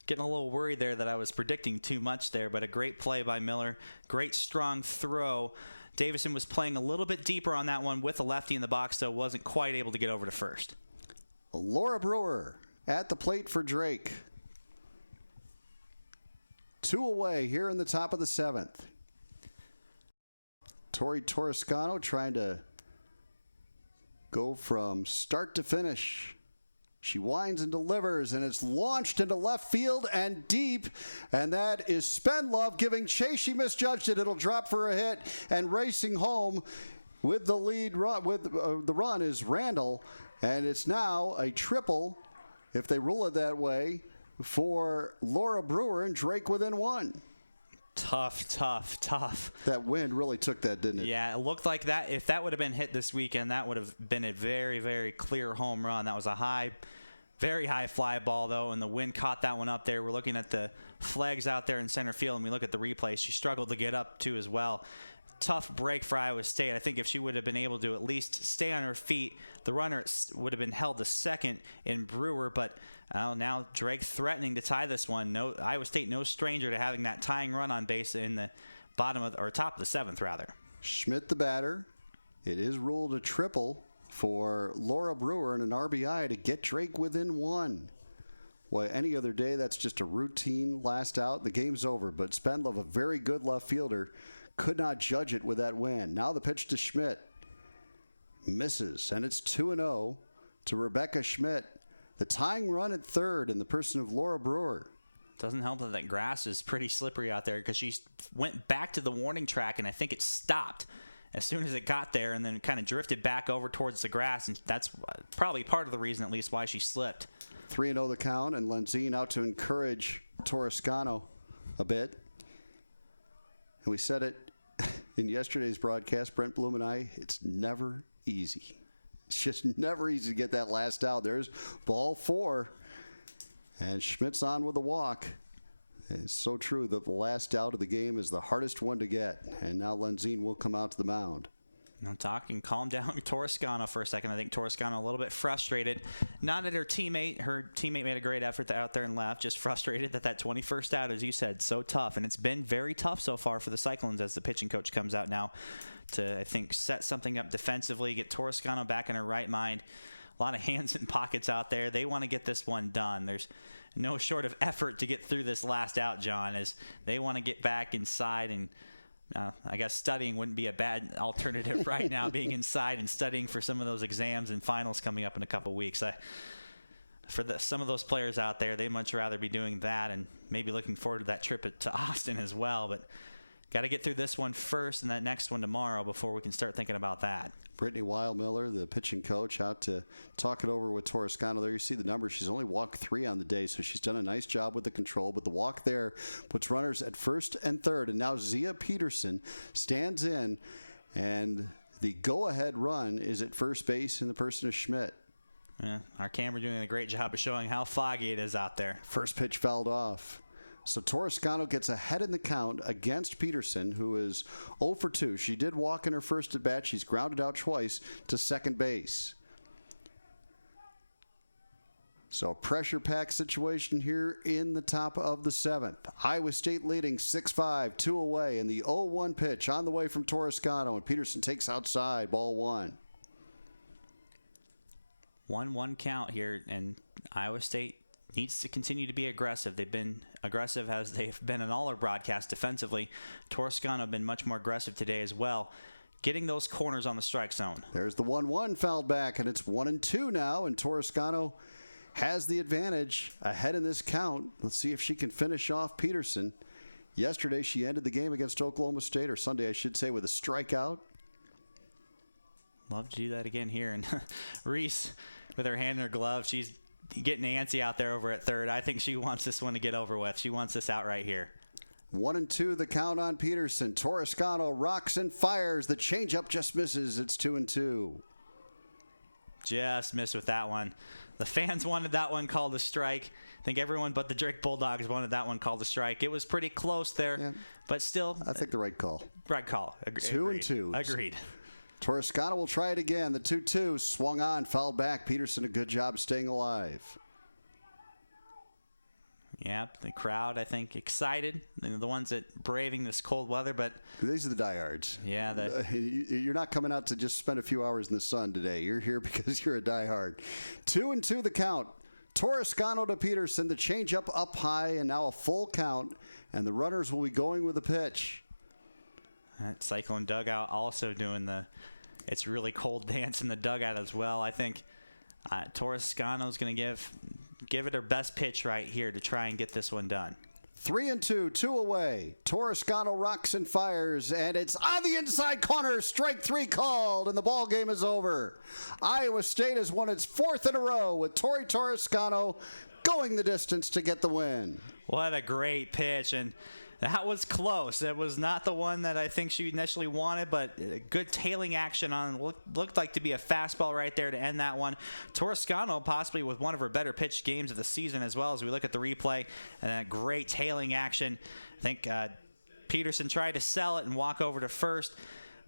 getting a little worried there that I was predicting too much there, but a great play by Miller. Great strong throw. Davison was playing a little bit deeper on that one with a lefty in the box, so wasn't quite able to get over to first. Laura Brewer at the plate for Drake. 2 away here in the top of the 7th. Tori Toscano trying to go from start to finish. She winds and delivers, and it's launched into left field and deep, and that is Spendlove giving chase. She misjudged it. It'll drop for a hit, and racing home with the lead run, the run is Randall, and it's now a triple, if they rule it that way, for Laura Brewer and Drake within 1. Tough. That wind really took that, didn't it? Yeah, it looked like that. If that would have been hit this weekend, that would have been a very, very clear home run. That was a very high fly ball, though, and the wind caught that one up there. We're looking at the flags out there in center field, and we look at the replay. She struggled to get up, too, as well. Tough break for Iowa State. I think if she would have been able to at least stay on her feet, the runner would have been held to second in Brewer. But now Drake threatening to tie this one. No, Iowa State no stranger to having that tying run on base in the top of the 7th, rather. Schmidt the batter. It is ruled a triple for Laura Brewer and an RBI to get Drake within 1. Well, any other day, that's just a routine last out. The game's over. But Spendlove, a very good left fielder, could not judge it with that win. Now the pitch to Schmidt. Misses, and it's 2-0 to Rebecca Schmidt. The tying run at 3rd in the person of Laura Brewer. Doesn't help that grass is pretty slippery out there because she went back to the warning track, and I think it stopped as soon as it got there and then kind of drifted back over towards the grass, and that's probably part of the reason at least why she slipped. 3-0 the count, and Lenzine out to encourage Toscano a bit. And we said it in yesterday's broadcast, Brent Bloom and I, it's never easy. It's just never easy to get that last out. There's ball 4, and Schmidt's on with a walk. It's so true that the last out of the game is the hardest one to get, and now Lenzine will come out to the mound. I'm talking, calm down Toscano for a second. I think Toscano a little bit frustrated. Not at her teammate. Her teammate made a great effort out there and left. Just frustrated that 21st out, as you said, so tough. And it's been very tough so far for the Cyclones as the pitching coach comes out now to, I think, set something up defensively, get Toscano back in her right mind. A lot of hands in pockets out there. They want to get this one done. There's no short of effort to get through this last out, John, as they want to get back inside and I guess studying wouldn't be a bad alternative right now, being inside and studying for some of those exams and finals coming up in a couple weeks. For some of those players out there, they'd much rather be doing that and maybe looking forward to that trip to Austin as well. But got to get through this one first and that next one tomorrow before we can start thinking about that. Brittany Wildmiller, the pitching coach, out to talk it over with Toscano. There you see the numbers. She's only walked 3 on the day, so she's done a nice job with the control. But the walk there puts runners at first and third. And now Zia Peterson stands in, and the go-ahead run is at first base in the person of Schmidt. Yeah, our camera doing a great job of showing how foggy it is out there. First pitch fouled off. So Toscano gets ahead in the count against Peterson, who is 0 for 2. She did walk in her first at bat. She's grounded out twice to second base. So pressure-packed situation here in the top of the 7th. Iowa State leading 6-5, 2 away, and the 0-1 pitch on the way from Toscano, and Peterson takes outside, ball 1. 1-1 count here, and Iowa State needs to continue to be aggressive. They've been aggressive as they've been in all our broadcasts defensively. Toscano have been much more aggressive today as well, getting those corners on the strike zone. There's the 1-1 fouled back, and it's 1-2 now, and Toscano has the advantage ahead in this count. Let's see if she can finish off Peterson. Yesterday, she ended the game against Oklahoma State, or Sunday, I should say, with a strikeout. Love to do that again here. And Reese, with her hand in her glove, she's getting antsy out there over at third. I think she wants this one to get over with. She wants this out right here. 1-2 the count on Peterson. Toscano rocks and fires. The changeup just misses. It's 2-2. Just missed with that one. The fans wanted that one called a strike. I think everyone but the Drake Bulldogs wanted that one called a strike. It was pretty close there, but still. I think the right call. Right call. 2-2. Agreed. Toscano will try it again. The 2-2 swung on, fouled back. Peterson, a good job staying alive. Yeah, the crowd, I think, excited. The ones that braving this cold weather, but these are the diehards. Yeah, you're not coming out to just spend a few hours in the sun today. You're here because you're a diehard. 2-2 the count. Toscano to Peterson. The changeup up high, and now a full count. And the runners will be going with the pitch. That Cyclone dugout also doing the it's really cold dance in the dugout as well. I think Toscano's going to give it her best pitch right here to try and get this one done. 3-2, 2 away. Toscano rocks and fires, and it's on the inside corner. Strike 3 called, and the ball game is over. Iowa State has won its 4th in a row with Tori Toscano going the distance to get the win. What a great pitch, and that was close. It was not the one that I think she initially wanted, but good tailing action on looked like to be a fastball right there to end that one. Toscano possibly with one of her better pitched games of the season as well as we look at the replay. And that great tailing action. I think Peterson tried to sell it and walk over to first,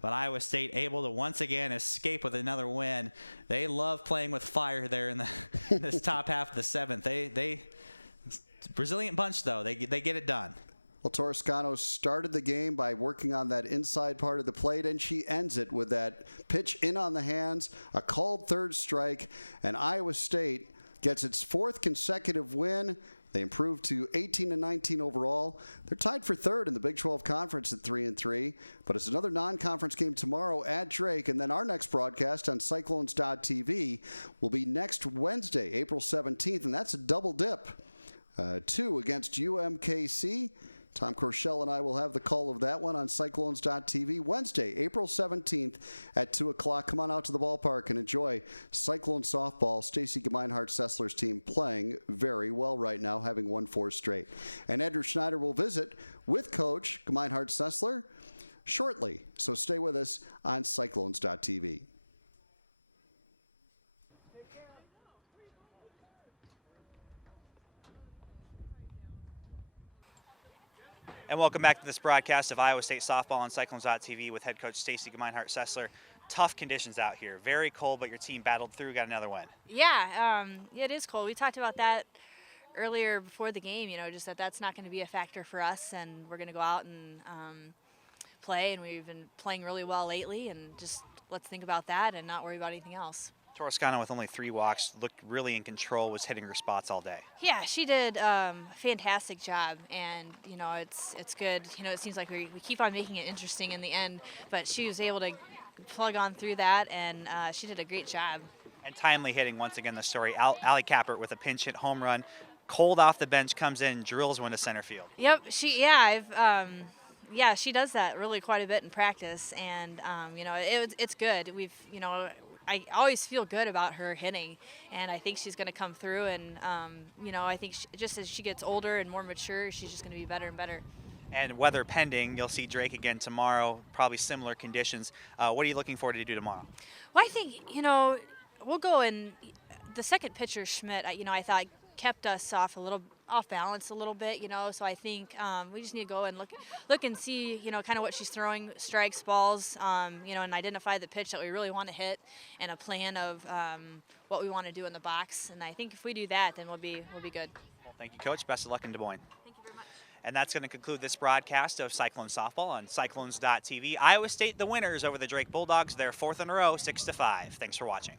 but Iowa State able to once again escape with another win. They love playing with fire there in this top half of the 7th. They Brazilian bunch, though. They get it done. Well, Toscano started the game by working on that inside part of the plate, and she ends it with that pitch in on the hands, a called third strike, and Iowa State gets its 4th consecutive win. They improved to 18-19 overall. They're tied for 3rd in the Big 12 Conference at 3-3, but it's another non-conference game tomorrow at Drake, and then our next broadcast on Cyclones.tv will be next Wednesday, April 17th, and that's a double dip. 2 against UMKC. Tom Corshell and I will have the call of that one on Cyclones.tv Wednesday, April 17th at 2 o'clock. Come on out to the ballpark and enjoy Cyclone softball. Stacey Gemeinhardt-Sessler's team playing very well right now, having won 4 straight. And Andrew Schneider will visit with Coach Gemeinhardt-Sessler shortly. So stay with us on Cyclones.tv. And welcome back to this broadcast of Iowa State softball on Cyclones.tv with head coach Stacey Gemeinhardt-Sessler. tough conditions out here. Very cold, but your team battled through, got another win. Yeah, it is cold. We talked about that earlier before the game, just that's not going to be a factor for us, and we're going to go out and play, and we've been playing really well lately, and just let's think about that and not worry about anything else. Torrescano with only 3 walks, looked really in control, was hitting her spots all day. Yeah, she did a fantastic job, and it's good. It seems like we keep on making it interesting in the end, but she was able to plug on through that, and she did a great job. And timely hitting once again the story. Allie Capert with a pinch hit home run, cold off the bench, comes in, drills one to center field. Yep, she does that really quite a bit in practice, and it's good. I always feel good about her hitting, and I think she's going to come through, and I think just as she gets older and more mature, she's just going to be better and better. And weather pending, you'll see Drake again tomorrow, probably similar conditions. What are you looking forward to do tomorrow? Well, I think, we'll go in. The second pitcher, Schmidt, I thought kept us off balance a little bit, so I think we just need to go and look and see, kind of what she's throwing, strikes, balls, and identify the pitch that we really want to hit, and a plan of what we want to do in the box. And I think if we do that, then we'll be good. Well, thank you, Coach. Best of luck in Des Moines. Thank you very much. And that's going to conclude this broadcast of Cyclone Softball on Cyclones.tv. Iowa State the winners over the Drake Bulldogs. They're 4th in a row, 6-5. Thanks for watching.